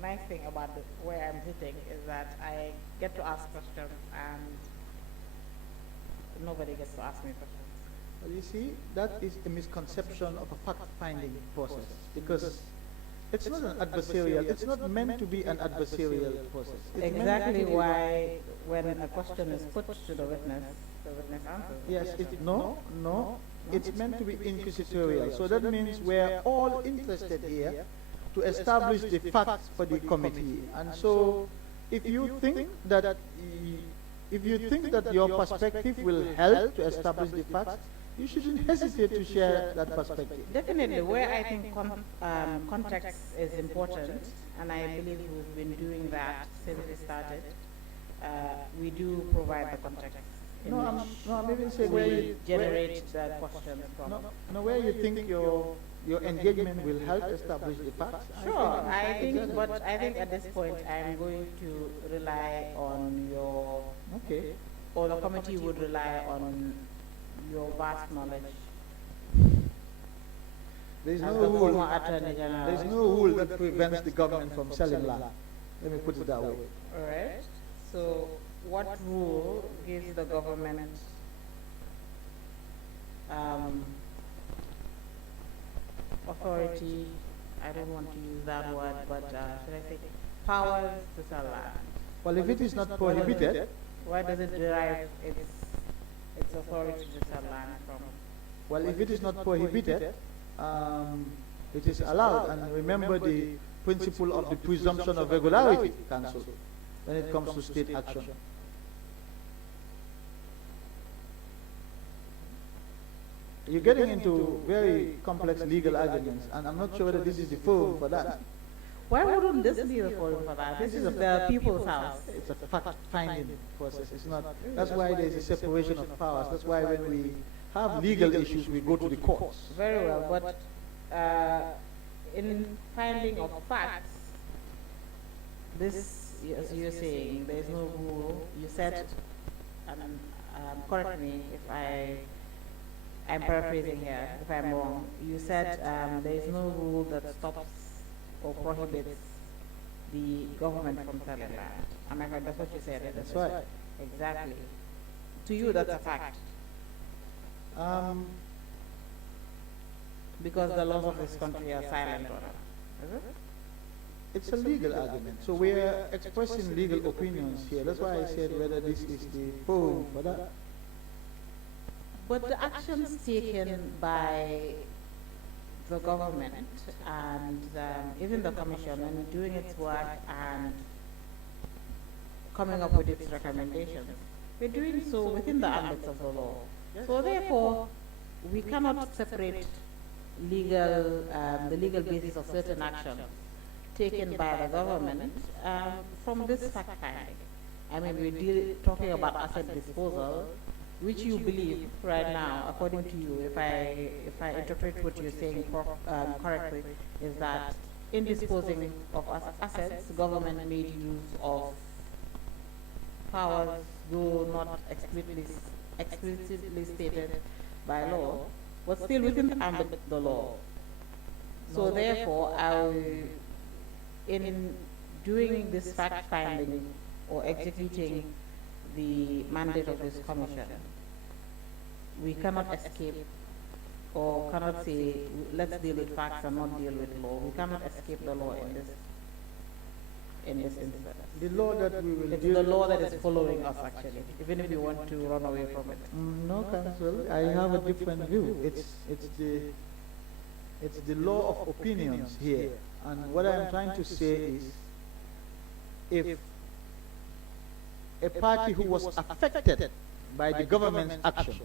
nice thing about where I'm sitting is that I get to ask questions and nobody gets to ask me questions. Well, you see, that is a misconception of a fact-finding process, because It's not an adversarial. It's not meant to be an adversarial process. It's meant Exactly to be- why when a question is put to the witness answers. Yes, no. It's meant to be inquisitorial. So that means we're all interested here to establish the facts for the committee. And so, if you think that your perspective will help to establish the facts, you shouldn't hesitate to share that perspective. Definitely, where I think context is important, and I believe we've been doing that since we started, we do provide the context. in which I'm even saying we where you generate that question from. where you think your engagement will help establish the facts. Sure, I think at this point I'm going to rely on your, Okay. or the committee would rely on your vast knowledge There's as no the rule. former Attorney General. There's no rule that prevents the government from selling land. Let me put it that way. All right. So, what rule gives the government authority? I don't want to use that word, but should I say powers to sell land? Well, if it is not prohibited, Where does it derive its authority to sell land from? well, if it is not prohibited, it is allowed. And remember the principle of the presumption of regularity, Council, when it comes to state action. You're getting into very complex legal arguments, and I'm not sure whether this is the forum for that. Why wouldn't this be the forum for that? This is the people's house. It's a fact-finding process. It's not. That's why there's a separation of powers. That's why when we have legal issues, we go to the courts. Very well, but in finding of facts, this, as you're saying, there is no rule. You said, and correct me if I'm paraphrasing here, if I'm wrong. You said there is no rule that stops or prohibits the government from selling land. Am I right? That's what you said. That's right. Exactly. To you, that's a fact. Because the laws of this country are silent on it. Is it? It's a legal argument. So we're expressing legal opinions here. That's why I said whether this is the forum for that. But the actions taken by the government and even the commission in doing its work and coming up with its recommendations, we're doing so within the ambits of the law. So therefore, we cannot separate the legal basis of certain actions taken by the government from this fact finding. I mean, we're talking about asset disposal, which you believe right now, according to you, if I interpret what you're saying correctly, is that in disposing of assets, the government made use of powers, though not explicitly stated by law, but still within the ambit of the law. So therefore, in doing this fact finding or executing the mandate of this commission, we cannot escape or cannot say, let's deal with facts and not deal with law. We cannot escape the law in this instance. The law that we will It's deal the law that is following us, actually, even if we want to run away from it. No, Council, I have a different view. It's the law of opinions here. And what I'm trying to say is, if a party who was affected by the government's actions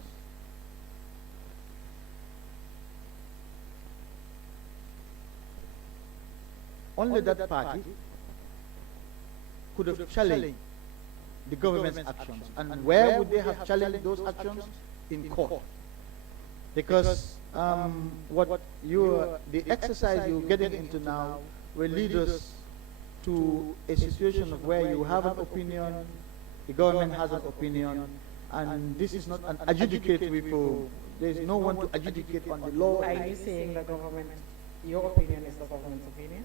only that party could have challenged the government's actions. And where would they have challenged those actions? In court. Because the exercise you're getting into now will lead us to a situation of where you have an opinion, the government has an opinion, and this is not an adjudicatory forum. There is no one to adjudicate on the law. Are you saying the government, your opinion is the government's opinion?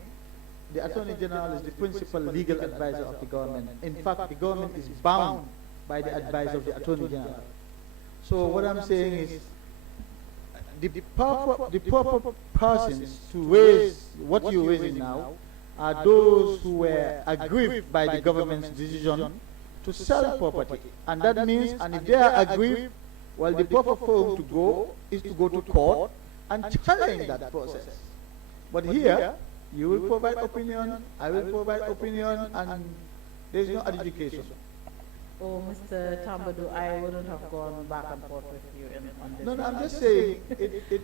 The Attorney General is the principal legal advisor of the government. In fact, the government is bound by the advice of the Attorney General. So what I'm saying is, the proper persons to raise what you're raising now are those who were aggrieved by the government's decision to sell property. And that means, and if they are aggrieved, well, the proper forum to go is to go to court and challenge that process. But here, you will provide opinion, I will provide opinion, and there is no adjudication. Oh, Mr. Tambadou, I wouldn't have gone back and forth with you on this. No, I'm just saying.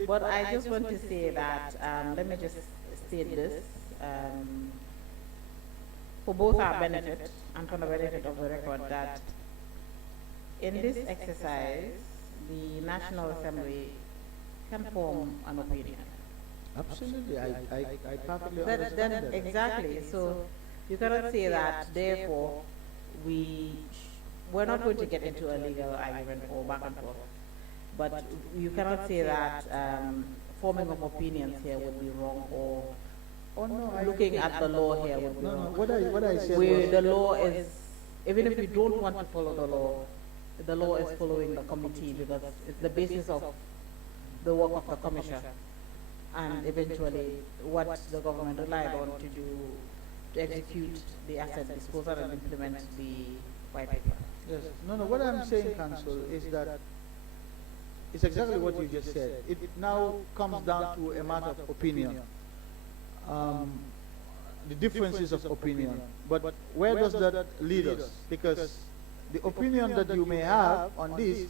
But I just want to say that, let me just state this, for both our benefit and for the benefit of the record, that in this exercise, the National Assembly can form an opinion. Absolutely, I perfectly understand that. Exactly. So you cannot say that, therefore, we're not going to get into a legal argument or back and forth. But you cannot say that forming of opinions here would be wrong, or looking at the law here would be wrong. What I said Where was, the law is, even if we don't want to follow the law is following the committee, because it's the basis of the work of the commission, and eventually what the government relied on to do, to execute the asset disposal and implement the white paper. yes, what I'm saying, Council, is that it's exactly what you just said. It now comes down to a matter of opinion. The differences of opinion. But where does that lead us? Because the opinion that you may have on this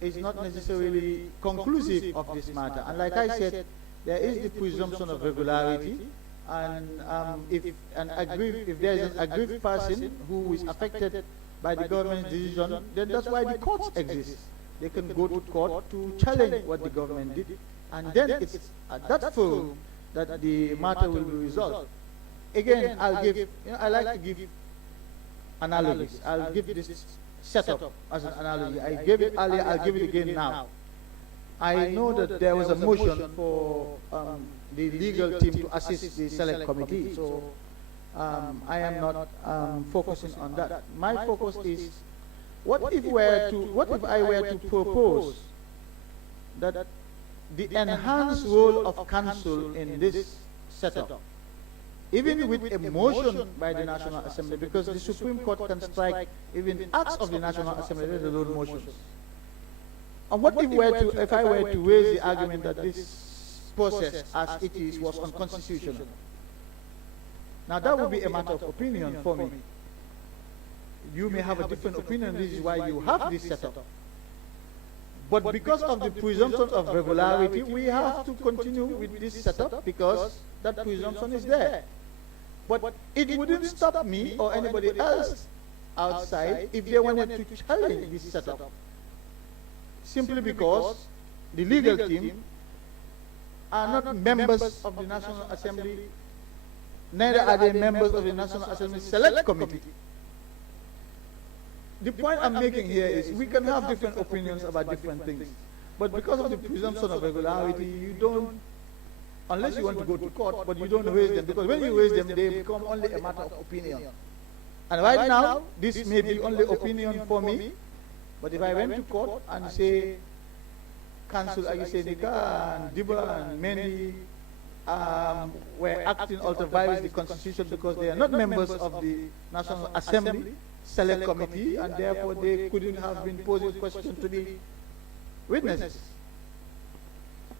is not necessarily conclusive of this matter. And like I said, there is the presumption of regularity, and if there is an aggrieved person who is affected by the government's decision, then that's why the courts exist. They can go to court to challenge what the government did, and then it's at that forum that the matter will be resolved. Again, I'll give, I like to give analogies. I'll give this setup as an analogy. I gave it earlier, I'll give it again now. I know that there was a motion for the legal team to assist the select committee, so I am not focusing on that. My focus is, what if I were to propose that the enhanced role of council in this setup, even with a motion by the National Assembly, because the Supreme Court can strike even acts of the National Assembly, let alone motions. And what if I were to raise the argument that this process as it is was unconstitutional? Now that would be a matter of opinion for me. You may have a different opinion, this is why you have this setup. But because of the presumption of regularity, we have to continue with this setup because that presumption is there. But it wouldn't stop me or anybody else outside if they wanted to challenge this setup. Simply because the legal team are not members of the National Assembly, neither are they members of the National Assembly Select Committee. The point I'm making here is we can have different opinions about different things, but because of the presumption of regularity, you don't, unless you want to go to court, but you don't raise them, because when you raise them, they become only a matter of opinion. And right now, this may be only opinion for me, but if I went to court and say, Council Agisenika and Diba and Mendy were acting ultra vires the Constitution because they are not members of the National Assembly Select Committee, and therefore they couldn't have been posing questions to the witnesses.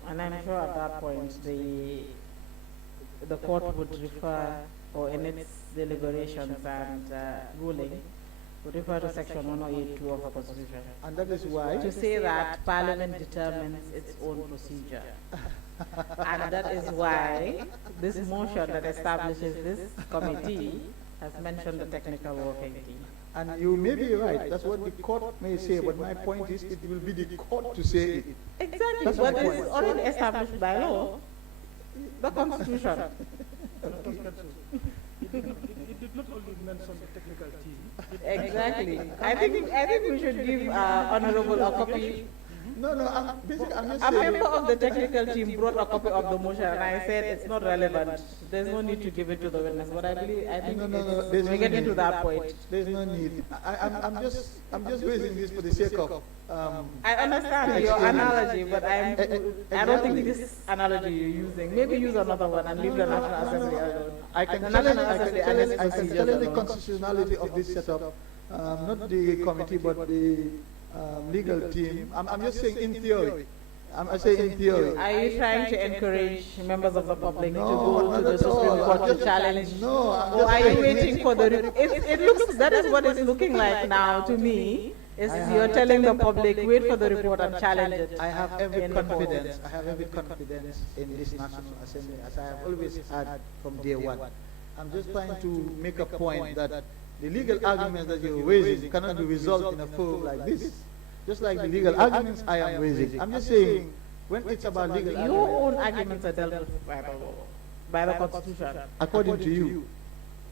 And I'm sure at that point the court would refer, or in its deliberations and ruling, would refer to section 1082 of the Constitution. And that is why, to say that Parliament determines its own procedure. And that is why this motion that establishes this committee has mentioned the technical working team. and you may be right, that's what the court may say, but my point is it will be the court to say it. Exactly, That's but my this point. is already established by law, the Constitution. It did not only mention the technical team. Exactly. I think we should give Honorable a copy basically, I'm just A saying. member of the technical team brought a copy of the motion, and I said it's not relevant. There's no need to give it to the witness. But I think There's we're no getting need. to that point. There's no need. I'm just raising this for the sake of. I understand your analogy, but I don't think this analogy you're using. Maybe use another one and leave the National Assembly alone. I can The challenge, National Assembly and its procedures the alone. constitutionality of this setup, not the committee, but the legal team. I'm just saying in theory. I'm saying in theory. Are you trying to encourage members of the public to No, go not to the at Supreme all. Court I'm to just- challenge? No, I'm Or just are you saying- waiting for the? It looks that is what it's looking like now to me. Is you're telling the public wait for the report and challenge it. I have every in the court. confidence. I have every confidence in this National Assembly, as I have always had from day one. I'm just trying to make a point that the legal arguments that you're raising cannot be resolved in a forum like this. Just like the legal arguments I am raising. I'm just saying, when it's about legal Your arguments, own arguments are dealt with by the law, by the Constitution. according to you,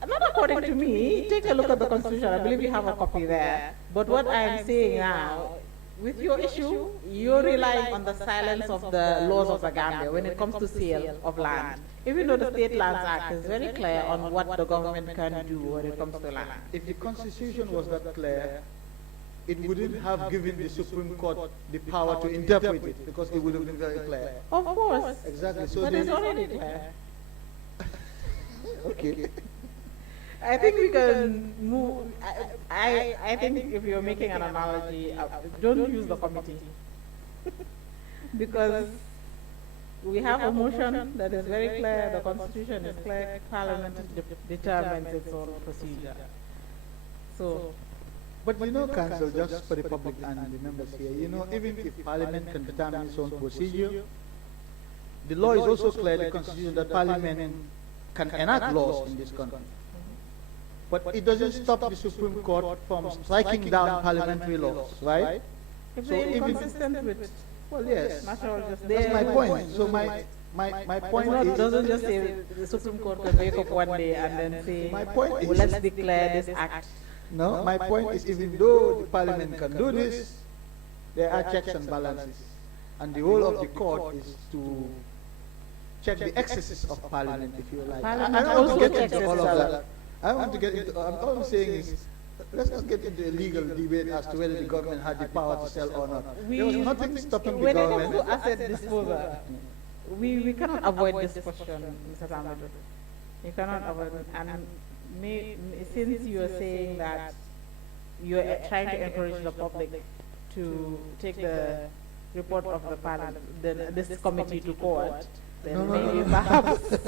Not according to me. Take a look at the Constitution. I believe you have a copy there. But what I am saying now, with your issue, you're relying on the silence of the laws of the Gambia when it comes to sale of land. Even though the State Lands Act is very clear on what the government can do when it comes to land. if the Constitution was that clear, it wouldn't have given the Supreme Court the power to interpret it, because it would have been very clear. Of course. Exactly. So But the- it's already clear. okay. I think we can move. I think if you're making an analogy, don't use the committee. Because we have a motion that is very clear, the Constitution is clear, Parliament determines its own procedure. So, But you know, Council, just for the public and the members here, you know, even if Parliament can determine its own procedure, the law is also clear, the Constitution, that Parliament can enact laws in this country. But it doesn't stop the Supreme Court from striking down parliamentary laws, right? if So they're even- inconsistent with Well, yes. natural justice, That's my point. So my point is, doesn't just say the Supreme Court can wake up one day and then say, My point well, is- let's declare this act. no, my point is, even though the Parliament can do this, there are checks and balances. And the role of the court is to check the excesses of Parliament, if you like. Parliament I don't want also to get checks into all of itself. that. I don't want to get into, all I'm saying is, let's not get into a legal debate as to whether the government had the power to sell or not. There was nothing stopping the When it comes government. to asset disposal, we cannot avoid this question, Mr. Tambadou. You cannot avoid it. And since you are saying that you are trying to encourage the public to take the report of the parliament, this committee to court, then No, no, maybe no, no. perhaps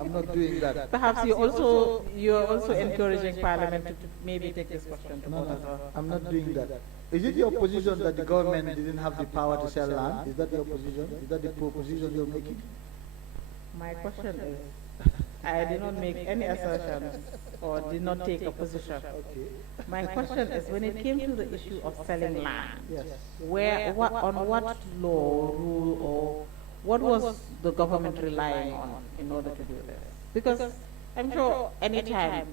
I'm not doing that. perhaps you're also encouraging Parliament to maybe take this question to No, court no, as well. I'm not doing that. Is it your position that the government didn't have the power to sell land? Is that your position? Is that the proposition you're making? My question is, I did not make any assertions or did not take a position. Okay. My question is, when it came to the issue of selling land, Yes. on what law, rule, or what was the government relying on in order to do this? Because I'm sure any time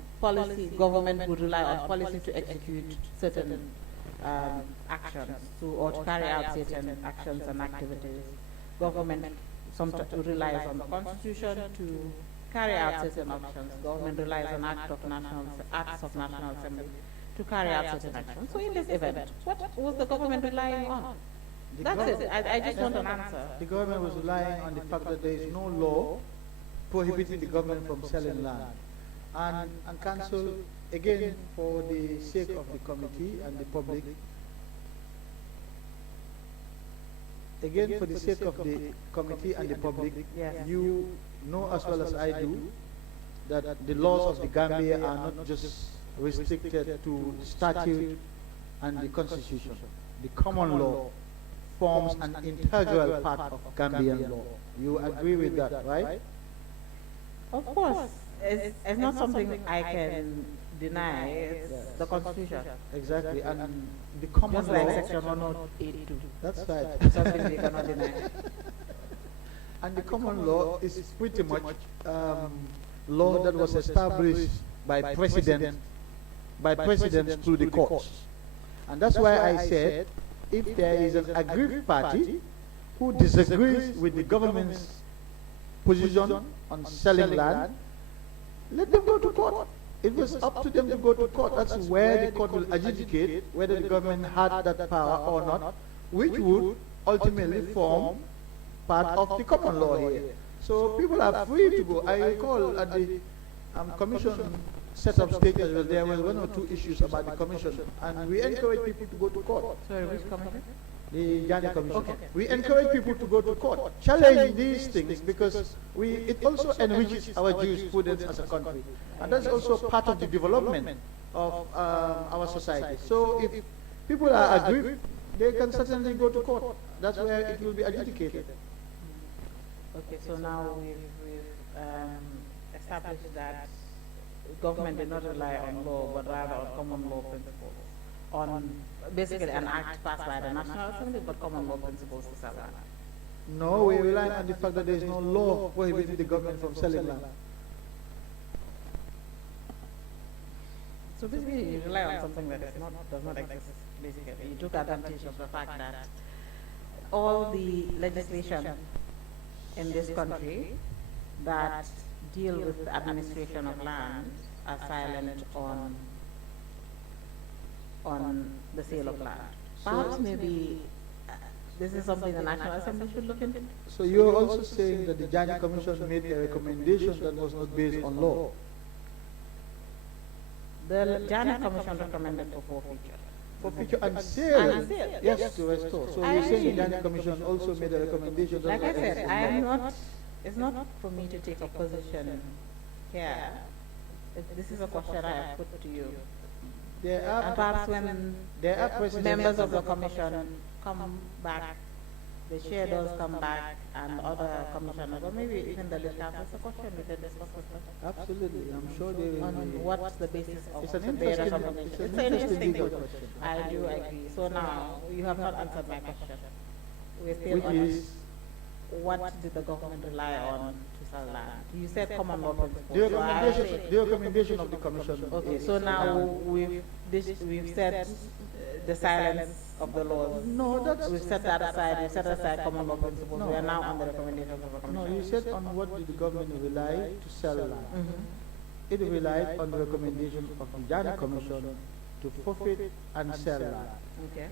government would rely on policy to execute certain actions or to carry out certain actions and activities. Government sometimes relies on the Constitution to carry out certain actions. Government relies on acts of National Assembly to carry out certain actions. So in this event, what was the government relying on? That's it. I just want an answer. The government was relying on the fact that there is no law prohibiting the government from selling land. And council, again, for the sake of the committee and the public, again, for the sake of the committee and the public, Yes. you know as well as I do that the laws of the Gambia are not just restricted to the statute and the constitution. The common law forms an integral part of Gambian law. You agree with that, right? Of course, it's not something I can deny. It's the Constitution. Exactly. And the common Just like law, Section 182. that's right. Something we cannot deny. And the common law is pretty much law that was established by presidents through the courts. And that's why I said if there is an aggrieved party who disagrees with the government's position on selling land, let them go to court. It was up to them to go to court. That's where the court will adjudicate whether the government had that power or not, which would ultimately form part of the common law here. So people are free to go. I recall at the commission setup stage as well, there were 1 or 2 issues about the commission, and we encourage people to go to court. Sorry, which commission? The Janneh Commission. Okay. We encourage people to go to court, challenge these things, because it also enriches our jurisprudence as a country. And that's also part of the development of our society. So if people are aggrieved, they can certainly go to court. That's where it will be adjudicated. Okay, so now we've established that government did not rely on law, but rather on common law principles, on basically an act passed by the National Assembly, but common law principles to sell land. No, we rely on the fact that there is no law prohibiting the government from selling land. So basically, you rely on something that is does not exist. Basically, you took advantage of the fact that all the legislation in this country that deal with the administration of land are silent on the sale of land. Perhaps maybe this is something the National Assembly should look into. So you're also saying that the Janneh Commission made a recommendation that was not based on law? The Janneh Commission recommended for forfeiture. Forfeiture and sale? And sale. Yes, to restore. So you're saying the Janneh Commission also made a recommendation that Like I was said, against I law? am not, it's not for me to take a position here. This is a question I have put to you. There And are, perhaps when there are precedents. members of the commission come back, the chair does come back, and other commissioners, or maybe even the list council, it's a question we can discuss with them. Absolutely, I'm sure they will. On what's the basis of It's an their interesting, recommendation. it's It's an an interesting interesting legal one. question. I do agree. So now, you have not answered my question. We're still Which on is, what did the government rely on to sell land? You said common law principles. the so I recommendation, say- the recommendation of the commission. Okay, is, so now we've said the silence of the laws. No, that's, We've set that aside, we've set aside common law principles. No. We are now on the recommendations of the no, commission. you said on what did the government rely to sell land? Mhm. It relied on the recommendation of the Janneh Commission to forfeit and sell land. Okay.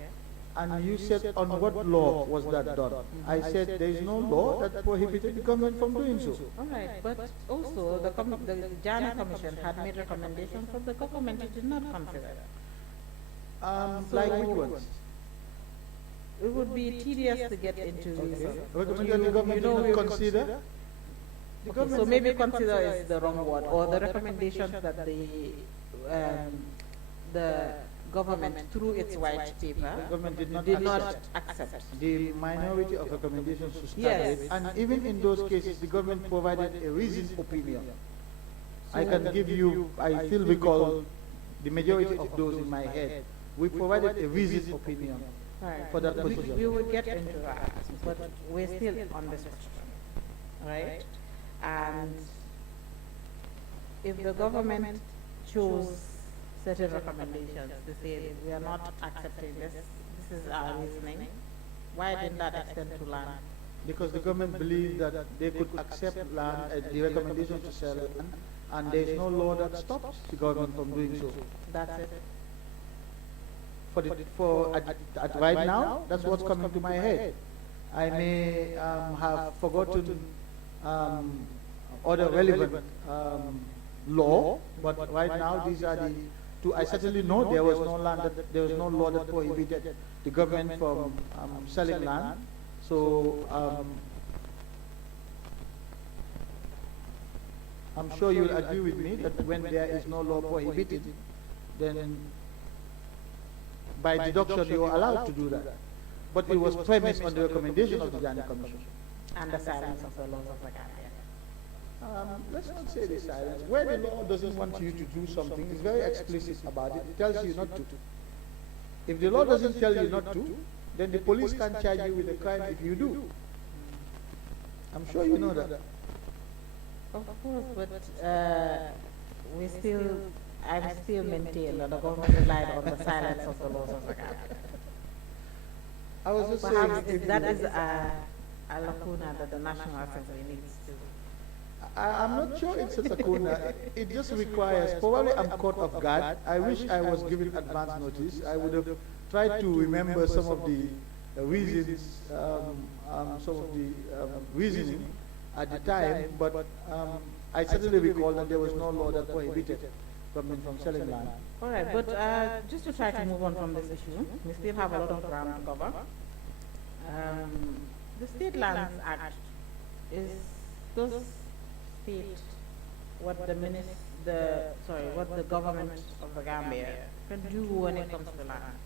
And you said on what law was that done? I said there is no law that prohibited the government from doing so. All right, but also the Janneh Commission had made recommendations that the government did not consider. Like which ones? It would be tedious to get into these. Okay. Recommended the government did not consider? The Okay, government so maybe consider is the wrong word, or the recommendations that the government, through its white paper, government did not did not accept. accept. The minority of recommendations to start Yes. with, and even in those cases, the government provided a reasoned opinion. I can give you, I still recall the majority of those in my head. We provided a reasoned opinion. Right. For that position. We would get into that, but we're still on this question, right? And if the government chose certain recommendations to say we are not accepting this, this is our reasoning, why didn't that extend to land? Because the government believed that they could accept land, the recommendation to sell land, and there is no law that stops the government from doing so. That's it. At right now, that's what's coming to my head. I may have forgotten other relevant law, but right now these are the two. I certainly know there was no there was no law that prohibited the government from selling land. So I'm sure you'll agree with me that when there is no law prohibited, then by deduction you are allowed to do that. But it was premised on the recommendation of the Janneh Commission. And the silence of the laws of the Gambia. Let's not say the silence. Where the law doesn't want you to do something, it's very explicit about it. It tells you not to. If the law doesn't tell you not to, then the police can charge you with a crime if you do. I'm sure you know that. Of course, but I still maintain that the government relied on the silence of the laws of the Gambia. I was just Perhaps saying, if that is a lacuna that the National Assembly needs to. I'm not sure it's a lacuna. It just requires, probably I'm caught off guard. I wish I was given advance notice. I would have tried to remember some of the reasons, some of the reasoning at the time, but I certainly recall that there was no law that prohibited government from selling land. All right, but just to try to move on from this issue, we still have a lot of ground to cover. The State Lands Act does state what what the government of the Gambia can do when it comes to land.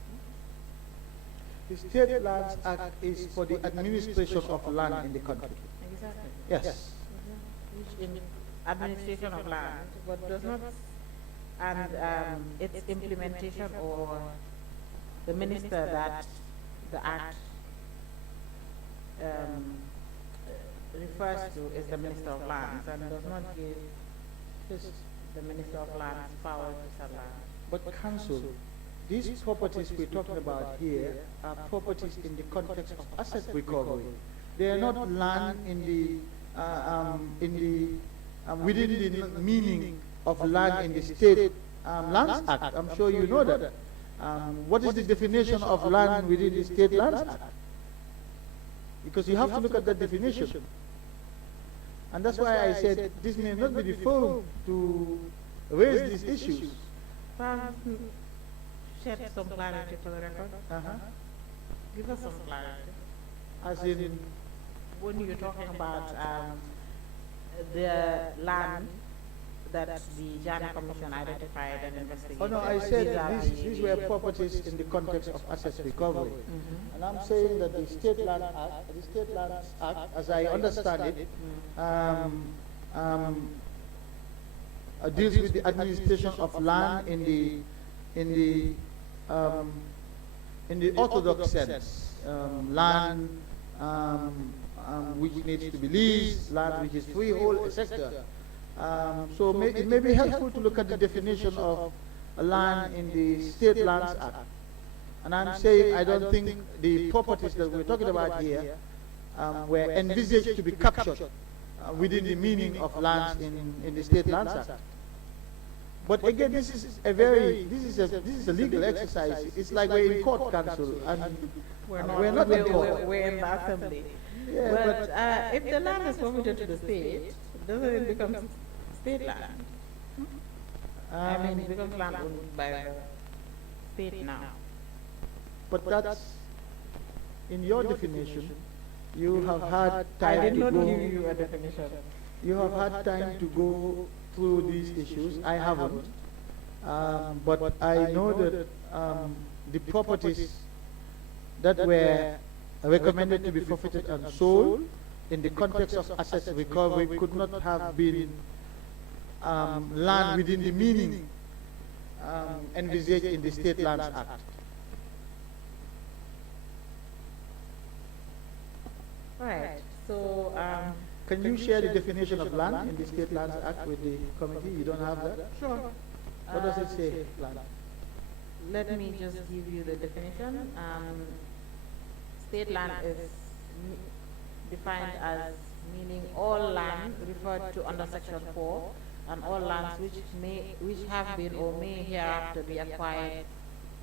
The State Lands Act is for the administration of land in the country. Exactly. Yes. Which in administration of land, but does not, and its implementation or the minister that the act refers to is the Minister of Lands and does not give the Minister of Lands power to sell land. But Council, these properties we're talking about here are properties in the context of asset recovery. They are not land within the meaning of land in the State Lands Act. I'm sure you know that. What is the definition of land within the State Lands Act? Because you have to look at that definition. And that's why I said this may not be the forum to raise these issues. Shed some clarity for the record. Give us some clarity. As in, when you're talking about the land that the Janneh Commission identified and investigated. oh no, I said these were properties in the context of assets recovery. And I'm saying that the State Lands Act, as I understand it, deals with the administration of land in the orthodox sense. Land which needs to be leased, land which is freehold, etc. So it may be helpful to look at the definition of land in the State Lands Act. And I'm saying I don't think the properties that we're talking about here were envisaged to be captured within the meaning of lands in the State Lands Act. But again, this is a legal exercise. It's like we're in court, Council, and we're not in court. We're in the assembly. Yeah, but if the land is forfeited to the state, doesn't it become state land? I mean, it becomes land owned by the state now. But that's, in your definition, you have had time I did to not go. give you a definition. You have had time to go through these issues. I haven't. But I know that the properties that were recommended to be forfeited and sold in the context of asset recovery could not have been land within the meaning envisaged in the State Lands Act. Right. So, can you share the definition of land in the State Lands Act with the committee? You don't have that? sure. What does it say, land? Let me just give you the definition. State land is defined as meaning all land referred to under Section 4 and all lands which have been or may hereafter be acquired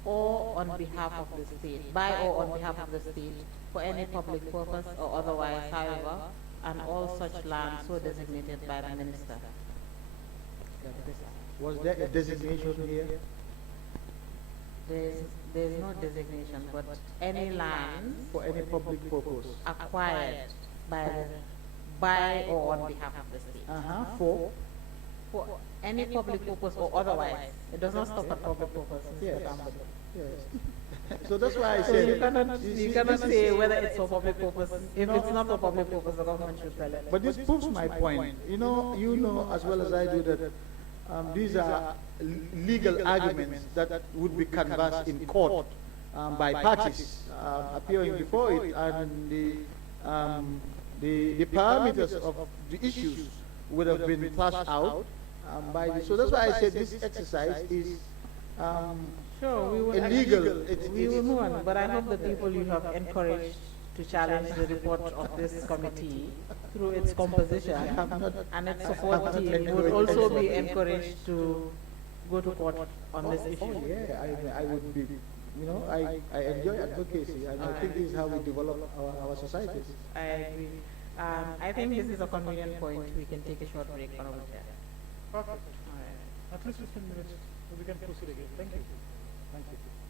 or on behalf of the state, by or on behalf of the state, for any public purpose or otherwise, however, and all such land so designated by the minister. Was there a designation here? There's no designation, but any land For any public purpose? acquired by or on behalf of the state. For any public purpose or otherwise. It does not stop at public purpose. Yes. Mr. Tambadou. Yes. So that's why I So said you cannot say whether it's for public purpose. If it's not for public purpose, the government should sell it. But this proves my point. You know as well as I do that these are legal arguments that would be canvassed in court by parties appearing before it, and the parameters of the issues would have been flushed out by the, so that's why I said this exercise is Sure, we will illegal. we will move on, but I hope the people you have encouraged to challenge the report of this committee through its composition and its support team would also be encouraged to go to court on this issue. Oh, yeah, I would be, you know, I enjoy advocacy, and I think this is how we develop our societies. I agree. I think this is a convenient point. We can take a short break, Honorable Chair. Perfect. All right. At least 15 minutes, so we can proceed again. Thank you. Thank you.